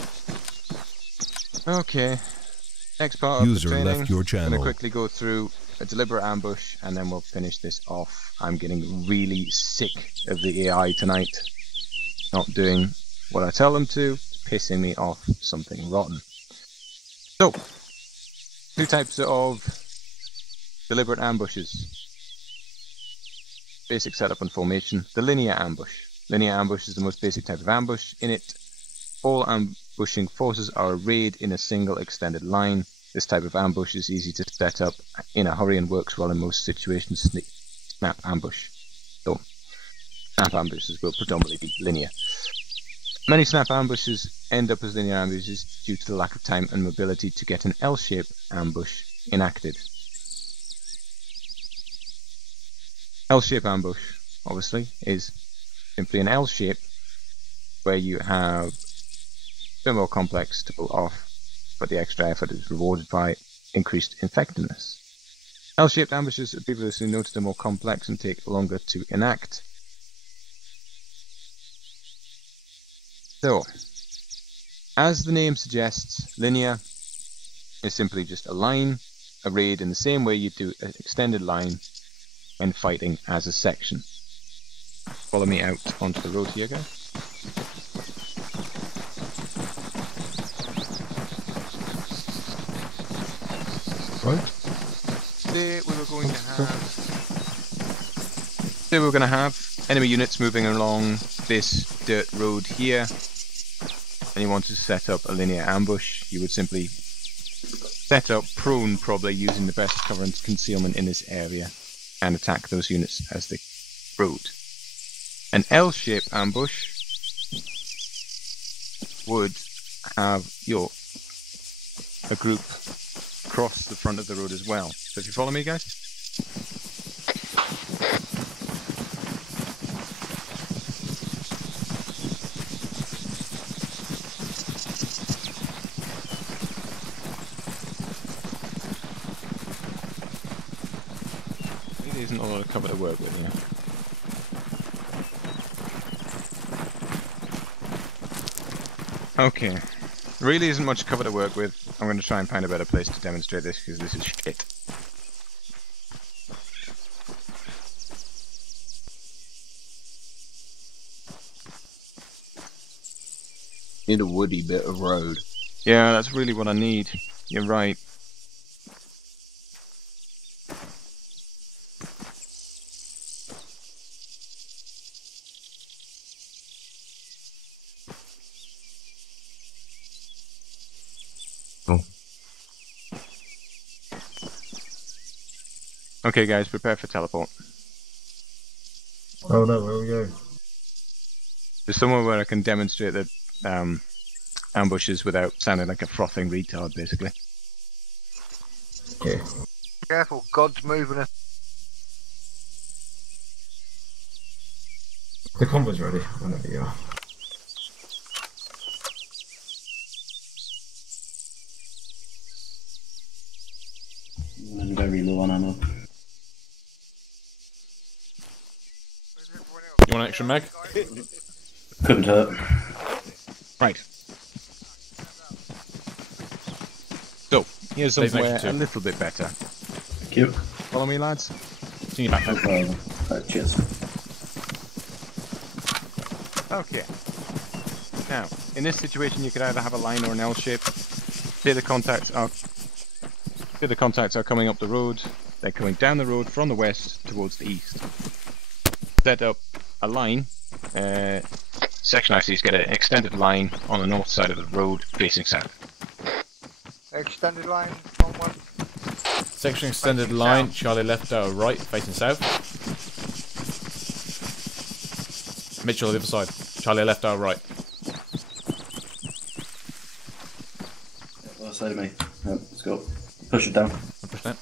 Okay. Next part of User the training. left your I'm channel. gonna quickly go through a deliberate ambush, and then we'll finish this off. I'm getting really sick of the AI tonight. Not doing what I tell them to, pissing me off something rotten. So, 2 types of deliberate ambushes. Basic setup and formation. The linear ambush. Linear ambush is the most basic type of ambush. In it, all ambushing forces are arrayed in a single extended line. This type of ambush is easy to set up in a hurry and works well in most situations. Snap ambush. So, snap ambushes will predominantly be linear. Many snap ambushes end up as linear ambushes due to the lack of time and mobility to get an L-shape ambush enacted. L-shape ambush, obviously, is simply an L shape where you have bit more complex to pull off, but the extra effort is rewarded by increased effectiveness. L-shaped ambushes are previously noted are more complex and take longer to enact. So, as the name suggests, linear is simply just a line arrayed in the same way you do an extended line when fighting as a section. Follow me out onto the road here, guys. Right. Today we were going to have enemy units moving along this dirt road here, and you wanted to set up a linear ambush. You would simply set up prone, probably using the best cover and concealment in this area, and attack those units as they rode. An L-shaped ambush would have a group cross the front of the road as well. So if you follow me, guys. There isn't a lot of cover to work with here. Okay, really isn't much cover to work with. I'm going to try and find a better place to demonstrate this because this is shit. Need a woody bit of road. Yeah, that's really what I need. You're right. Okay guys, prepare for teleport. Oh no, where we go? There's somewhere where I can demonstrate the ambushes without sounding like a frothing retard, basically. Okay. Careful, God's moving us. The combo's ready, whenever you are. I'm very low on ammo. You want an extra mag? Couldn't hurt. Right. So, here's There's an somewhere extra a two. little bit better. Thank you. Follow me, lads. See you back. Cheers. Okay. Now, in this situation, you could either have a line or an L shape. Say the contacts are coming up the road. They're coming down the road from the west towards the east. Set up a line. Section ICs get an extended line on the north side of the road facing south. Extended line from one. Section extended line, Charlie left, right, facing south. Mitchell, the other side. Charlie left, right. Other side of me. Right, let's go. Push it down. Push that.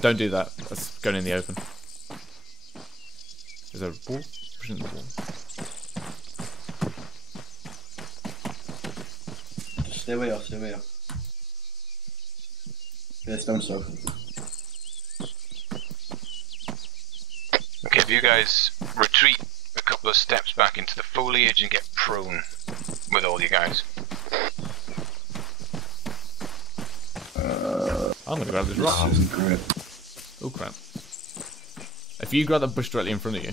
Don't do that. That's going in the open. Is there a wall? Pushing the wall. Just stay away off, stay away off. Yes, down so. Okay, if you guys retreat a couple of steps back into the foliage and get prone with all you guys. I'm gonna grab this rock. This isn't great. Oh crap. If you grab that bush directly in front of you.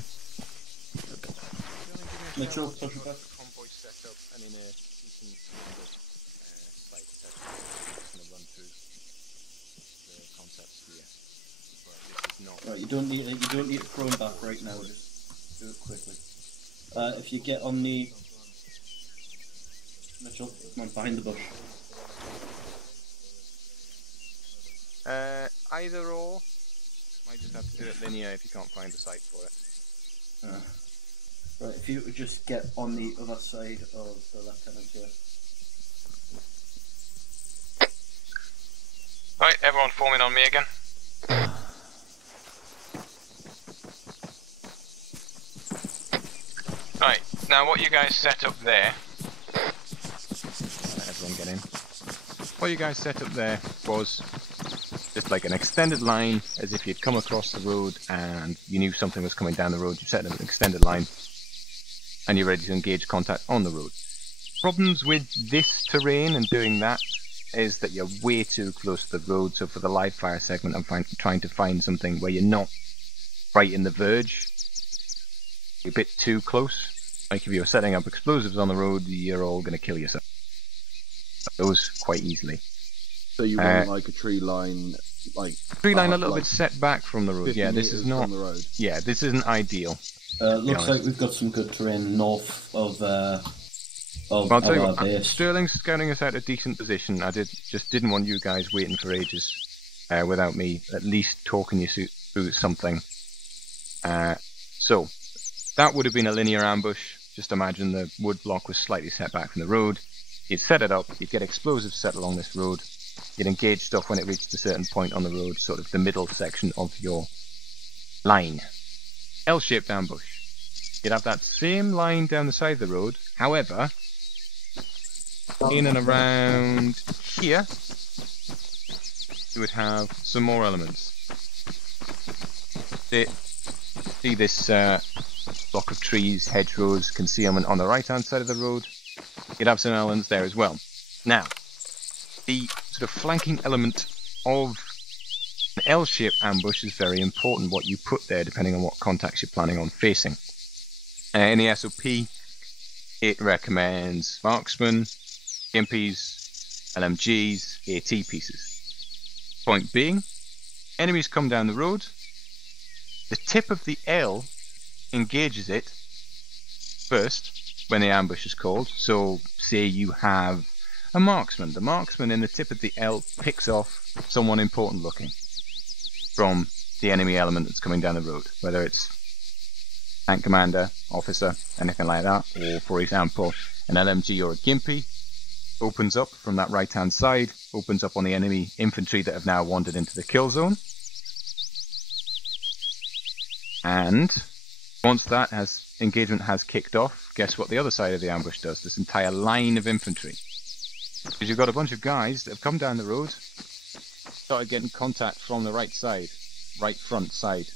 Mitchell, push it back. Convoy set up and in a decent site kind of run through the concepts here. But this is not. Right, you don't need it thrown back right now. Just do it quickly. If you get on the Mitchell, come on, behind the bush. Either or. Might just have to do it linear if you can't find a site for it. Right, if you would just get on the other side of the left-hand here. Right, everyone forming on me again. Right, now what you guys set up there everyone get in. What you guys set up there was just like an extended line, as if you'd come across the road and you knew something was coming down the road. You set up an extended line, and you're ready to engage contact on the road. Problems with this terrain and doing that is that you're way too close to the road. So for the live fire segment, I'm trying to find something where you're not right in the verge. You're a bit too close. Like if you're setting up explosives on the road, you're all going to kill yourself. Those quite easily. So you want like a tree line, like tree line a little bit set back from the road. Yeah, this is not. From the road. Yeah, this isn't ideal. Looks like we've got some good terrain north of Well, I'll tell you our what, base. Sterling's scouting us out a decent position. I just didn't want you guys waiting for ages without me at least talking you through something. So that would have been a linear ambush. Just imagine the wood block was slightly set back from the road. You'd set it up, you'd get explosives set along this road, you'd engage stuff when it reached a certain point on the road, sort of the middle section of your line. L-shaped ambush. You'd have that same line down the side of the road, however, in and around here, you would have some more elements. See this block of trees, hedgerows, concealment on the right-hand side of the road? You'd have some elements there as well. Now, the sort of flanking element of an L-shaped ambush is very important, what you put there, depending on what contacts you're planning on facing. In the SOP, it recommends marksmen, gimpies, LMGs, AT pieces. Point being, enemies come down the road, the tip of the L engages it first when the ambush is called. So say you have a marksman. The marksman in the tip of the L picks off someone important looking from the enemy element that's coming down the road, whether it's tank commander, officer, anything like that, or for example an LMG or a gimpy opens up from that right hand side, opens up on the enemy infantry that have now wandered into the kill zone. And once that engagement has kicked off, guess what the other side of the ambush does? This entire line of infantry. Because you've got a bunch of guys that have come down the road, started getting contact from the right side, right front side.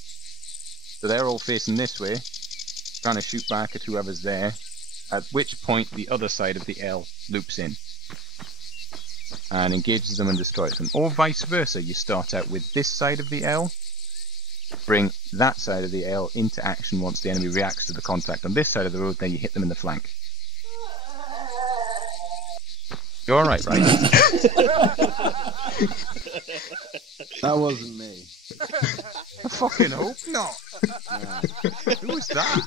So they're all facing this way, trying to shoot back at whoever's there, at which point the other side of the L loops in and engages them and destroys them. Or vice versa, you start out with this side of the L, bring that side of the L into action once the enemy reacts to the contact on this side of the road, then you hit them in the flank. You're alright, right? That wasn't me. I fucking hope not. Nah. Who was that?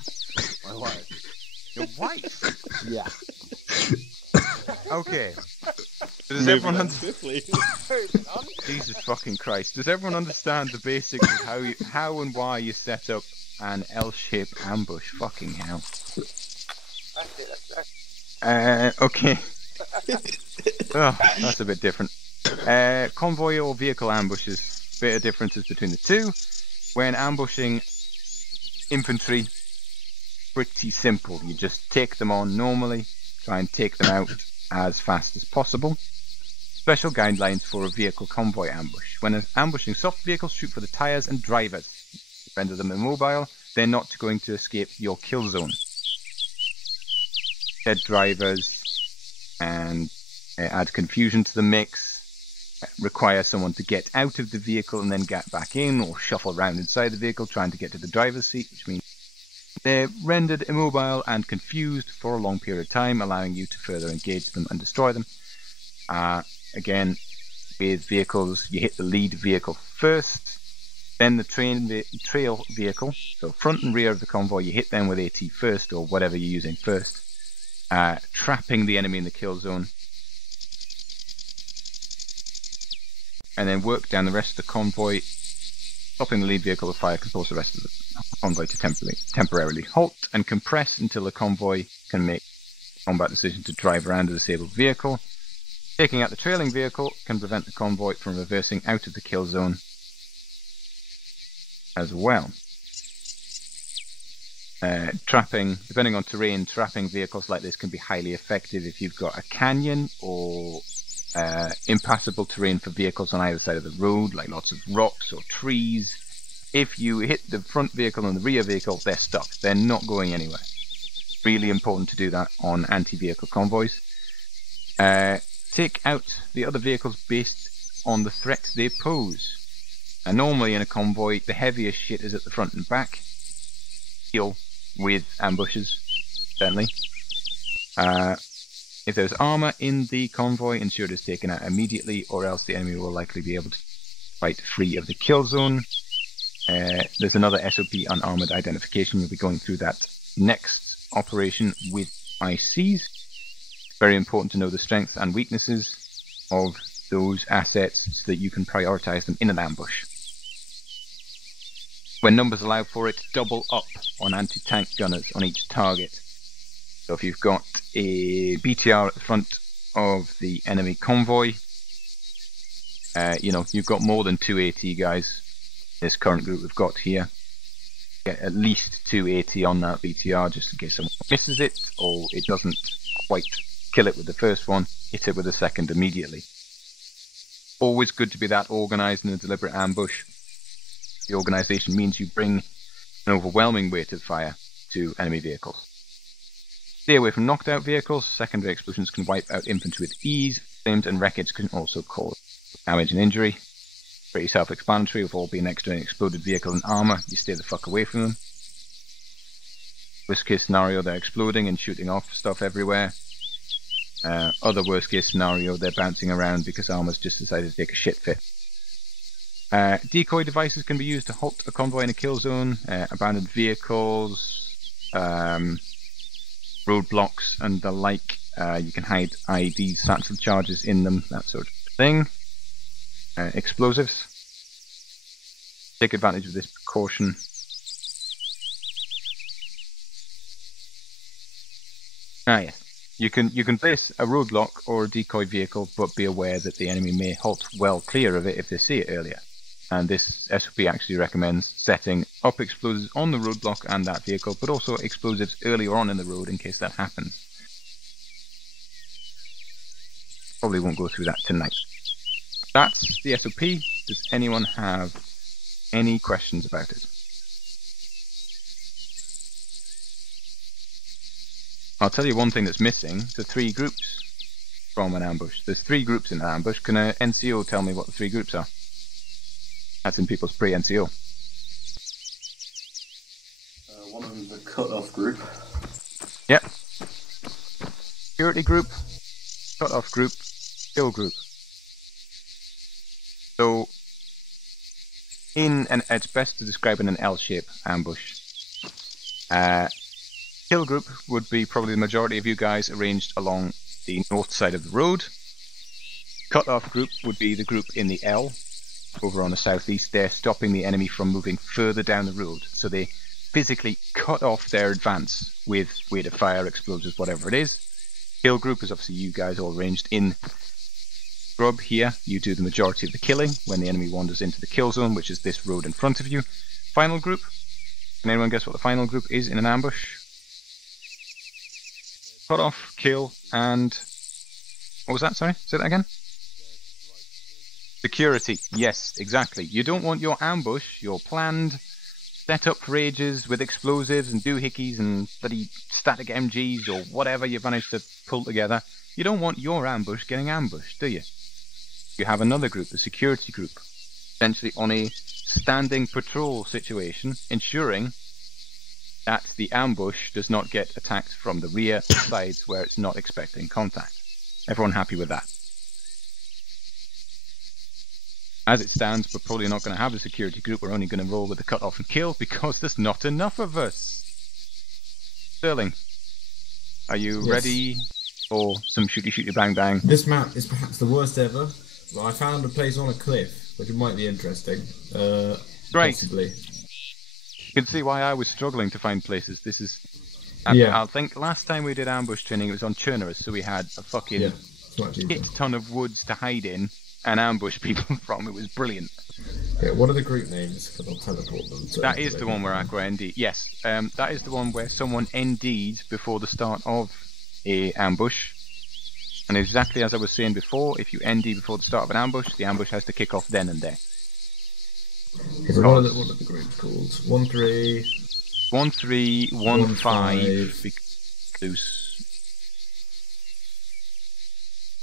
My wife. Your wife? Yeah. Okay. Does everyone understand? Jesus fucking Christ! Does everyone understand the basics of how and why you set up an L-shaped ambush? Fucking hell. Okay. Oh, that's a bit different. Convoy or vehicle ambushes. Bit of differences between the two. When ambushing infantry, pretty simple. You just take them on normally, try and take them out as fast as possible. Special guidelines for a vehicle convoy ambush. When ambushing soft vehicles, shoot for the tyres and drivers. Render them immobile. They're not going to escape your kill zone. Dead drivers and add confusion to the mix. Require someone to get out of the vehicle and then get back in, or shuffle around inside the vehicle trying to get to the driver's seat, which means they're rendered immobile and confused for a long period of time, allowing you to further engage them and destroy them. Again, with vehicles, you hit the lead vehicle first, then the trail vehicle, so front and rear of the convoy, you hit them with AT first, or whatever you're using first, trapping the enemy in the kill zone, and then work down the rest of the convoy, stopping the lead vehicle with fire can force the rest of the convoy to temporarily halt and compress until the convoy can make a combat decision to drive around a disabled vehicle. Taking out the trailing vehicle can prevent the convoy from reversing out of the kill zone as well. Trapping, depending on terrain, trapping vehicles like this can be highly effective if you've got a canyon or impassable terrain for vehicles on either side of the road, like lots of rocks or trees. If you hit the front vehicle and the rear vehicle, they're stuck. They're not going anywhere. Really important to do that on anti-vehicle convoys. Take out the other vehicles based on the threat they pose. And normally in a convoy, the heaviest shit is at the front and back. Deal with ambushes, certainly. If there's armor in the convoy, ensure it is taken out immediately, or else the enemy will likely be able to fight free of the kill zone. There's another SOP on armored identification. We'll be going through that next operation with ICs. Very important to know the strengths and weaknesses of those assets so that you can prioritize them in an ambush. When numbers allow for it, double up on anti-tank gunners on each target. So if you've got a BTR at the front of the enemy convoy, you've got more than 2 AT guys. This current group we've got here. Get at least 2 AT on that BTR just in case someone misses it or it doesn't quite kill it with the first one, hit it with the second immediately. Always good to be that organised in a deliberate ambush. The organisation means you bring an overwhelming weight of fire to enemy vehicles. Stay away from knocked out vehicles. Secondary explosions can wipe out infantry with ease. Flames and wreckage can also cause damage and injury. Pretty self-explanatory. With all being next to an exploded vehicle and armour, you stay the fuck away from them. Worst case scenario, they're exploding and shooting off stuff everywhere. Other worst case scenario, they're bouncing around because armor's just decided to take a shit fit. Decoy devices can be used to halt a convoy in a kill zone, abandoned vehicles, roadblocks and the like. You can hide IEDs, satchel charges in them, that sort of thing. Explosives. Take advantage of this precaution. Yeah. You can place a roadblock or a decoy vehicle, but be aware that the enemy may halt well clear of it if they see it earlier. And this SOP actually recommends setting up explosives on the roadblock and that vehicle, but also explosives earlier on in the road in case that happens. Probably won't go through that tonight. That's the SOP. Does anyone have any questions about it? I'll tell you one thing that's missing, the 3 groups from an ambush. There's 3 groups in an ambush. Can a NCO tell me what the 3 groups are? That's in people's pre-NCO. One of them's a cut-off group. Yep. Security group, cut-off group, kill group. So, it's best to describe in an L-shape ambush. Kill group would be probably the majority of you guys arranged along the north side of the road. Cut-off group would be the group in the L, over on the southeast there, stopping the enemy from moving further down the road. So they physically cut off their advance with weight of fire, explosives, whatever it is. Kill group is obviously you guys all arranged in scrub here. You do the majority of the killing when the enemy wanders into the kill zone, which is this road in front of you. Final group. Can anyone guess what the final group is in an ambush? Cut off, kill, and... what was that? Sorry? Say that again? Security. Yes, exactly. You don't want your ambush, your planned setup for ages with explosives and doohickeys and bloody static MGs or whatever you've managed to pull together. You don't want your ambush getting ambushed, do you? You have another group, the security group, essentially on a standing patrol situation, ensuring that the ambush does not get attacked from the rear sides where it's not expecting contact. Everyone happy with that? As it stands, we're probably not going to have a security group. We're only going to roll with the cut off and kill because there's not enough of us. Sterling, are you ready for some shooty bang bang? This map is perhaps the worst ever, but I found a place on a cliff, which might be interesting. Great. Possibly. You can see why I was struggling to find places. This is... Yeah. I think last time we did ambush training, it was on Churnerus, so we had a fucking shit ton of woods to hide in and ambush people from. It was brilliant. Okay, what are the group names? Because I'll teleport them. That is the one where Aqua ND. Yes, that is the one where someone ND'd before the start of a ambush. And exactly as I was saying before, if you ND before the start of an ambush, the ambush has to kick off then and there. So what are the groups called? 1315 loose.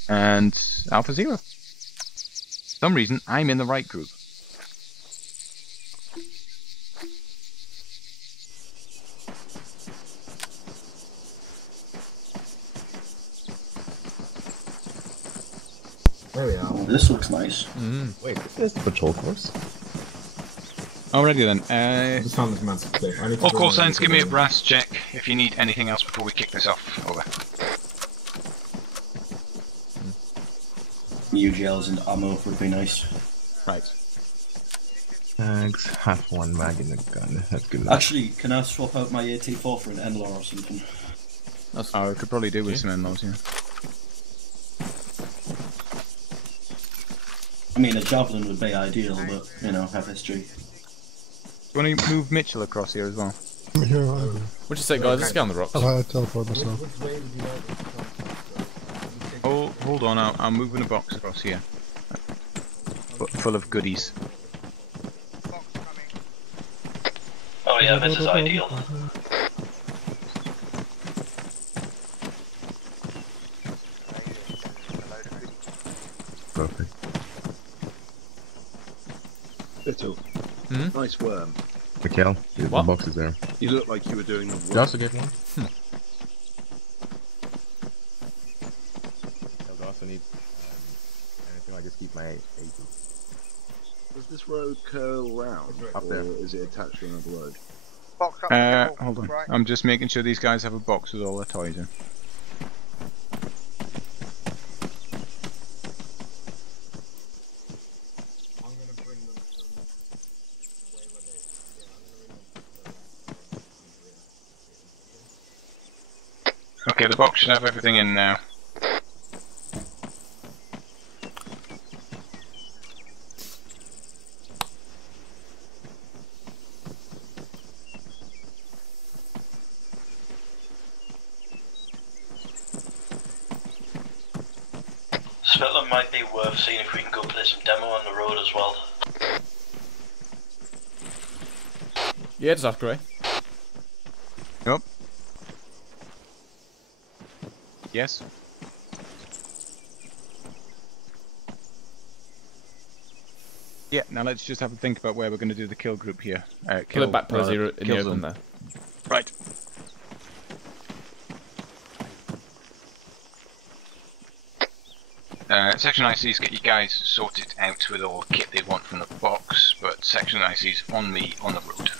And Alpha Zero. For some reason, I'm in the right group. There we are. This looks nice. Wait, there's the patrol course. Alrighty then. Just found this massive cliff. I need to All draw call one signs, of give me a these. brass check if you need anything else before we kick this off. Over. New gels and ammo would be nice. Right. Tags, half one mag in the gun. That's good enough. Actually, can I swap out my AT4 for an N-Law or something? That's I could probably do with some N-Laws, yeah. I mean, a Javelin would be ideal, but, you know, have history. Do you want to move Mitchell across here as well? Here, What'd you say, guys? Let's get on the rocks. I teleport myself. Oh, hold on, I'm moving a box across here. Full of goodies. Oh yeah, this is ideal. Perfect. Little. Nice worm. Mikhail, the box is there. You look like you were doing a worm. You also get one? I also need anything. I just keep my 80. Does this road curl round? Up there. Or is it attached to another road? Hold on. Right. I'm just making sure these guys have a box with all their toys in. Okay, the box should have everything in now. Scotland might be worth seeing if we can go play some demo on the road as well. Yeah, just after, eh? Yep. Yes. Yeah, now let's just have a think about where we're going to do the kill group here. Kill it back per zero in the open there. Right. Section ICs get you guys sorted out with all the kit they want from the box, but Section ICs on me on the road.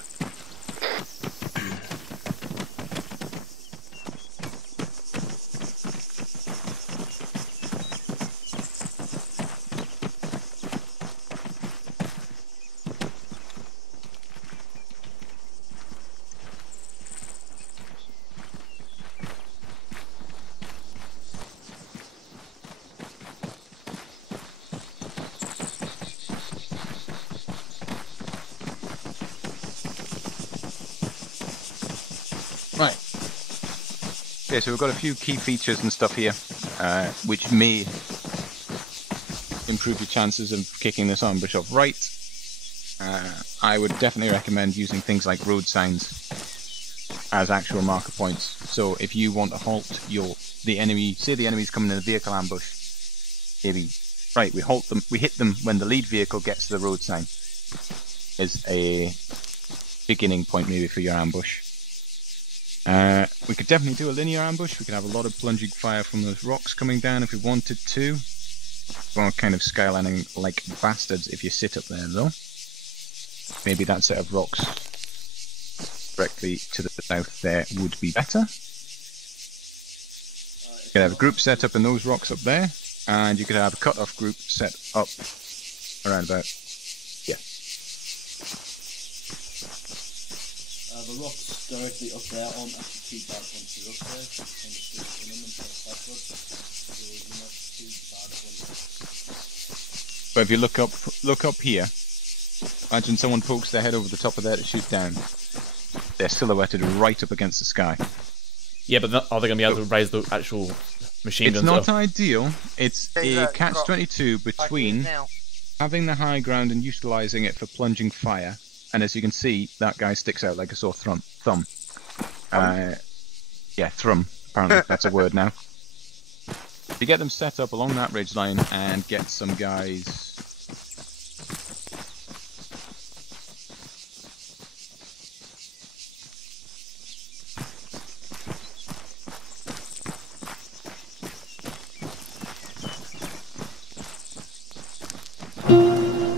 Right. Okay, so we've got a few key features and stuff here, which may improve your chances of kicking this ambush off right. I would definitely recommend using things like road signs as actual marker points. So if you want to halt the enemy, say the enemy's coming in a vehicle ambush, maybe, right, we halt them, we hit them when the lead vehicle gets to the road sign, is a beginning point maybe for your ambush. We could definitely do a linear ambush. We could have a lot of plunging fire from those rocks coming down if we wanted to. We're kind of skylining like bastards if you sit up there though. Maybe that set of rocks directly to the south there would be better. You could have a group set up in those rocks up there, and you could have a cut-off group set up around about here. The rocks directly up there aren't actually too bad once you're up there, so you kind of switch in them and go backwards, so you're not too bad once. But if you look up here, Imagine someone pokes their head over the top of there to shoot down. They're silhouetted right up against the sky. Yeah, but are they going to be able to raise the actual machine guns? It's not ideal. It's a catch-22 between having the high ground and utilising it for plunging fire. And as you can see, that guy sticks out like a sore thumb. Yeah, thrum. Apparently, that's a word now. You get them set up along that ridge line and get some guys.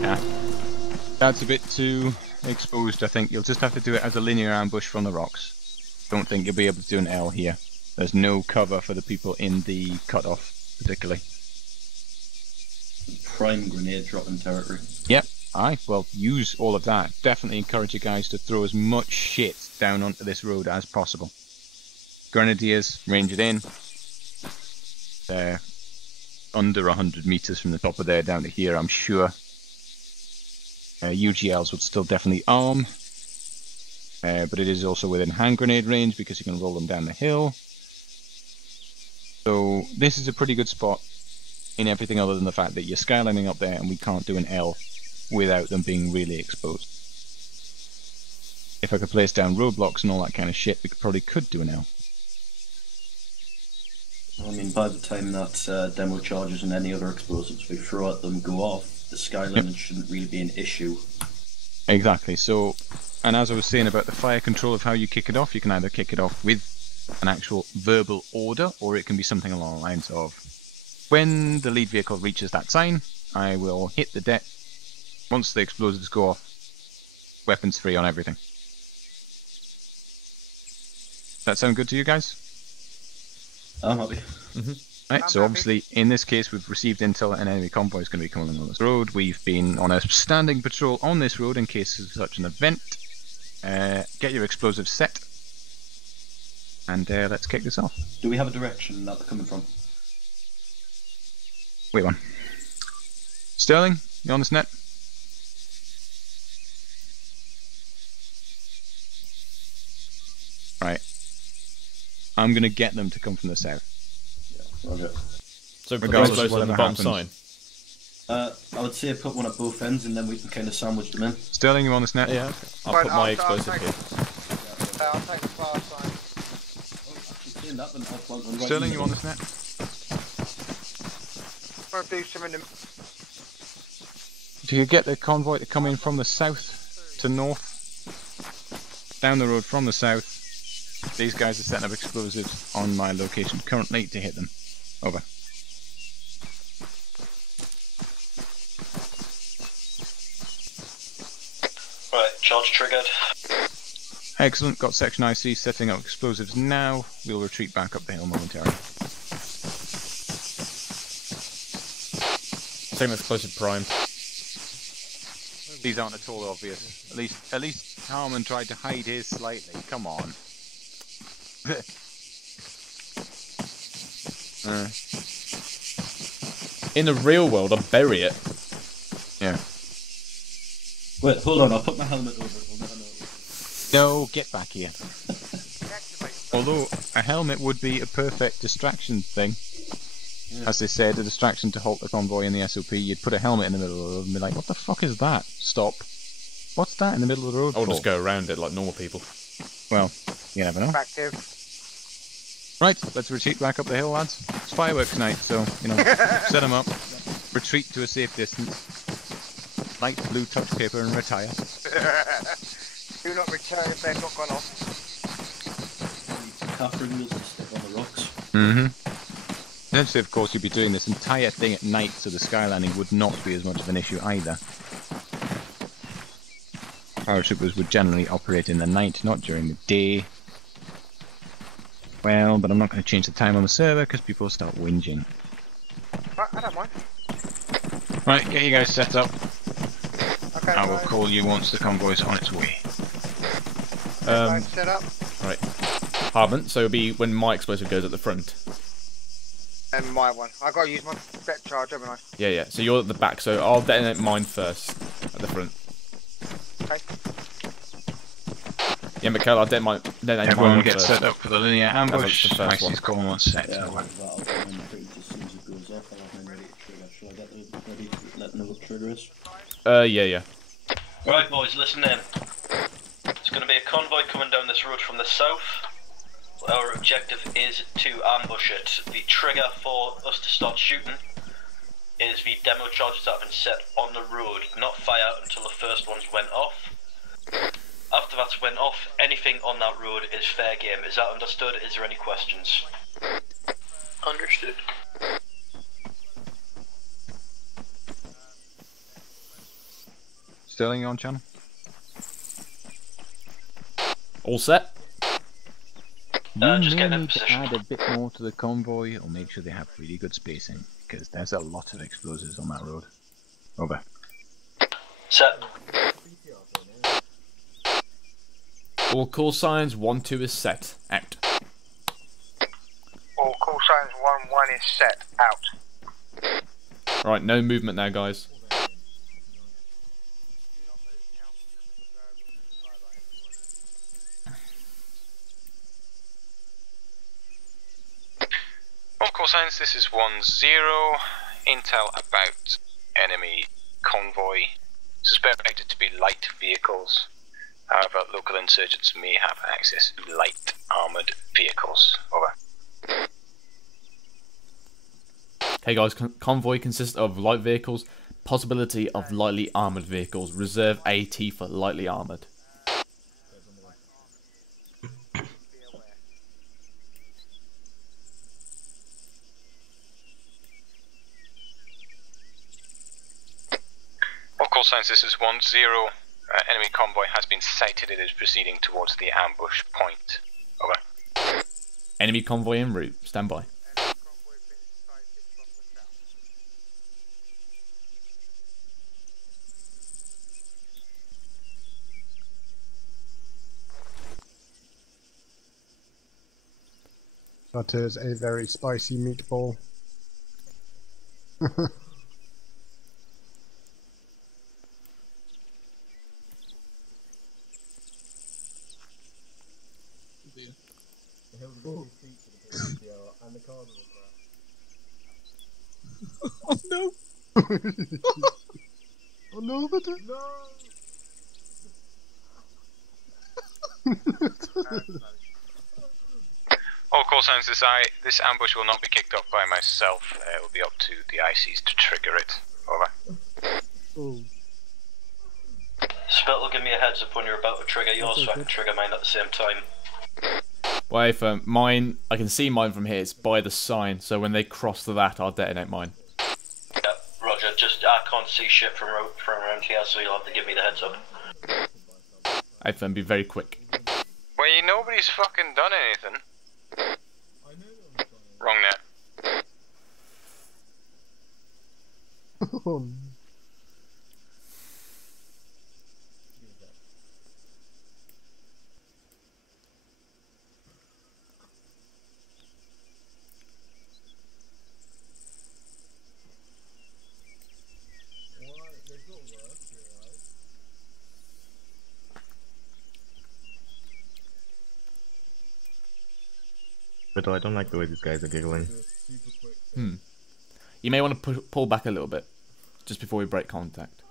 Yeah, that's a bit too exposed. I think you'll just have to do it as a linear ambush from the rocks. Don't think you'll be able to do an L here. There's no cover for the people in the cutoff, particularly. Prime grenade dropping territory. Yep, aye. Well, use all of that. Definitely encourage you guys to throw as much shit down onto this road as possible. Grenadiers, range it in. They're under 100 meters from the top of there down to here, I'm sure. UGLs would still definitely arm. But it is also within hand grenade range because you can roll them down the hill. So this is a pretty good spot in everything other than the fact that you're skylining up there and we can't do an L without them being really exposed. If I could place down roadblocks and all that kind of shit, we probably could do an L. I mean, by the time that demo charges and any other explosives we throw at them go off, the skylining shouldn't really be an issue. Exactly. So, and as I was saying about the fire control of how you kick it off, you can either kick it off with an actual verbal order, or it can be something along the lines of, when the lead vehicle reaches that sign, I will hit the deck. Once the explosives go off, weapons free on everything. Does that sound good to you guys? I'm happy. Right, so obviously in this case we've received intel that an enemy convoy is going to be coming along this road. We've been on a standing patrol on this road in case of such an event. Get your explosives set. And let's kick this off. Do we have a direction that they're coming from? Wait one. Sterling, you on this net? Right. I'm going to get them to come from the south. Yeah, roger. So regardless of whatever the bottom sign. I would say put one at both ends and then we can kind of sandwich them in. Sterling, you on this net? Yeah, okay. I'll put my explosive here. I'll take the far side. Sterling, you on this net? I'll do some in the... If you could get the convoy to come in from the south to north, down the road from the south, these guys are setting up explosives on my location currently to hit them. Over. Right, charge triggered. Excellent, got section IC setting up explosives now. We'll retreat back up the hill momentarily. Same explosive prime. These aren't at all obvious. At least Harmon tried to hide his slightly. Come on. In the real world, I'd bury it. Yeah. Wait, hold on, I'll put my helmet over it. No, get back here. Although a helmet would be a perfect distraction thing. Yeah. As they said, a distraction to halt the convoy in the SOP. You'd put a helmet in the middle of the road and be like, what the fuck is that? Stop. What's that in the middle of the road? I'll just go around it like normal people. Well, you never know. Active. Right, let's retreat back up the hill, lads. It's fireworks night, so, you know, set them up. Retreat to a safe distance. Light blue touch paper and retire. Do not return if they've not gone off. Caffrey wheels will stick on the rocks. Essentially, of course, you'd be doing this entire thing at night, so the skylining would not be as much of an issue either. Paratroopers would generally operate in the night, not during the day. Well, but I'm not going to change the time on the server because people start whinging. I don't mind. Right, get you guys set up. Okay, I will call you once the convoy's on its way. Set up. Right. Harmon, so it'll be when my explosive goes at the front. And my one. I gotta use my depth charge, haven't I? Yeah, yeah. So you're at the back, so I'll detonate mine first at the front. Yeah, Mikhail, I didn't mind. Everyone get set up for the linear ambush. The first one. Icy's calling on set. Yeah, I'll get mine ready as soon as it goes off. I'll have mine ready to trigger. Shall I get those ready to let them know what the trigger is? Yeah. Right, boys, listen in. There's going to be a convoy coming down this road from the south. Our objective is to ambush it. The trigger for us to start shooting is the demo charges that have been set on the road, not fire until the first ones went off. After that's went off, anything on that road is fair game. Is that understood? Is there any questions? Understood. Sterling, you on channel? All set? You just may getting in need to position. add a bit more to the convoy, or make sure they have really good spacing, because there's a lot of explosives on that road. Over. Set. All call signs 1-2 is set. Out. All call signs 1-1 is set. Out. Right, no movement now, guys. All call signs, this is 1-0. Intel about enemy convoy. Suspected to be light vehicles. However, local insurgents may have access to light armoured vehicles. Over. Okay, guys, convoy consists of light vehicles, possibility of lightly armoured vehicles. Reserve AT for lightly armoured. All call signs, this is 1-0. Enemy convoy has been sighted. It is proceeding towards the ambush point. Over. Enemy convoy en route. Stand by. That is a very spicy meatball. Oh no! Oh no, but All call signs, this ambush will not be kicked off by myself. It will be up to the ICs to trigger it. Over. Spit will give me a heads up when you're about to trigger yours so I can trigger mine at the same time. Wait for mine. I can see mine from here. It's by the sign, so when they cross to that, I'll detonate mine. Yeah, roger. Just I can't see shit from around here, so you'll have to give me the heads up. AFM, be very quick. Well, nobody's fucking done anything. Wrong net. Oh, But I don't like the way these guys are giggling. You may want to pull back a little bit, just before we break contact.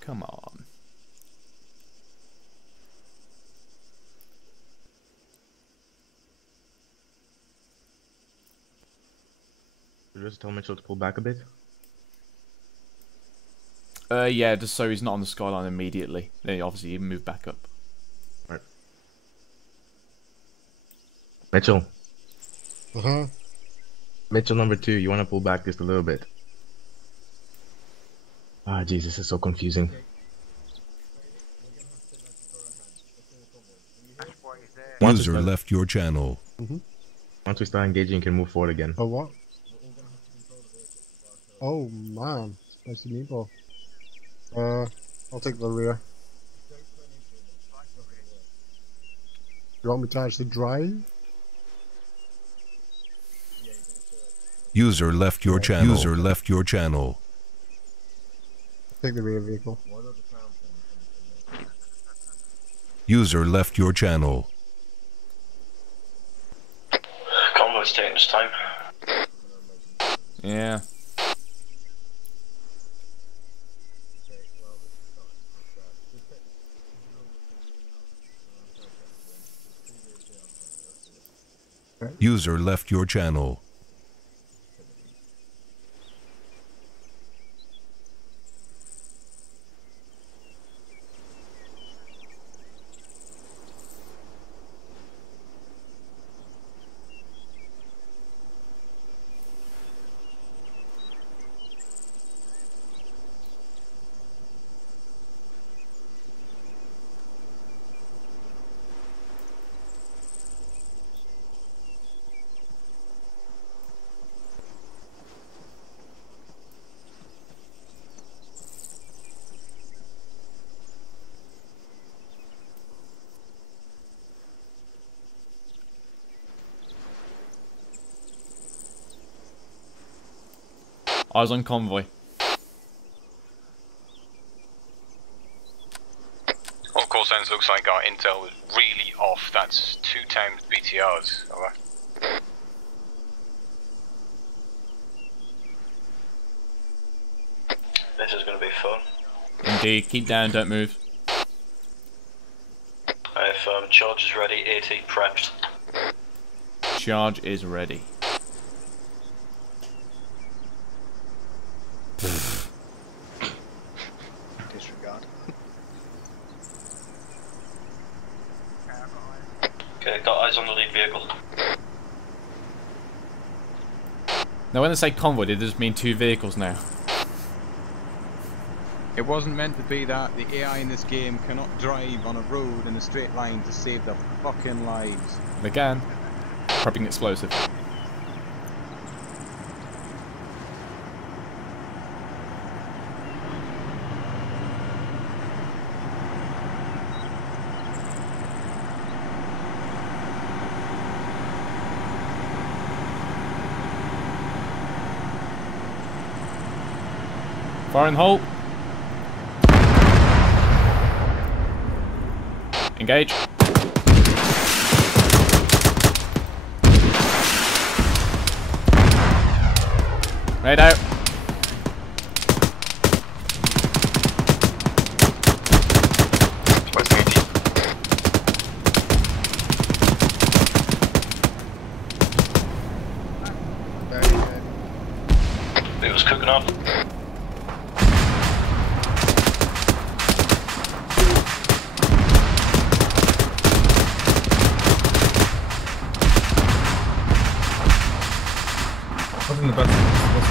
Come on. Should we just tell Mitchell to pull back a bit? Yeah, just so he's not on the skyline immediately. Then obviously you move back up. Right. Mitchell. Mitchell number 2, you want to pull back just a little bit. Ah, Jesus, it's so confusing. User left your channel. Once we start engaging, you can move forward again. oh what? Oh man, spicy meatball. I'll take the rear. You want me to actually drive? User left your channel. User left your channel. Take the rear vehicle. User left your channel. Convoy's taking its time. Yeah. User left your channel. Eyes on convoy. Of course, then looks like our intel was really off. That's 2 times BTRs. Over. This is going to be fun. Indeed. Keep down. Don't move. I have charges ready. AT prepped. Charge is ready. Disregard. Okay, got eyes on the lead vehicle. Now, when they say convoy, does this mean 2 vehicles now? It wasn't meant to be that. The AI in this game cannot drive on a road in a straight line to save their fucking lives. They can. Prepping explosive. Fire in the hole. Engage. Right out. It was cooking up. I think the best thing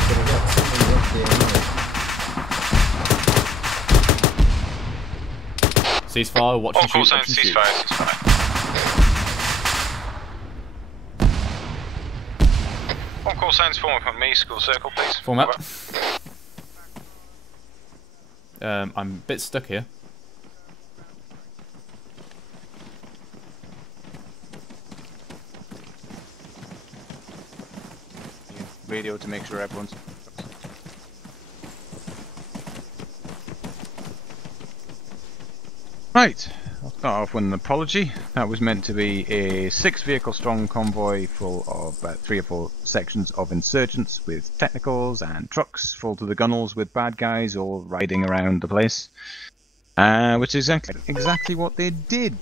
to get something off the Ceasefire, watch and shoot, course, watch and shoot. ceasefire. On call signs form up on me, school circle, please. Form up. I'm a bit stuck here. Radio to make sure everyone's... Right, I'll start off with an apology. That was meant to be a 6 vehicle strong convoy full of about 3 or 4 sections of insurgents with technicals and trucks full to the gunnels with bad guys all riding around the place. Which is exactly what they did.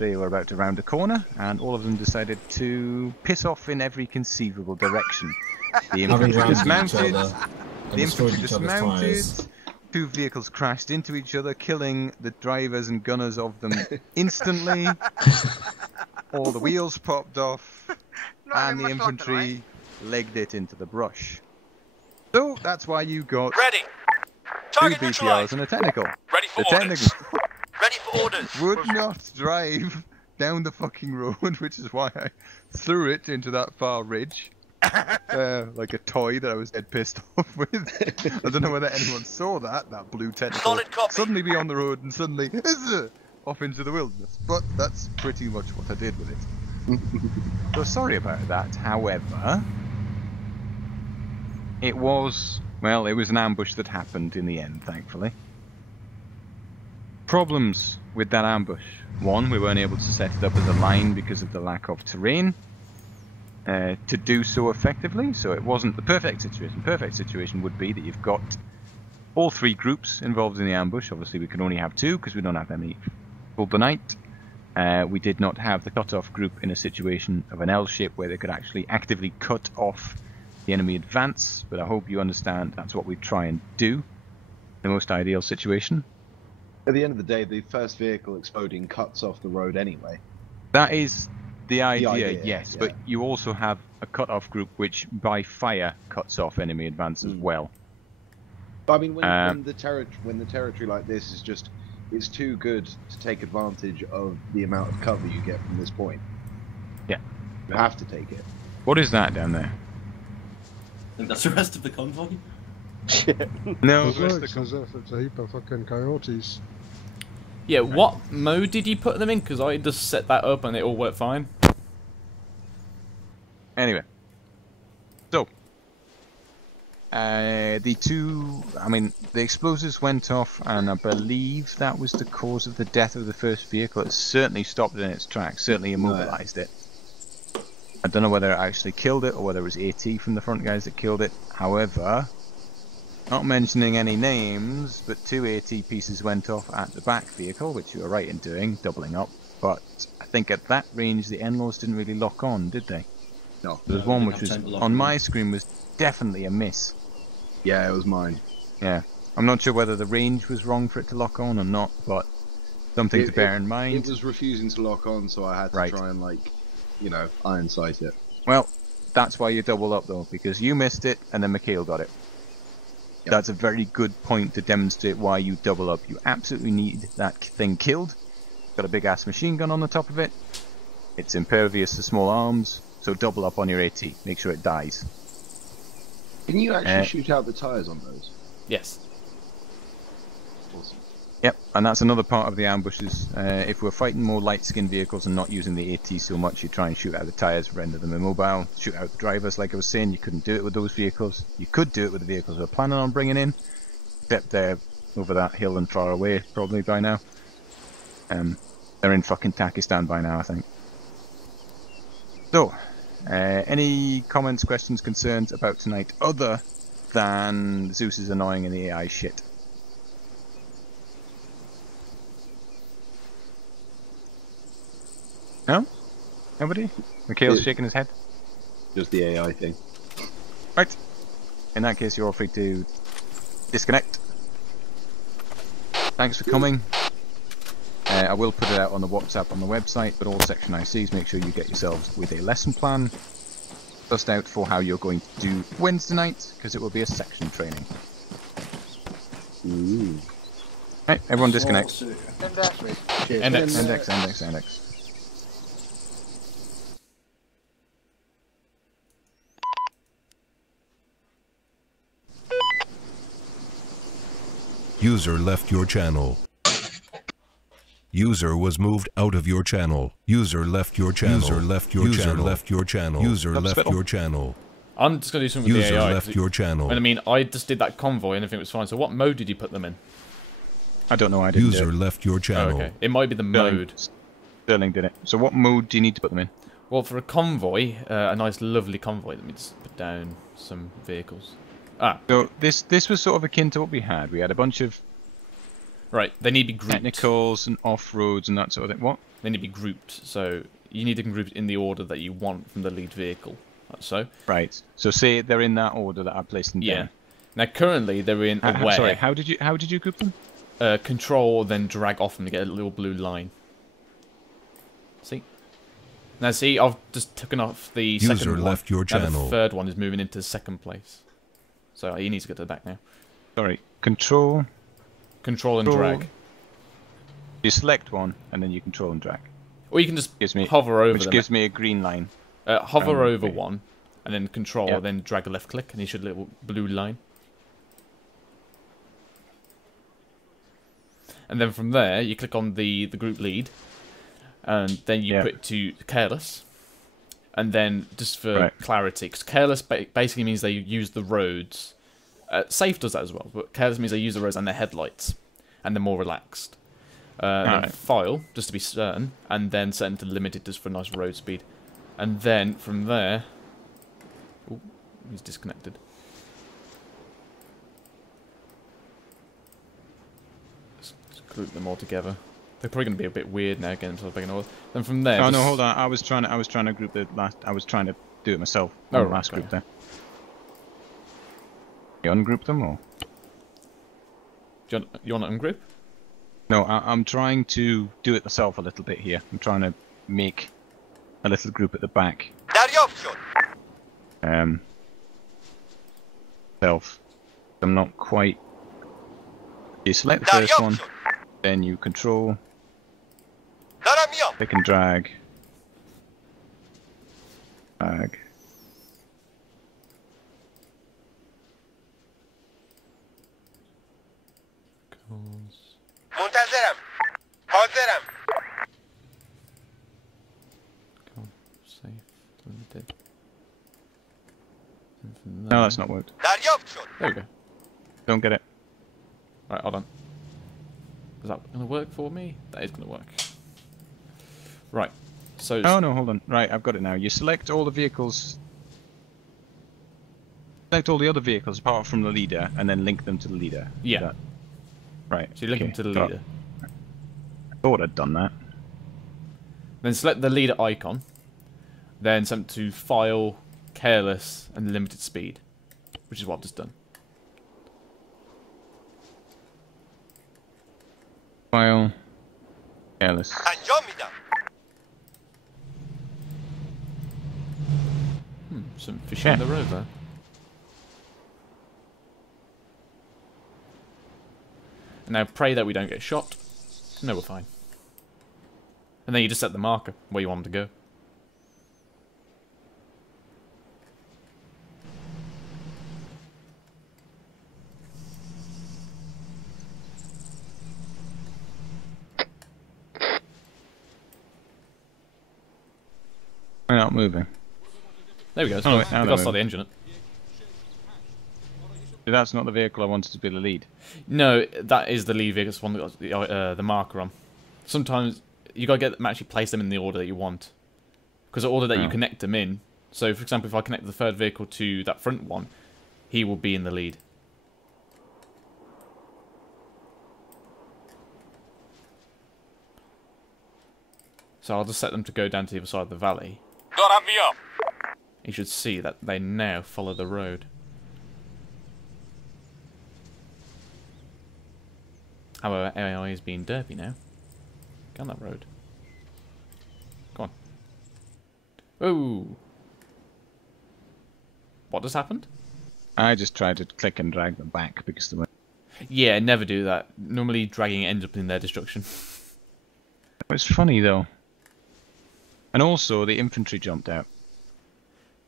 They were about to round a corner and all of them decided to piss off in every conceivable direction. The infantry dismounted, Two vehicles crashed into each other, killing the drivers and gunners of them instantly. All the wheels popped off, and the infantry legged it into the brush. So that's why you got two BTRs and a technical. Ready for orders. Ready for orders. Would not drive down the fucking road, which is why I threw it into that far ridge. Like a toy that I was dead pissed off with. I don't know whether anyone saw that blue technical suddenly be on the road and suddenly off into the wilderness. But that's pretty much what I did with it. So sorry about that. However, it was an ambush that happened in the end, thankfully. Problems with that ambush. One, we weren't able to set it up as a line because of the lack of terrain to do so effectively, so it wasn't the perfect situation. Perfect situation would be that you've got all three groups involved in the ambush. Obviously we can only have two because we don't have any full the night. We did not have the cut-off group in a situation of an L shape where they could actually actively cut off the enemy advance, but I hope you understand that's what we try and do. The most ideal situation. At the end of the day, the first vehicle exploding cuts off the road anyway. That is the idea, yes, yeah. but you also have a cut-off group which by fire cuts off enemy advance as well. But I mean, when the territory like this is just, it's too good to take advantage of the amount of cover you get from this point. Yeah. You have to take it. What is that down there? I think that's the rest of the convoy. No, it looks as if it's a heap of fucking coyotes. Yeah, what mode did you put them in? Because I just set that up and it all worked fine. Anyway. So. The explosives went off, and I believe that was the cause of the death of the first vehicle. It certainly stopped it in its tracks, certainly immobilized it. I don't know whether it actually killed it, or whether it was AT from the front guys that killed it. However, not mentioning any names, but 2 AT pieces went off at the back vehicle, which you were right in doing, doubling up. But I think at that range, the Enlaws didn't really lock on, did they? No. There was one which was, on my screen, was definitely a miss. Yeah, it was mine. Yeah. I'm not sure whether the range was wrong for it to lock on or not, but something to bear in mind. It was refusing to lock on, so I had to try and, iron sight it. Well, that's why you double up, though, because you missed it, and then Mikhail got it. Yep. That's a very good point to demonstrate why you double up. You absolutely need that thing killed. Got a big-ass machine gun on the top of it. It's impervious to small arms, so double up on your AT. Make sure it dies. Can you actually shoot out the tyres on those? Yes. Awesome. Yep, and that's another part of the ambushes. If we're fighting more light-skinned vehicles and not using the AT so much, you try and shoot out the tyres, render them immobile, shoot out the drivers. Like I was saying, you couldn't do it with those vehicles. You could do it with the vehicles we're planning on bringing in, except they're over that hill and far away, probably by now. They're in fucking Takistan by now, I think. So, any comments, questions, concerns about tonight other than Zeus is annoying and the AI shit? No? Nobody? Mikhail's shaking his head. Just the AI thing. Right. In that case, you're all free to disconnect. Thanks for coming. I will put it out on the WhatsApp on the website, but all Section ICs, make sure you get yourselves with a lesson plan sussed out for how you're going to do Wednesday night, because it will be a section training. Ooh. Right, everyone disconnect. Index. User left your channel. User was moved out of your channel. User left your channel. User left your channel. User left your channel. User left your channel. I'm just going to do something with the AI. User left your channel. And I mean, I just did that convoy and everything was fine. So what mode did you put them in? I don't know. I didn't. User left your channel. Oh, okay. It might be the mode. Sterling did it. So what mode do you need to put them in? Well, for a convoy, a nice, lovely convoy. Let me just put down some vehicles. So this was sort of akin to what we had. We had a bunch of they need to be grouped. Technicals and off-roads and that sort of thing. What? They need to be grouped. So you need to group in the order that you want from the lead vehicle. Like so. Right. So say they're in that order that I placed them down. Now currently they're in aware. Sorry. How did you group them? Control, then drag off them to get a little blue line. See? Now see, I've just taken off the second one. User left your channel. Now the third one is moving into second place. So he needs to get to the back now. Sorry. Control and drag. You select one and then you control and drag. Or you can just hover over them. Which gives me a green line. Hover over one and then control, then drag a left click and you should have a little blue line. And then from there you click on the group lead and then you put it to careless. And then, just for clarity, because careless basically means they use the roads. Safe does that as well, but careless means they use the roads and their headlights, and they're more relaxed. Then file, just to be certain, and then set into limited just for nice road speed. And then, from there... Oh, he's disconnected. Let's group them all together. They're probably going to be a bit weird now, again, so I'm order. Then from there... Oh, no, hold on. I was trying to group the last... I was trying to do it myself on the last group there. You ungroup them, or...? You want to ungroup? No, I'm trying to do it myself a little bit here. I'm trying to make a little group at the back. Self. I'm not quite... You select the first one, then you control... Click and drag. Drag. منتظرم. حاضرم. Safe. Limited. No, that's not worked. There we go. Don't get it. Right, hold on. Is that going to work for me? That is going to work. Right. So. Oh no, hold on. Right, I've got it now. You select all the vehicles. Select all the other vehicles apart from the leader, and then link them to the leader. Yeah. Right. So you link them to the leader. I thought I'd done that. Then select the leader icon. Then send to File, Careless, and Limited Speed, which is what I've just done. File, Careless. Some fish on the road there. And now pray that we don't get shot. No, we're fine. And then you just set the marker where you want them to go. We're not moving. There we go. Oh, wait, now we've got to start the engine up. That's not the vehicle I wanted to be the lead. No, that is the lead vehicle. It's one that got the marker on. Sometimes you got to get them, actually place them in the order that you want, because the order that you connect them in. So, for example, if I connect the third vehicle to that front one, he will be in the lead. So I'll just set them to go down to the other side of the valley. You should see that they now follow the road. However, AI is being derpy now. Get on that road. Go on. Oh! What just happened? I just tried to click and drag them back because they were... Yeah, never do that. Normally dragging ends up in their destruction. It was funny though. And also the infantry jumped out.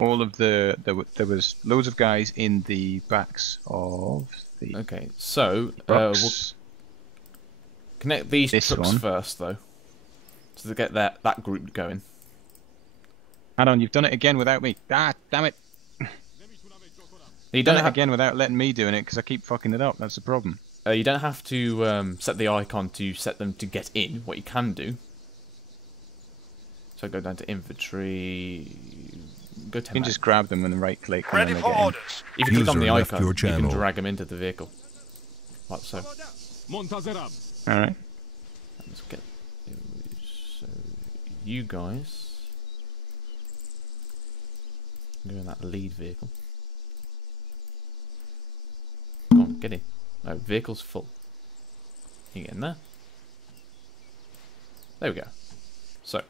All of there was loads of guys in the backs of the... Okay, so we'll connect these trucks first though. To get that group going. Hold on, you've done it again without me. Ah, damn it. You've done it again without letting me doing it because I keep fucking it up. That's the problem. You don't have to set the icon to set them to get in. What you can do. So go down to infantry. Go to. You can just grab them and right click. And then they get in. If you click on the icon, you can drag them into the vehicle. Like so. Alright. Let's get. So you guys go in that lead vehicle. Come on, get in. No, vehicle's full. You get in there. There we go. So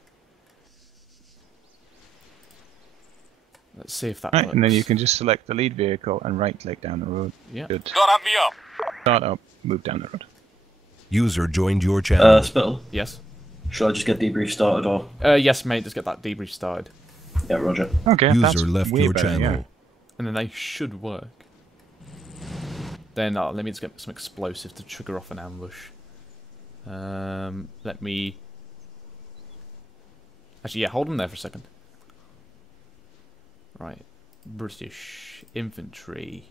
let's see if that works. And then you can just select the lead vehicle and right click down the road. Yeah. Good. Start up, move down the road. User joined your channel. Spittle? Yes. Should I just get debrief started or? Yes, mate, just get that debrief started. Yeah, roger. Okay, User left your channel. Yeah. And then they should work. Then let me just get some explosives to trigger off an ambush. Let me... Actually, yeah, hold them there for a second. Right, British infantry.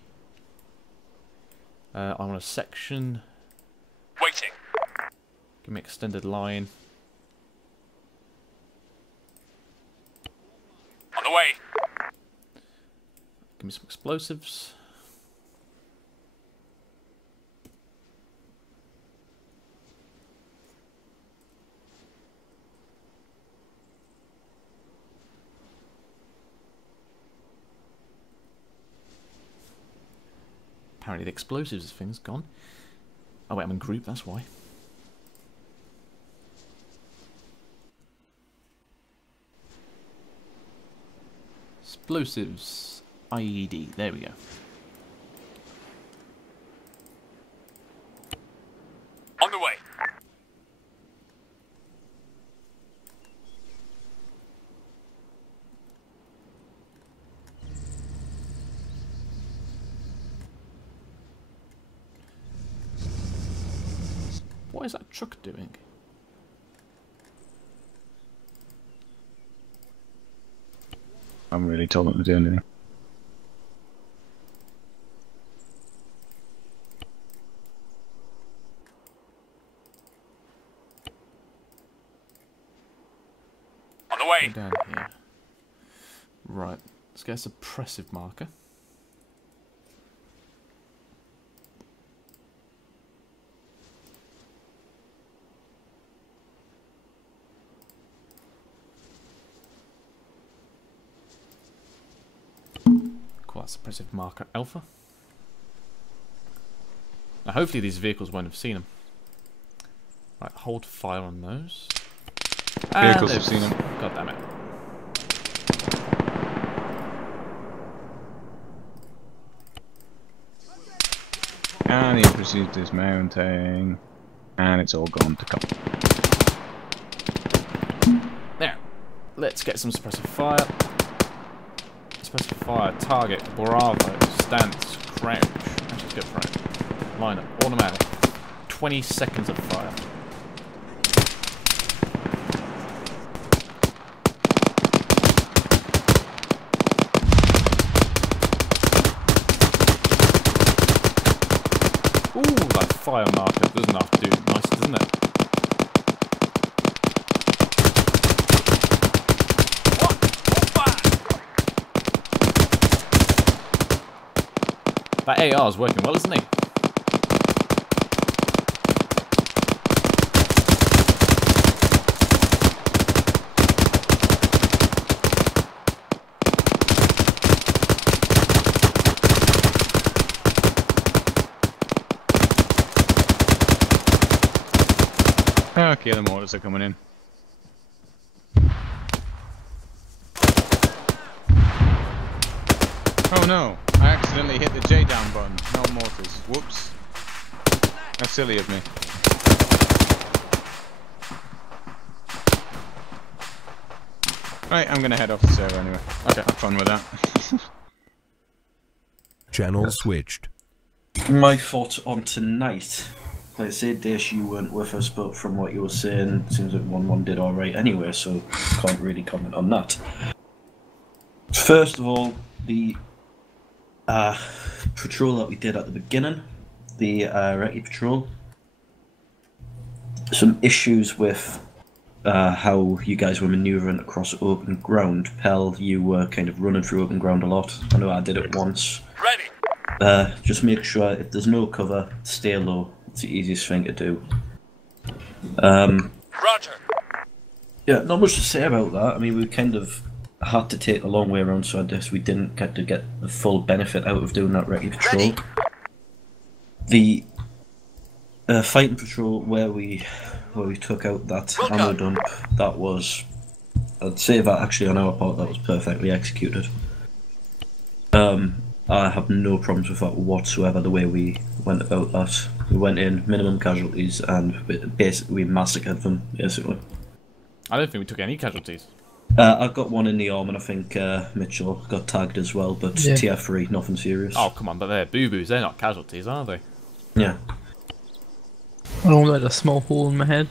I want a section. Waiting. Give me extended line. On the way. Give me some explosives. Apparently the explosives thing's gone. Oh wait, I'm in group, that's why. Explosives. IED, there we go. On the way. What is that truck doing? I haven't really told them to do anything. On the way. Down here. Right, let's get a suppressive marker. Quite suppressive marker alpha. Now hopefully these vehicles won't have seen them. Right, hold fire on those. Vehicles have seen them. God damn it. And he proceeds dismounting. And it's all gone to cover. Now, let's get some suppressive fire. Suppressive fire, target, Bravo, stance, crouch. Actually, let's go crouch. Line up, automatic. 20 seconds of fire. Ooh, that fire marker doesn't have to do nice, doesn't it? That AR is working well, isn't he? Okay, the mortars are coming in. Oh no, I accidentally hit the J down button. No mortars. Whoops. That's silly of me. Right, I'm gonna head off the server anyway. Okay, have fun with that. Channel switched. My thoughts on tonight. Like I said, Dash, you weren't with us, but from what you were saying, it seems like 1-1 did alright anyway, so can't really comment on that. First of all, the patrol that we did at the beginning, the recce patrol, some issues with how you guys were manoeuvring across open ground. Pell, you were kind of running through open ground a lot. I know I did it once. Ready. Just make sure if there's no cover, stay low. It's the easiest thing to do. Roger. Yeah, not much to say about that. I mean, we kind of had to take a long way around, so I guess we didn't get to get the full benefit out of doing that recce patrol. Ready. The fighting patrol where we took out that ammo dump, that was, I'd say that actually on our part that was perfectly executed. I have no problems with that whatsoever, the way we went about that. We went in, minimum casualties, and basically we massacred them, basically. I don't think we took any casualties. I've got one in the arm, and I think Mitchell got tagged as well, but Yeah. TF3, nothing serious. Oh, come on, but they're boo-boos, they're not casualties, are they? Yeah. I only had a small hole in my head,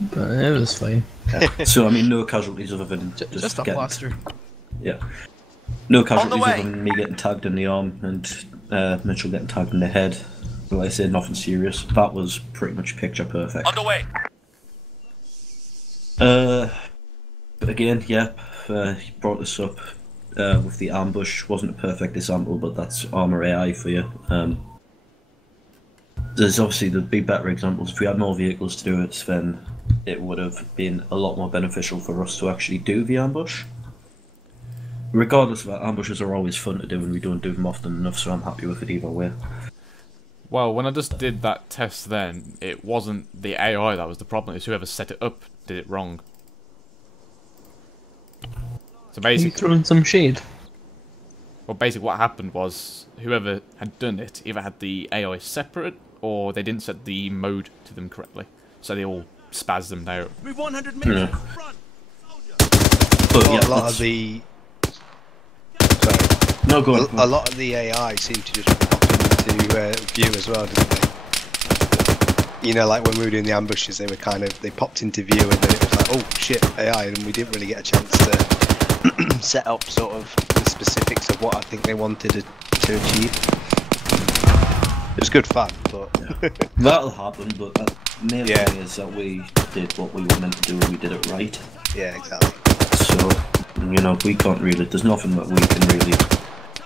but it was fine. So, I mean, no casualties other than Just a getting- plaster. Yeah. No casualties other than me getting tagged in the arm and Mitchell getting tagged in the head. Like I said, nothing serious. That was pretty much picture perfect. Underway. But again, yeah, you brought this up with the ambush. Wasn't a perfect example, but that's ArmA AI for you. There's obviously the be better examples. If we had more vehicles to do it, then it would have been a lot more beneficial for us to actually do the ambush. Regardless of that, ambushes are always fun to do, and we don't do them often enough, so I'm happy with it either way. Well, when I just did that test then, it wasn't the AI that was the problem, it's whoever set it up did it wrong. So basically... You throwing some shade? Well, basically what happened was, whoever had done it either had the AI separate, or they didn't set the mode to them correctly. So they all spazzed them out. Move 100 meters. But Well, yeah, a lot of the no, go on. a lot of the AI seemed to just pop into view as well, didn't they? You know, like when we were doing the ambushes, they popped into view, and then it was like, oh shit, AI, and we didn't really get a chance to set up sort of the specifics of what I think they wanted to achieve. It was good fun, but that'll happen. But the main thing is that we did what we were meant to do, and we did it right. Yeah, exactly. So, you know, we can't really. There's nothing that we can really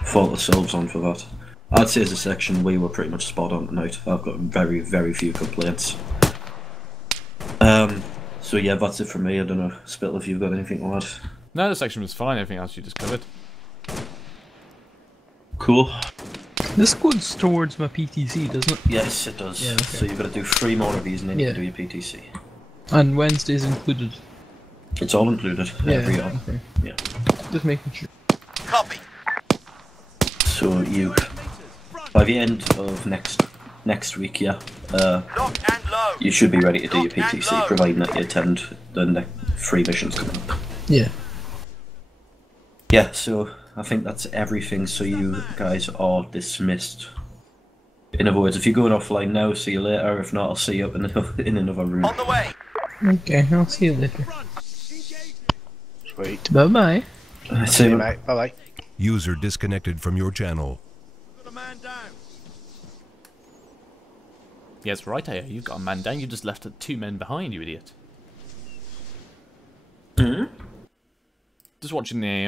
fault ourselves on for that. I'd say as a section, we were pretty much spot on tonight. I've got very, very few complaints. So yeah, that's it for me. I don't know, Spittle, if you've got anything to add. No, the section was fine. Everything else you just covered. Cool. This goes towards my PTC, doesn't it? Yes, it does. Yeah, okay. So you've got to do 3 more of these and then you Yeah. can do your PTC. And Wednesday's included. It's all included. Yeah, Every year. okay. Yeah. Just making sure. Copy. So you, by the end of next week, yeah, you should be ready to do your PTC, providing that you attend the next 3 missions coming up. Yeah. Yeah, so I think that's everything. So you guys are dismissed. In other words, if you're going offline now, see you later. If not, I'll see you up in another room. On the way. Okay, I'll see you later. Sweet. Bye bye. See you, mate. Bye bye. User disconnected from your channel. Yes, right, AI. You've got a man down. You just left 2 men behind, you idiot. Just watching the AI.